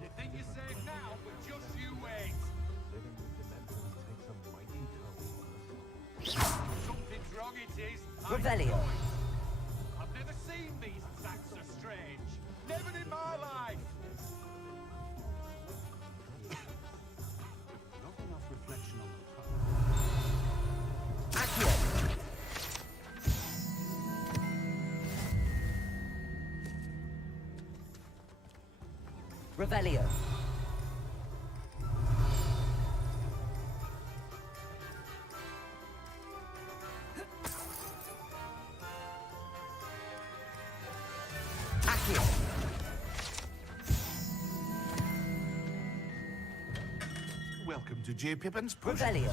You think you're safe now, but just you wait. Something's wrong, it is. Revelio. I've never seen these sacks so strange. Never in my life. Not enough reflection on the top. Accio. Revelio. Accio. Welcome to J. Pippin's Push. Revelio.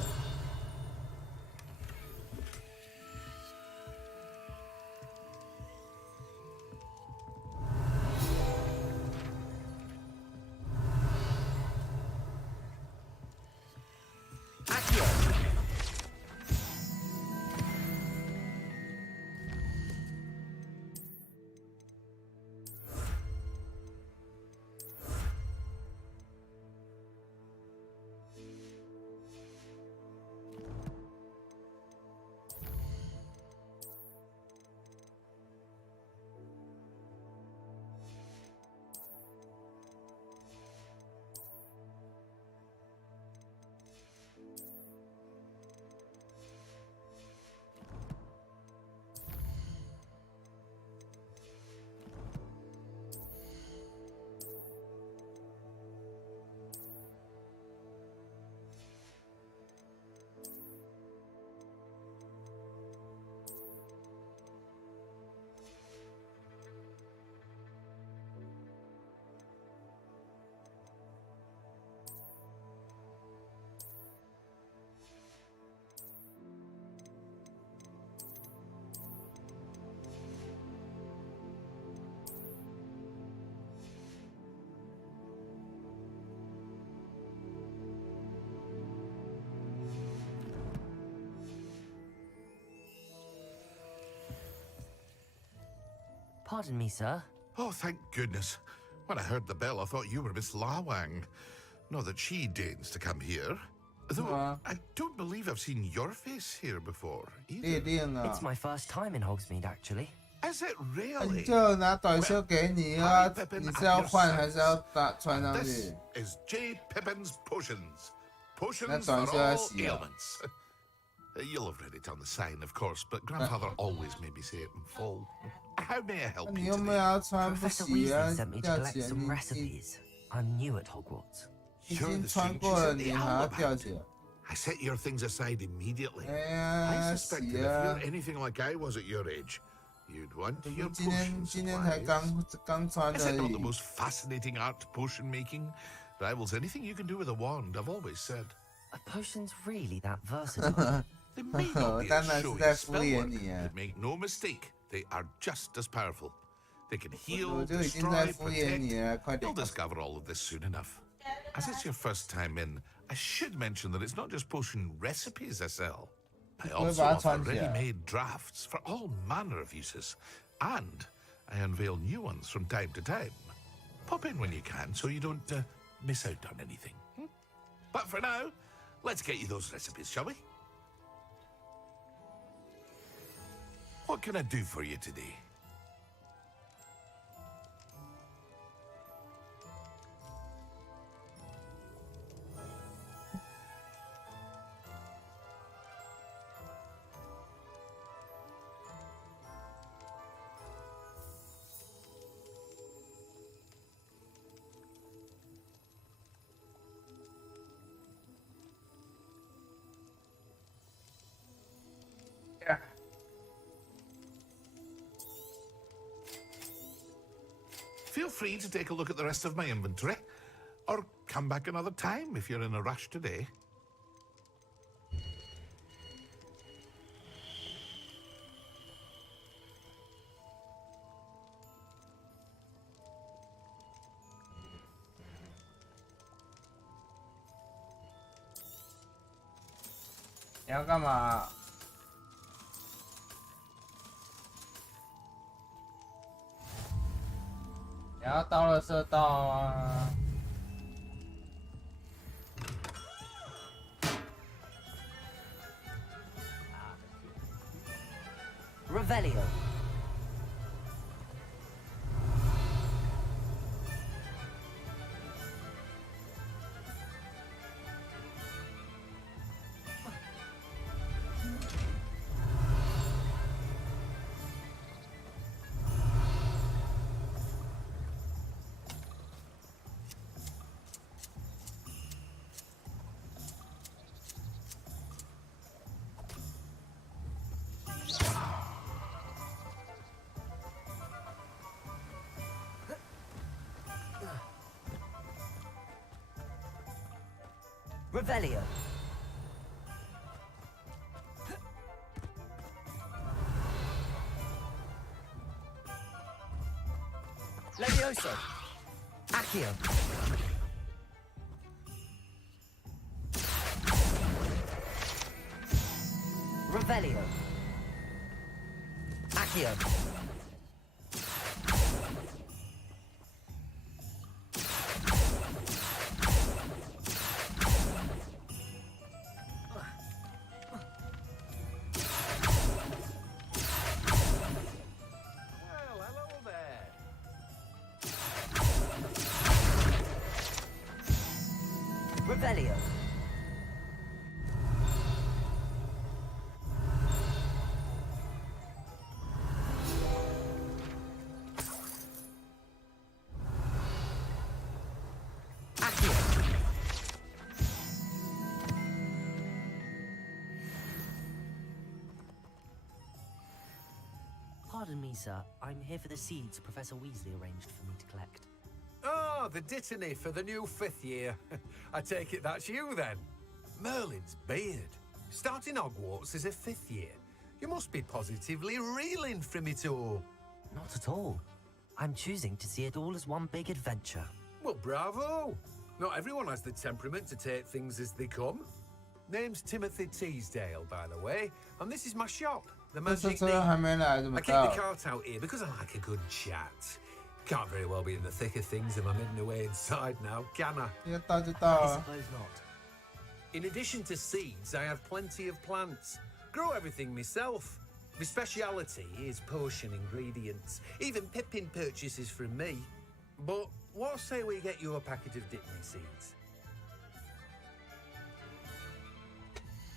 Pardon me, sir. Oh, thank goodness. When I heard the bell, I thought you were Miss Lawang. Not that she deigns to come here. Though I don't believe I've seen your face here before either. It's my first time in Hogsmeade, actually. Is it really? 就拿短袖给你啊，你是要换还是要穿上去 This is J. Pippin's Potions. Potions 那 for 短袖要 all 洗啊 ailments. You'll have read it on the sign, of course, but Grandfather always made me say it in full. How may I help 你 you 有没 today? 有要穿不 Professor 洗啊 Weasley sent me to 吊 collect 起来 some 你 recipes. I'm new at Hogwarts. 已 You're 经 the 穿 student 过 you 了， sent 你 the 还 owl 要吊 about. 起来？ I set your things aside immediately. 哎 I 呀， suspected 洗 if 啊 you're！anything like I was at your age, you'd want your 今天 potion 今天才 supplies. 刚穿 Is 而 it not the 已。 most fascinating art, potion making? Rivals anything you can do with a wand, I've always said. Are potions really that versatile? They may not be 当 as 然是 showy 在 as 敷 spell 衍 work, 你啊！ but make no mistake, they are just as powerful. They can 我 heal, 就已经在 destroy, 敷衍 protect. 你了，快 You'll 点！ discover all of this soon enough. As it's your first time in, I should mention that it's not just potion recipes I sell. I also offer ready-made drafts for all manner of uses, and I unveil new ones from time to time. Pop in when you can so you don't miss out on anything. But for now, let's get you those recipes, shall we? What can I do for you today? Feel free to take a look at the rest of my inventory, or come back another time if you're in a rush today. “你要干嘛？”你要到了射道啊！ Revelio. Revelio. Levioso. Accio. Revelio. Accio. Revelio. Accio. Pardon me, sir. I'm here for the seeds Professor Weasley arranged for me to collect. Oh, the dittany for the new 5th year. I take it that's you, then. Merlin's beard. Starting Hogwarts as a 5th year. You must be positively reeling from it all. Not at all. I'm choosing to see it all as one big adventure. Well, bravo. Not everyone has the temperament to take things as they come. Name's Timothy Teasdale, by the way, and this is my shop. The magic I keep the cart out here because I like a good chat. Can't very well be in the thick of things if I'm hidden away inside now, can I? I suppose not. In addition to seeds, I have plenty of plants. Grow everything myself. My speciality is potion ingredients. Even Pippin purchases from me. But what say we get you a packet of dittany seeds?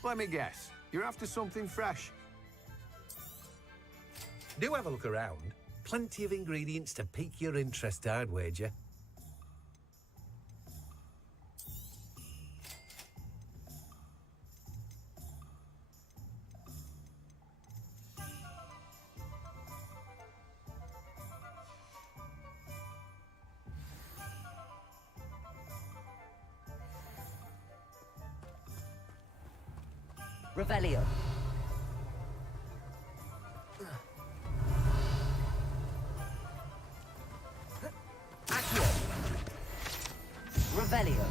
Let me guess. You're after something fresh. Do have a look around. Plenty of ingredients to pique your interest, I'd wager. Revelio. Accio. Revelio.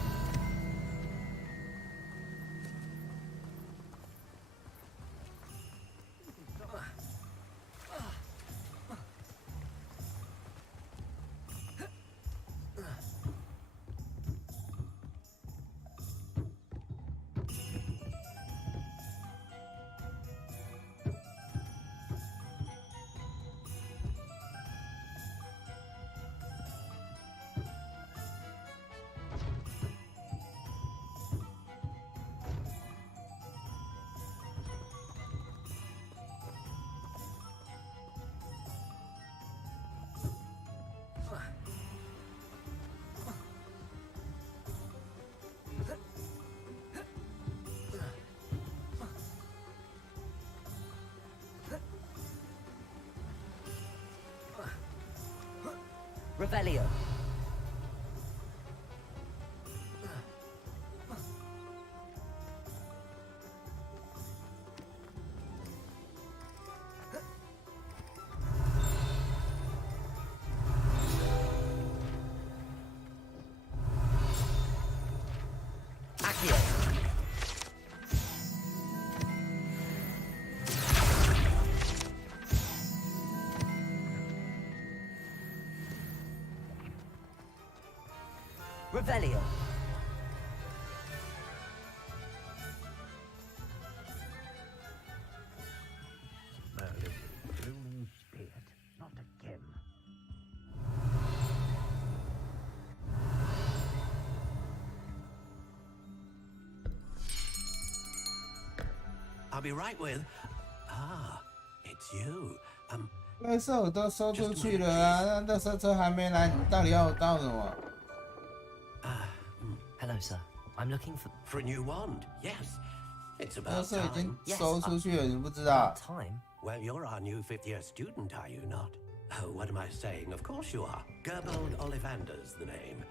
Revelio. Accio. Revelio. Blooming spirit, not again. I'll be right with. Ah, it's you. 垃圾我都收出去了啊，那垃圾车还没来，你到底要我到什么？ Hello, sir. I'm looking for a new wand. Yes, it's about 垃圾已 time. 经收出去了，你不知道 time? Well, you're our new fifth-year student, are you not? Oh, what am I saying? Of course you are. Gerbold Ollivander's the name.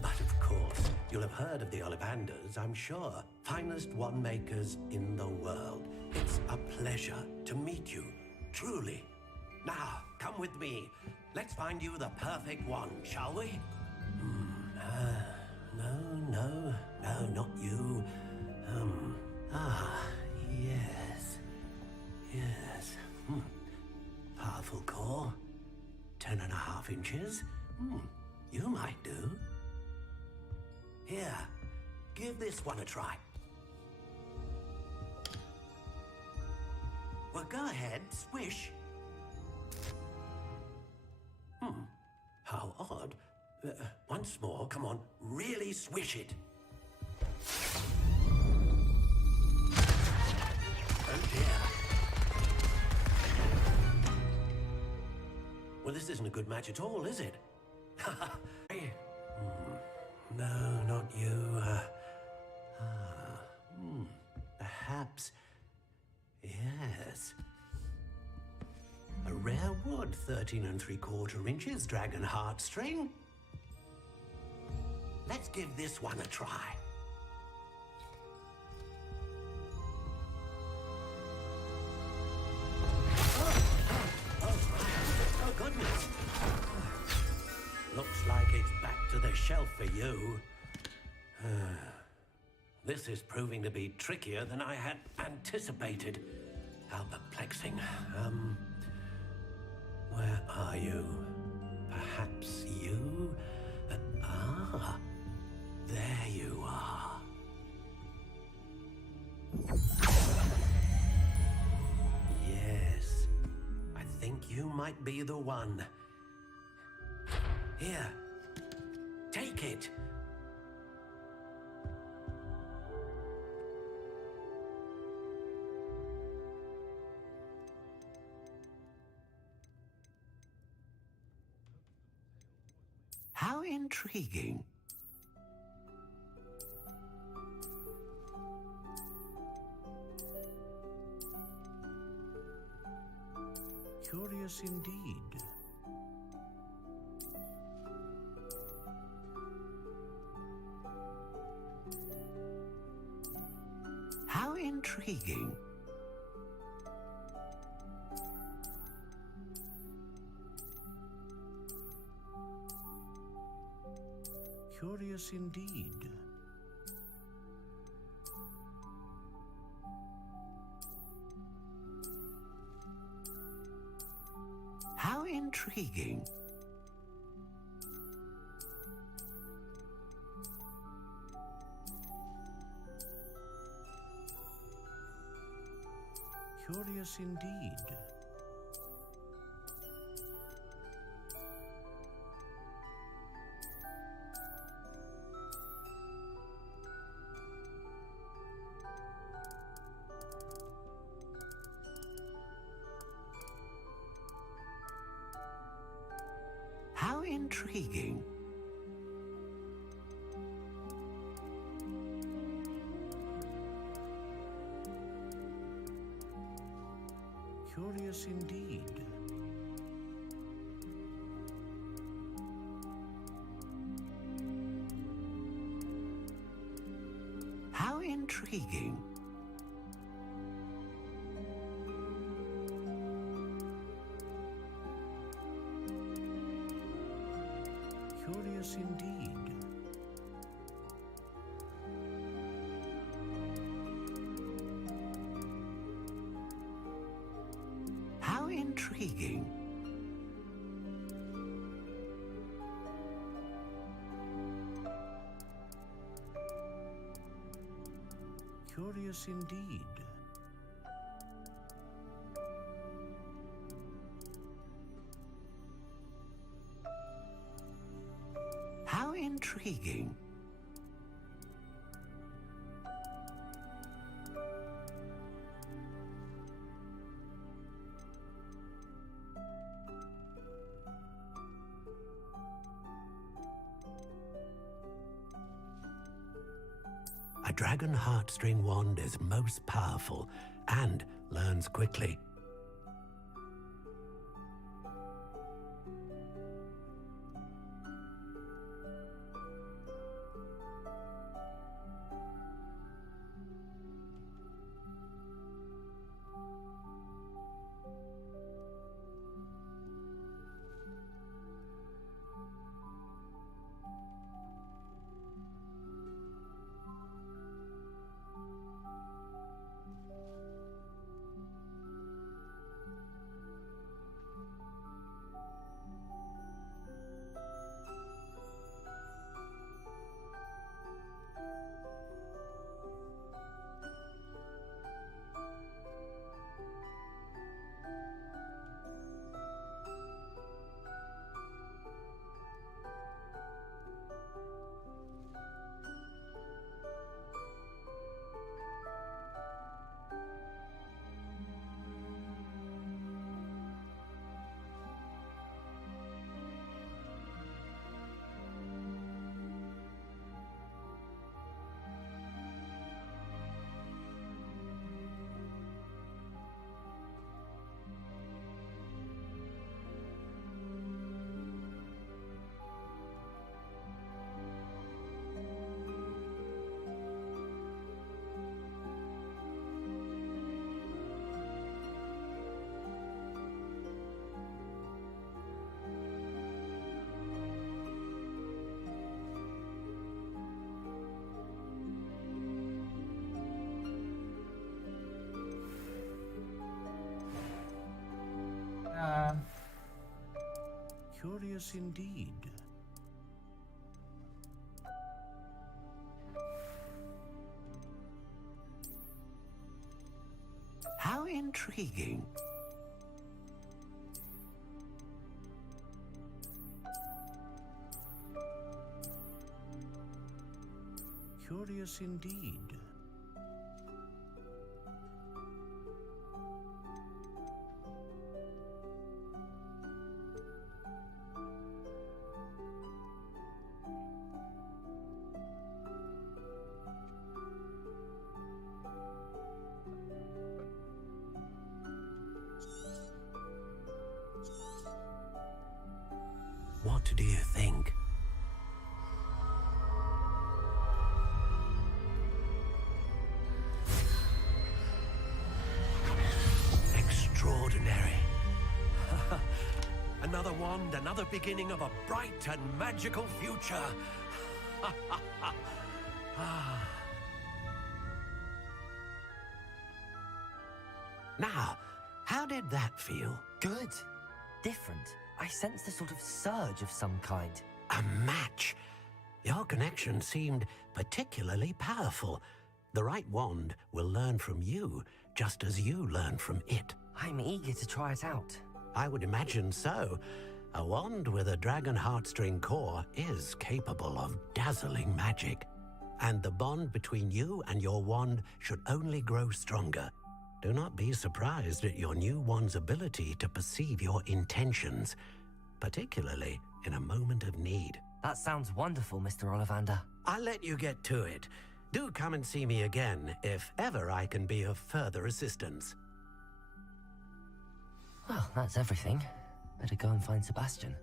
But of course, you'll have heard of the Ollivanders, I'm sure. Finest wand makers in the world. It's a pleasure to meet you, truly. Now, come with me. Let's find you the perfect wand, shall we? No, not you. Yes. Powerful core. 10.5 inches. You might do. Here, give this one a try. Well, go ahead, swish. How odd. Once more, come on, really swish it. Oh dear. Well, this isn't a good match at all, is it? No, not you. Perhaps. Yes. A rare wood, 13 3/4 inches, dragon heartstring. Let's give this one a try. Oh, goodness. Looks like it's back to the shelf for you. This is proving to be trickier than I had anticipated. How perplexing. Where are you? Perhaps you? There you are. Yes, I think you might be the one. Here, take it. How intriguing. Curious indeed. How intriguing. Curious indeed. How intriguing. Curious indeed. How intriguing. Curious indeed. How intriguing. Curious indeed. How intriguing. Curious indeed. How intriguing. A dragon heartstring wand is most powerful and learns quickly. Curious indeed. How intriguing. Curious indeed. What do you think? Extraordinary. Another wand, another beginning of a bright and magical future. Now, how did that feel? Good. Different. I sensed a sort of surge of some kind. A match. Your connection seemed particularly powerful. The right wand will learn from you, just as you learn from it. I'm eager to try it out. I would imagine so. A wand with a dragon heartstring core is capable of dazzling magic. And the bond between you and your wand should only grow stronger. Do not be surprised at your new wand's ability to perceive your intentions, particularly in a moment of need. That sounds wonderful, Mr. Ollivander. I'll let you get to it. Do come and see me again if ever I can be of further assistance. Well, that's everything. Better go and find Sebastian.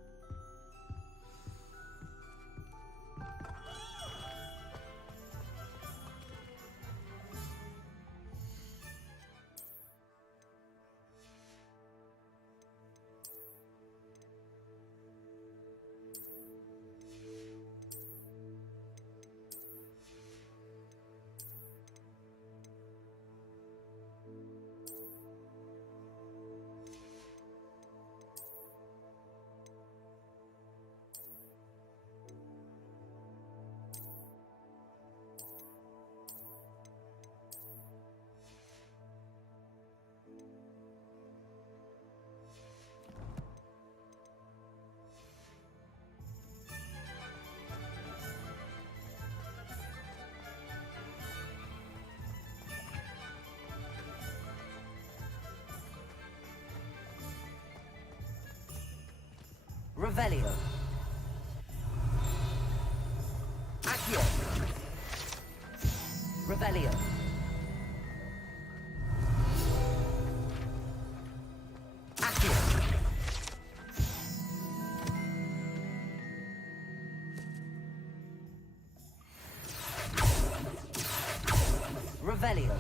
Revelio. Accio. Revelio. Accio. Revelio.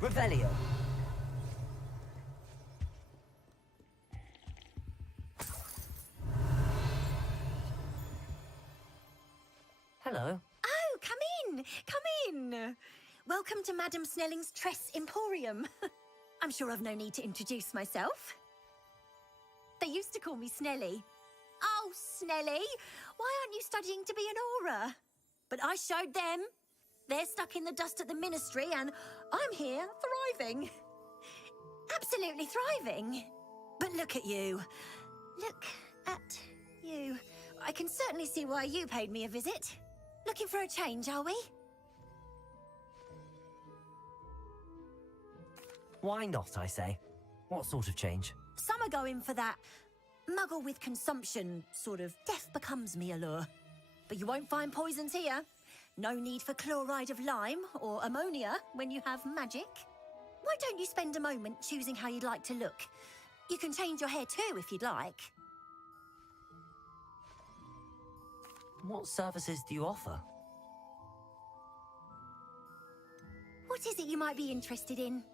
Revelio. Hello. Oh, come in! Come in! Welcome to Madame Snelling's Tress Emporium. I'm sure I've no need to introduce myself. They used to call me Snelly. Oh, Snelly! Why aren't you studying to be an aura? But I showed them. They're stuck in the dust at the Ministry, and I'm here, thriving. Absolutely thriving. But look at you. Look at you. I can certainly see why you paid me a visit. Looking for a change, are we? Why not, I say? What sort of change? Some are going for that muggle with consumption, sort of death becomes me allure. But you won't find poisons here. No need for chloride of lime or ammonia when you have magic. Why don't you spend a moment choosing how you'd like to look? You can change your hair too if you'd like. What services do you offer? What is it you might be interested in?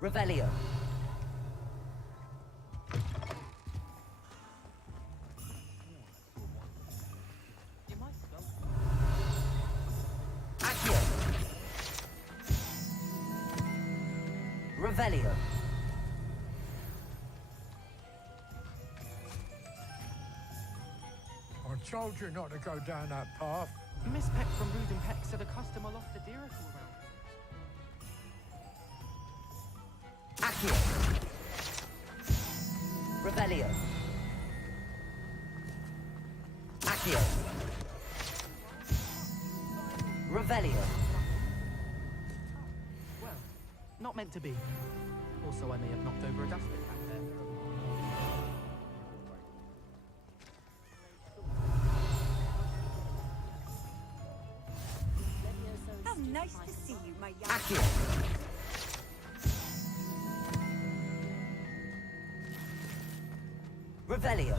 Revelio. Accio. Revelio. I told you not to go down that path. Miss Peck from Rude and Peck said a customer lost a deer all around. Accio. Revelio. Accio. Revelio. Well, not meant to be. Also, I may have knocked over a dustbin back there. How nice to see you, my young Accio. Revelio.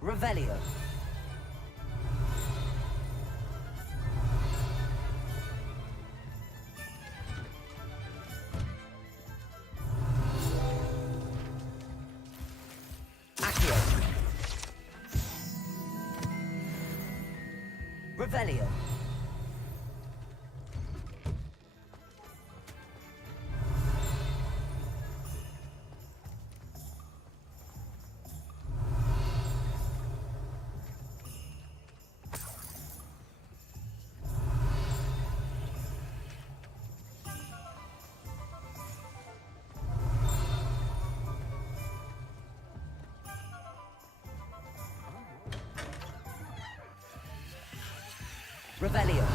Revelio. Accio. Revelio. Revelio.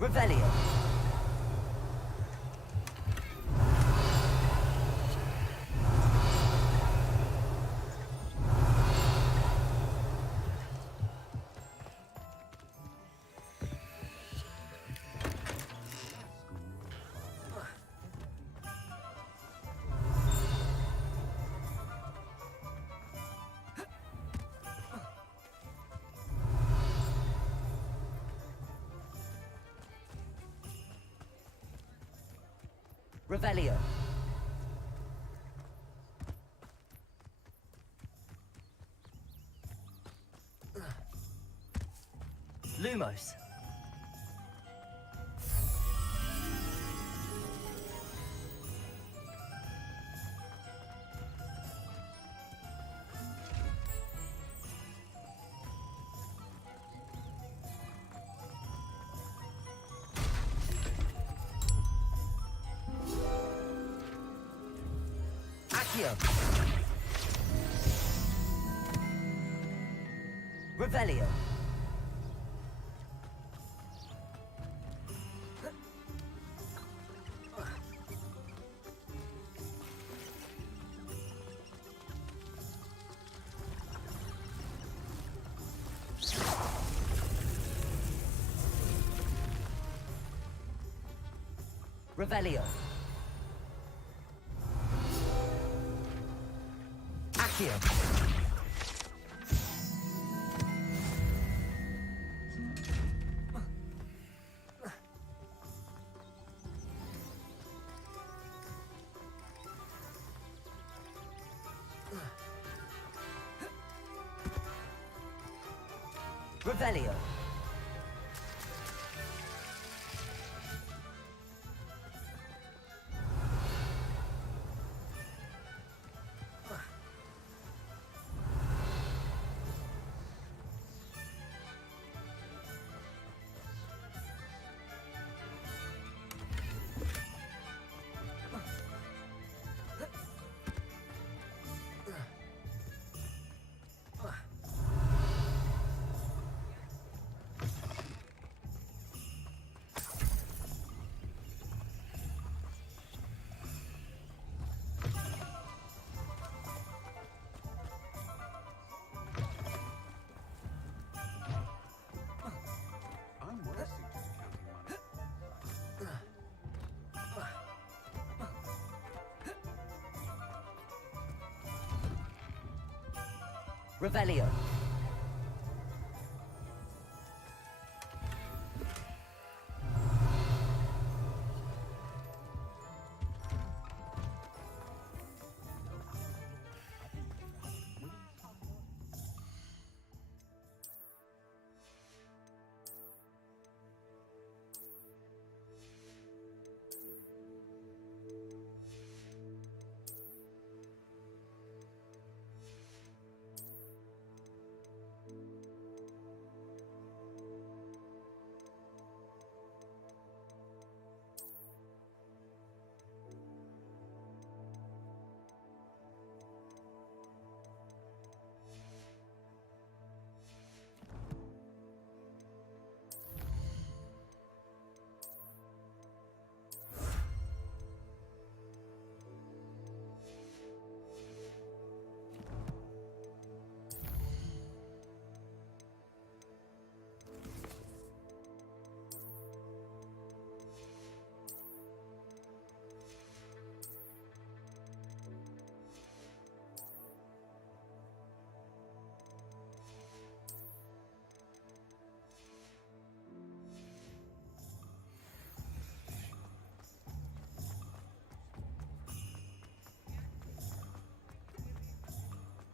Revelio. Revelio. Lumos. Accio. Revelio. Revelio. Accio. Revelio. Revelio.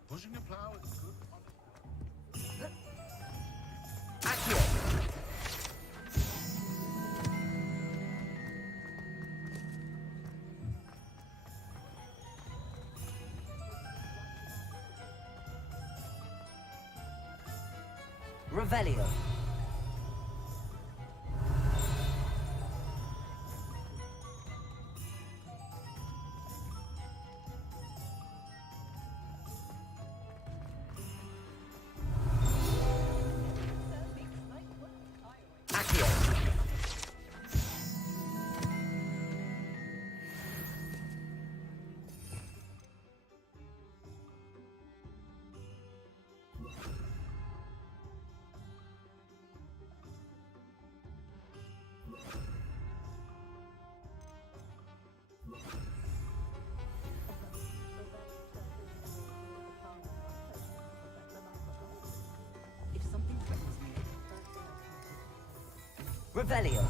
Pushing the plow is good. Accio. Revelio. Accio. Revelio.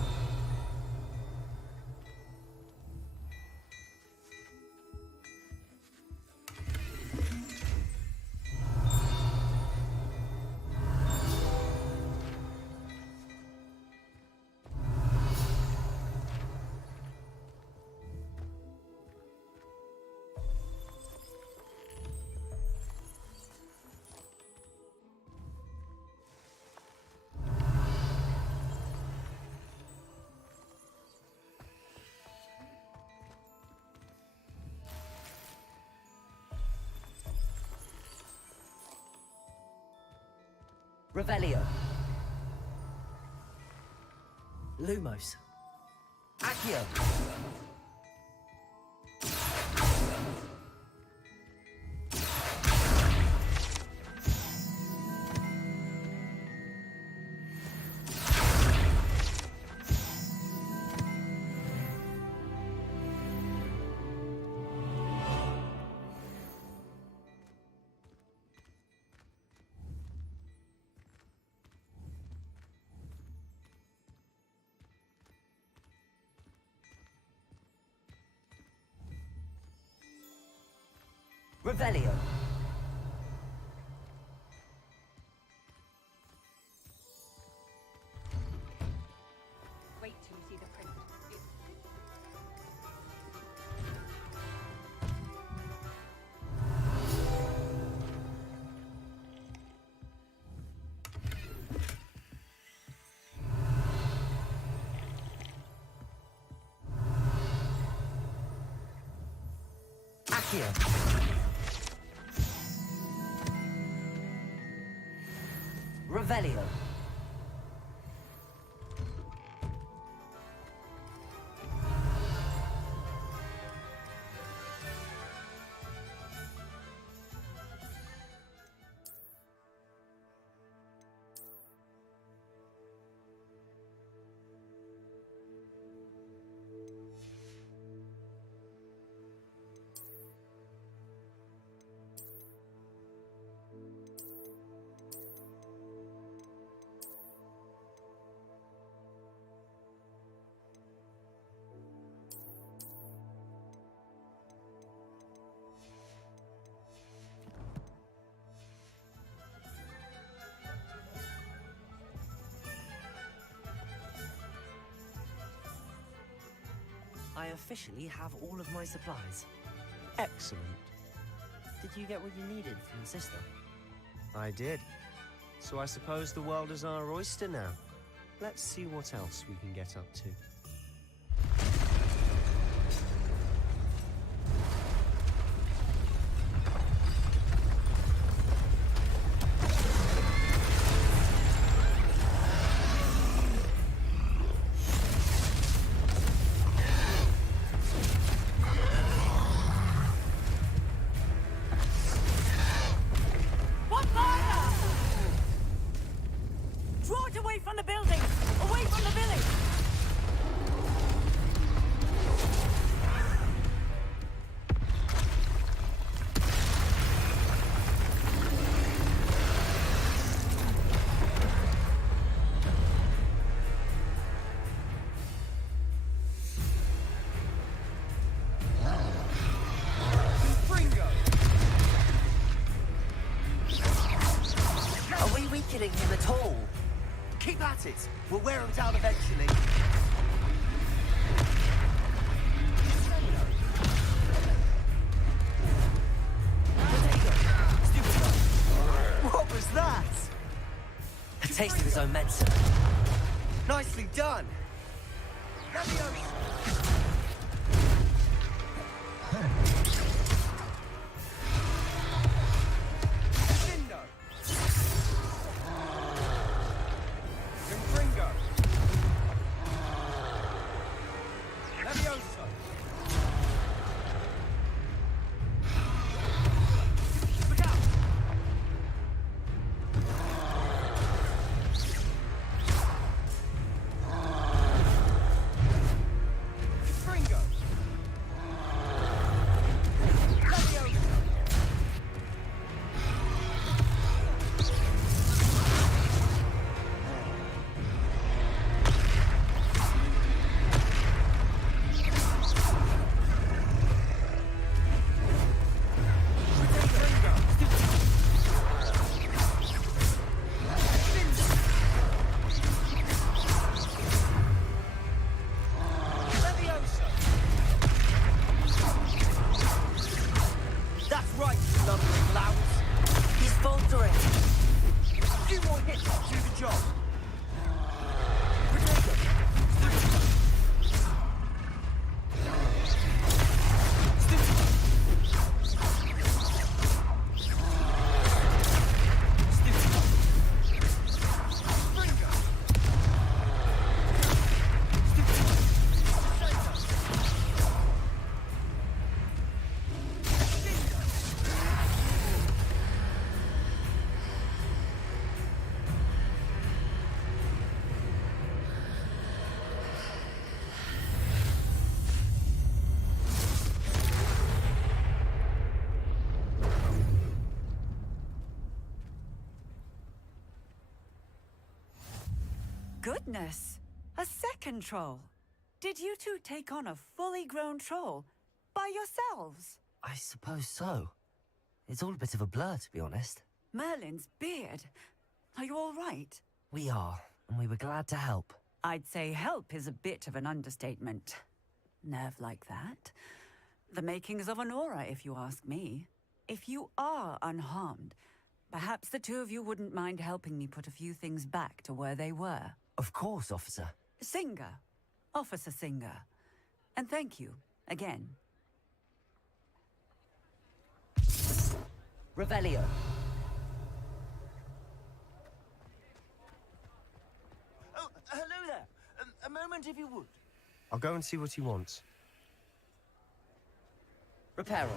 Revelio. Lumos. Accio. Revelio. Wait till you see the print. Accio. Revelio. I officially have all of my supplies. Excellent. Did you get what you needed from your sister? I did. So I suppose the world is our oyster now. Let's see what else we can get up to. Draw it away from the building! Away from the village! Are we weakening him at all? Keep at it. We'll wear him down eventually. What was that? A taste of his own medicine. Nicely done. Goodness! A second troll! Did you two take on a fully grown troll by yourselves? I suppose so. It's all a bit of a blur, to be honest. Merlin's beard. Are you all right? We are, and we were glad to help. I'd say help is a bit of an understatement. Nerve like that. The makings of an aura, if you ask me. If you are unharmed, perhaps the two of you wouldn't mind helping me put a few things back to where they were. Of course, officer. Singer. Officer Singer. And thank you, again. Revelio. Oh, hello there. A moment, if you would. I'll go and see what he wants. Reparo.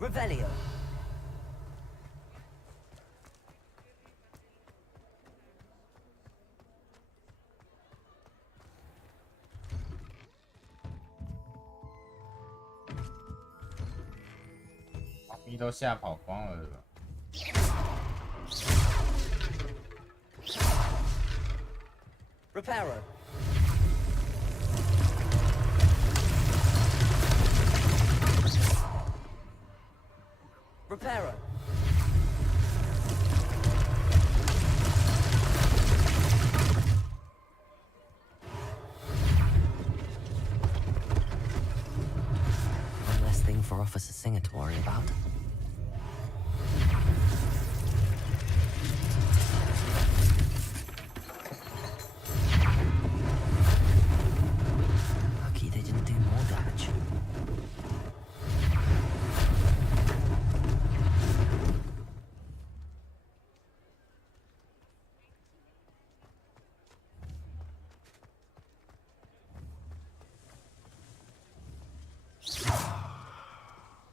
Revelio.逼都吓跑光了吧？ Reparo. Reparo. One less thing for Officer Singer to worry about. Lucky they didn't do more damage.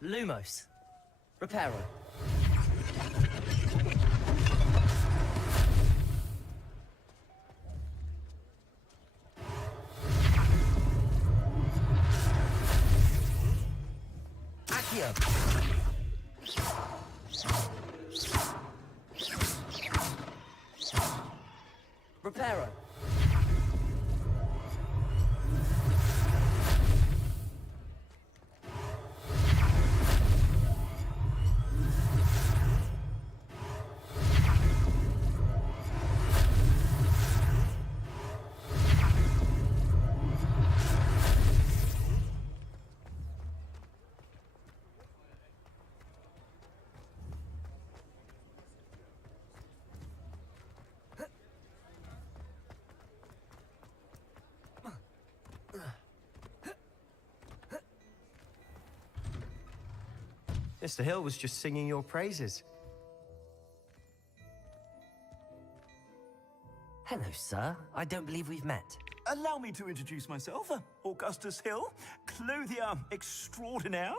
Lumos. Reparo. Accio. Reparo. Mr. Hill was just singing your praises. Hello, sir. I don't believe we've met. Allow me to introduce myself, Augustus Hill, clothier extraordinaire.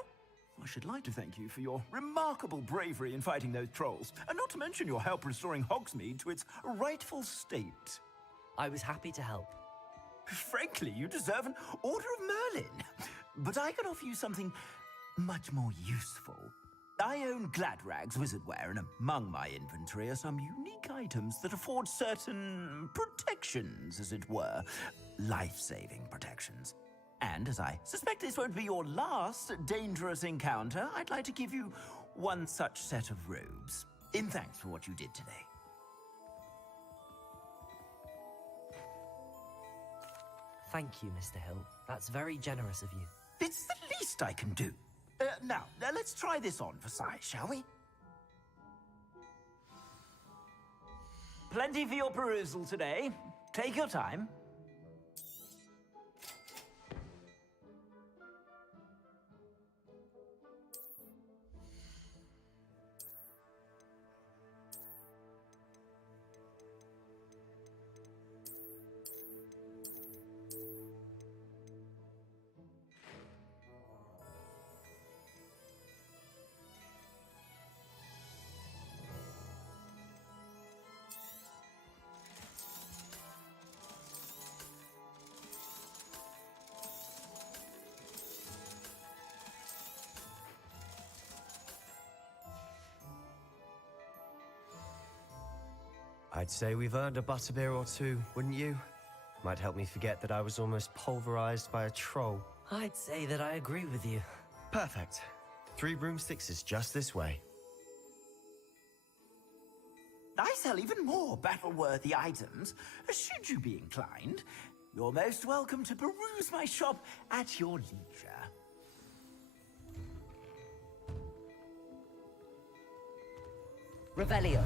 I should like to thank you for your remarkable bravery in fighting those trolls, and not to mention your help restoring Hogsmeade to its rightful state. I was happy to help. Frankly, you deserve an Order of Merlin. But I can offer you something much more useful. I own Gladrag's wizardware, and among my inventory are some unique items that afford certain protections, as it were. Life-saving protections. And as I suspect this won't be your last dangerous encounter, I'd like to give you one such set of robes, in thanks for what you did today. Thank you, Mr. Hill. That's very generous of you. It's the least I can do. Now, let's try this on for size, shall we? Plenty for your perusal today. Take your time. I'd say we've earned a butterbeer or two, wouldn't you? Might help me forget that I was almost pulverized by a troll. I'd say that I agree with you. Perfect. 3 broomsticks is just this way. I sell even more battle-worthy items. Should you be inclined, you're most welcome to peruse my shop at your leisure. Revelio.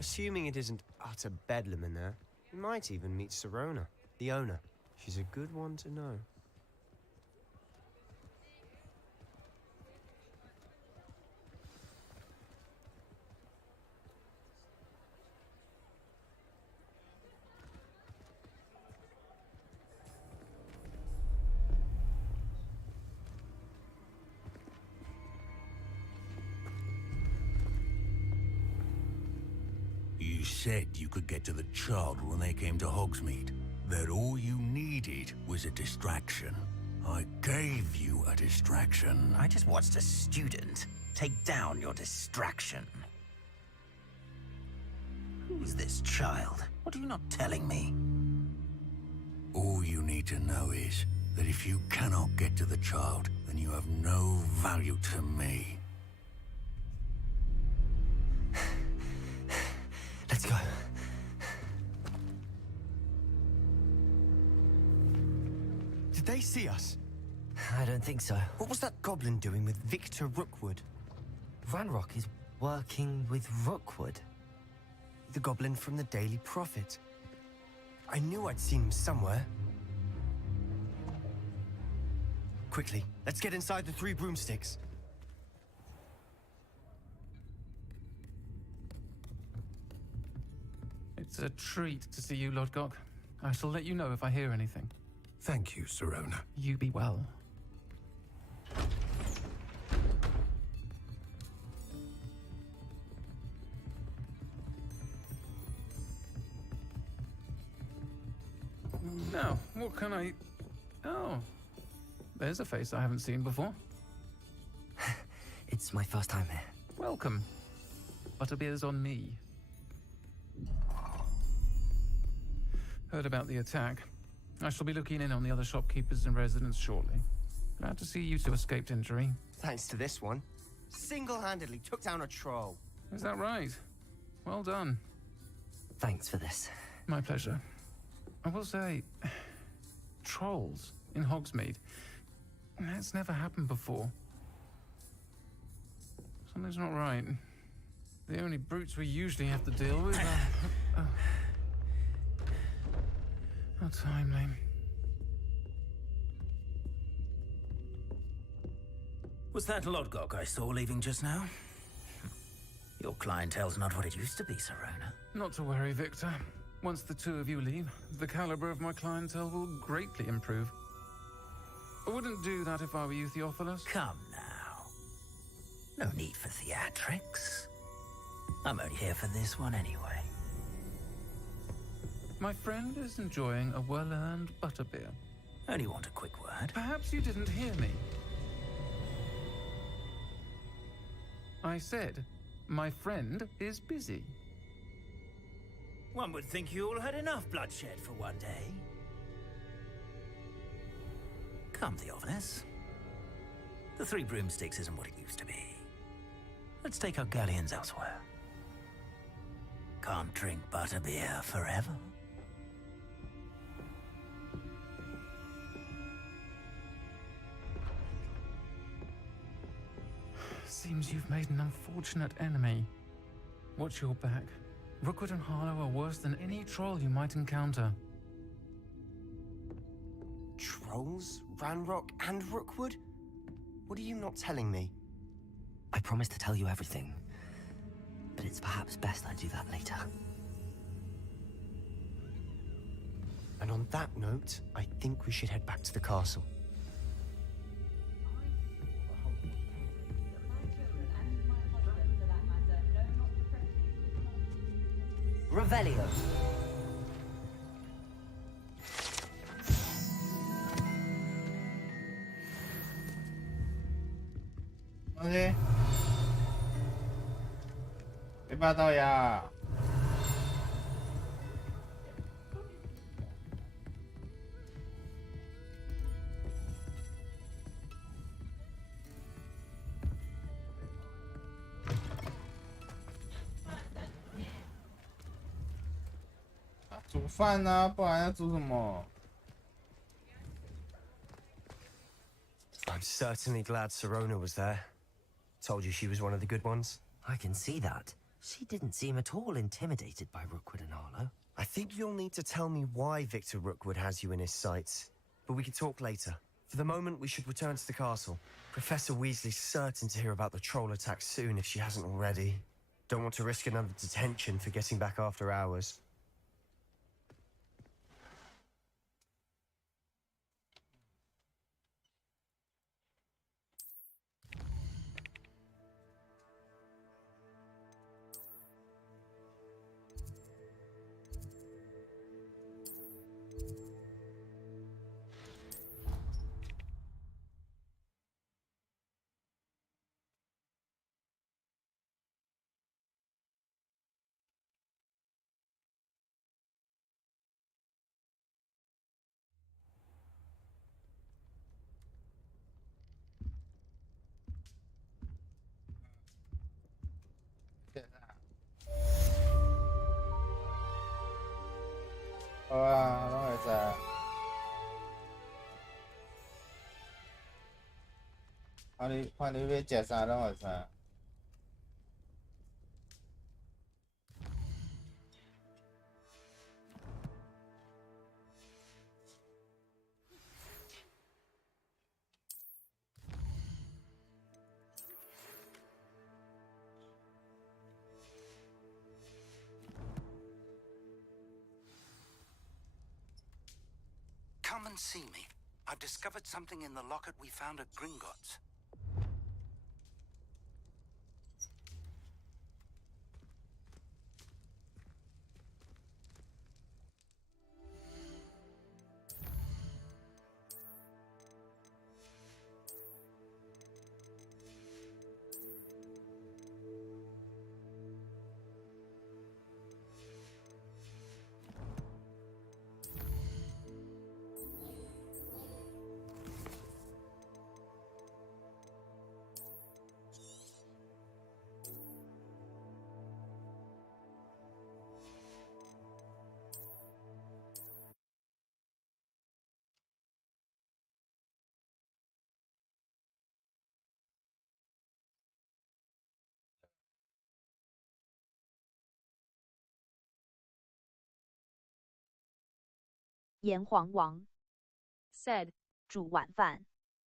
Assuming it isn't utter bedlam in there, you might even meet Sirona, the owner. She's a good one to know. You said you could get to the child when they came to Hogsmeade. That all you needed was a distraction. I gave you a distraction. I just watched a student take down your distraction. Who's this child? What are you not telling me? All you need to know is that if you cannot get to the child, then you have no value to me. Let's go. Did they see us? I don't think so. What was that goblin doing with Victor Rookwood? Ranrock is working with Rookwood. The goblin from the Daily Prophet. I knew I'd seen him somewhere. Quickly, let's get inside the 3 broomsticks. It's a treat to see you, Lodgok. I shall let you know if I hear anything. Thank you, Sirona. You be well. Now, what can I... Oh, there's a face I haven't seen before. It's my first time here. Welcome. Butterbeer's on me. Heard about the attack. I shall be looking in on the other shopkeepers and residents shortly. Glad to see you two escaped injury. Thanks to this one. Single-handedly took down a troll. Is that right? Well done. Thanks for this. My pleasure. I will say, trolls in Hogsmeade. That's never happened before. Something's not right. The only brutes we usually have to deal with are... How timely. Was that Lodgok I saw leaving just now? Your clientele's not what it used to be, Sirona. Not to worry, Victor. Once the 2 of you leave, the caliber of my clientele will greatly improve. I wouldn't do that if I were you, Theophilus. Come now. No need for theatrics. I'm only here for this one anyway. My friend is enjoying a well-earned butterbeer. Only want a quick word. Perhaps you didn't hear me. I said, my friend is busy. One would think you all had enough bloodshed for one day. Come, Theophilus. The 3 broomsticks isn't what it used to be. Let's take our galleons elsewhere. Can't drink butterbeer forever. Seems you've made an unfortunate enemy. Watch your back. Rookwood and Harlow are worse than any troll you might encounter. Trolls? Ranrock and Rookwood? What are you not telling me? I promised to tell you everything, but it's perhaps best I do that later. And on that note, I think we should head back to the castle. Revelio. OK， 别霸道呀！煮饭啊，不然要煮什么？ I'm certainly glad Sirona was there. Told you she was one of the good ones. I can see that. She didn't seem at all intimidated by Rookwood and Harlow. I think you'll need to tell me why Victor Rookwood has you in his sights. But we can talk later. For the moment, we should return to the castle. Professor Weasley's certain to hear about the troll attack soon if she hasn't already. Don't want to risk another detention for getting back after hours.好啊，拢会使。看你要食啥，拢会使。 Come and see me. I've discovered something in the locket we found at Gringotts.炎黄王 said 煮晚饭。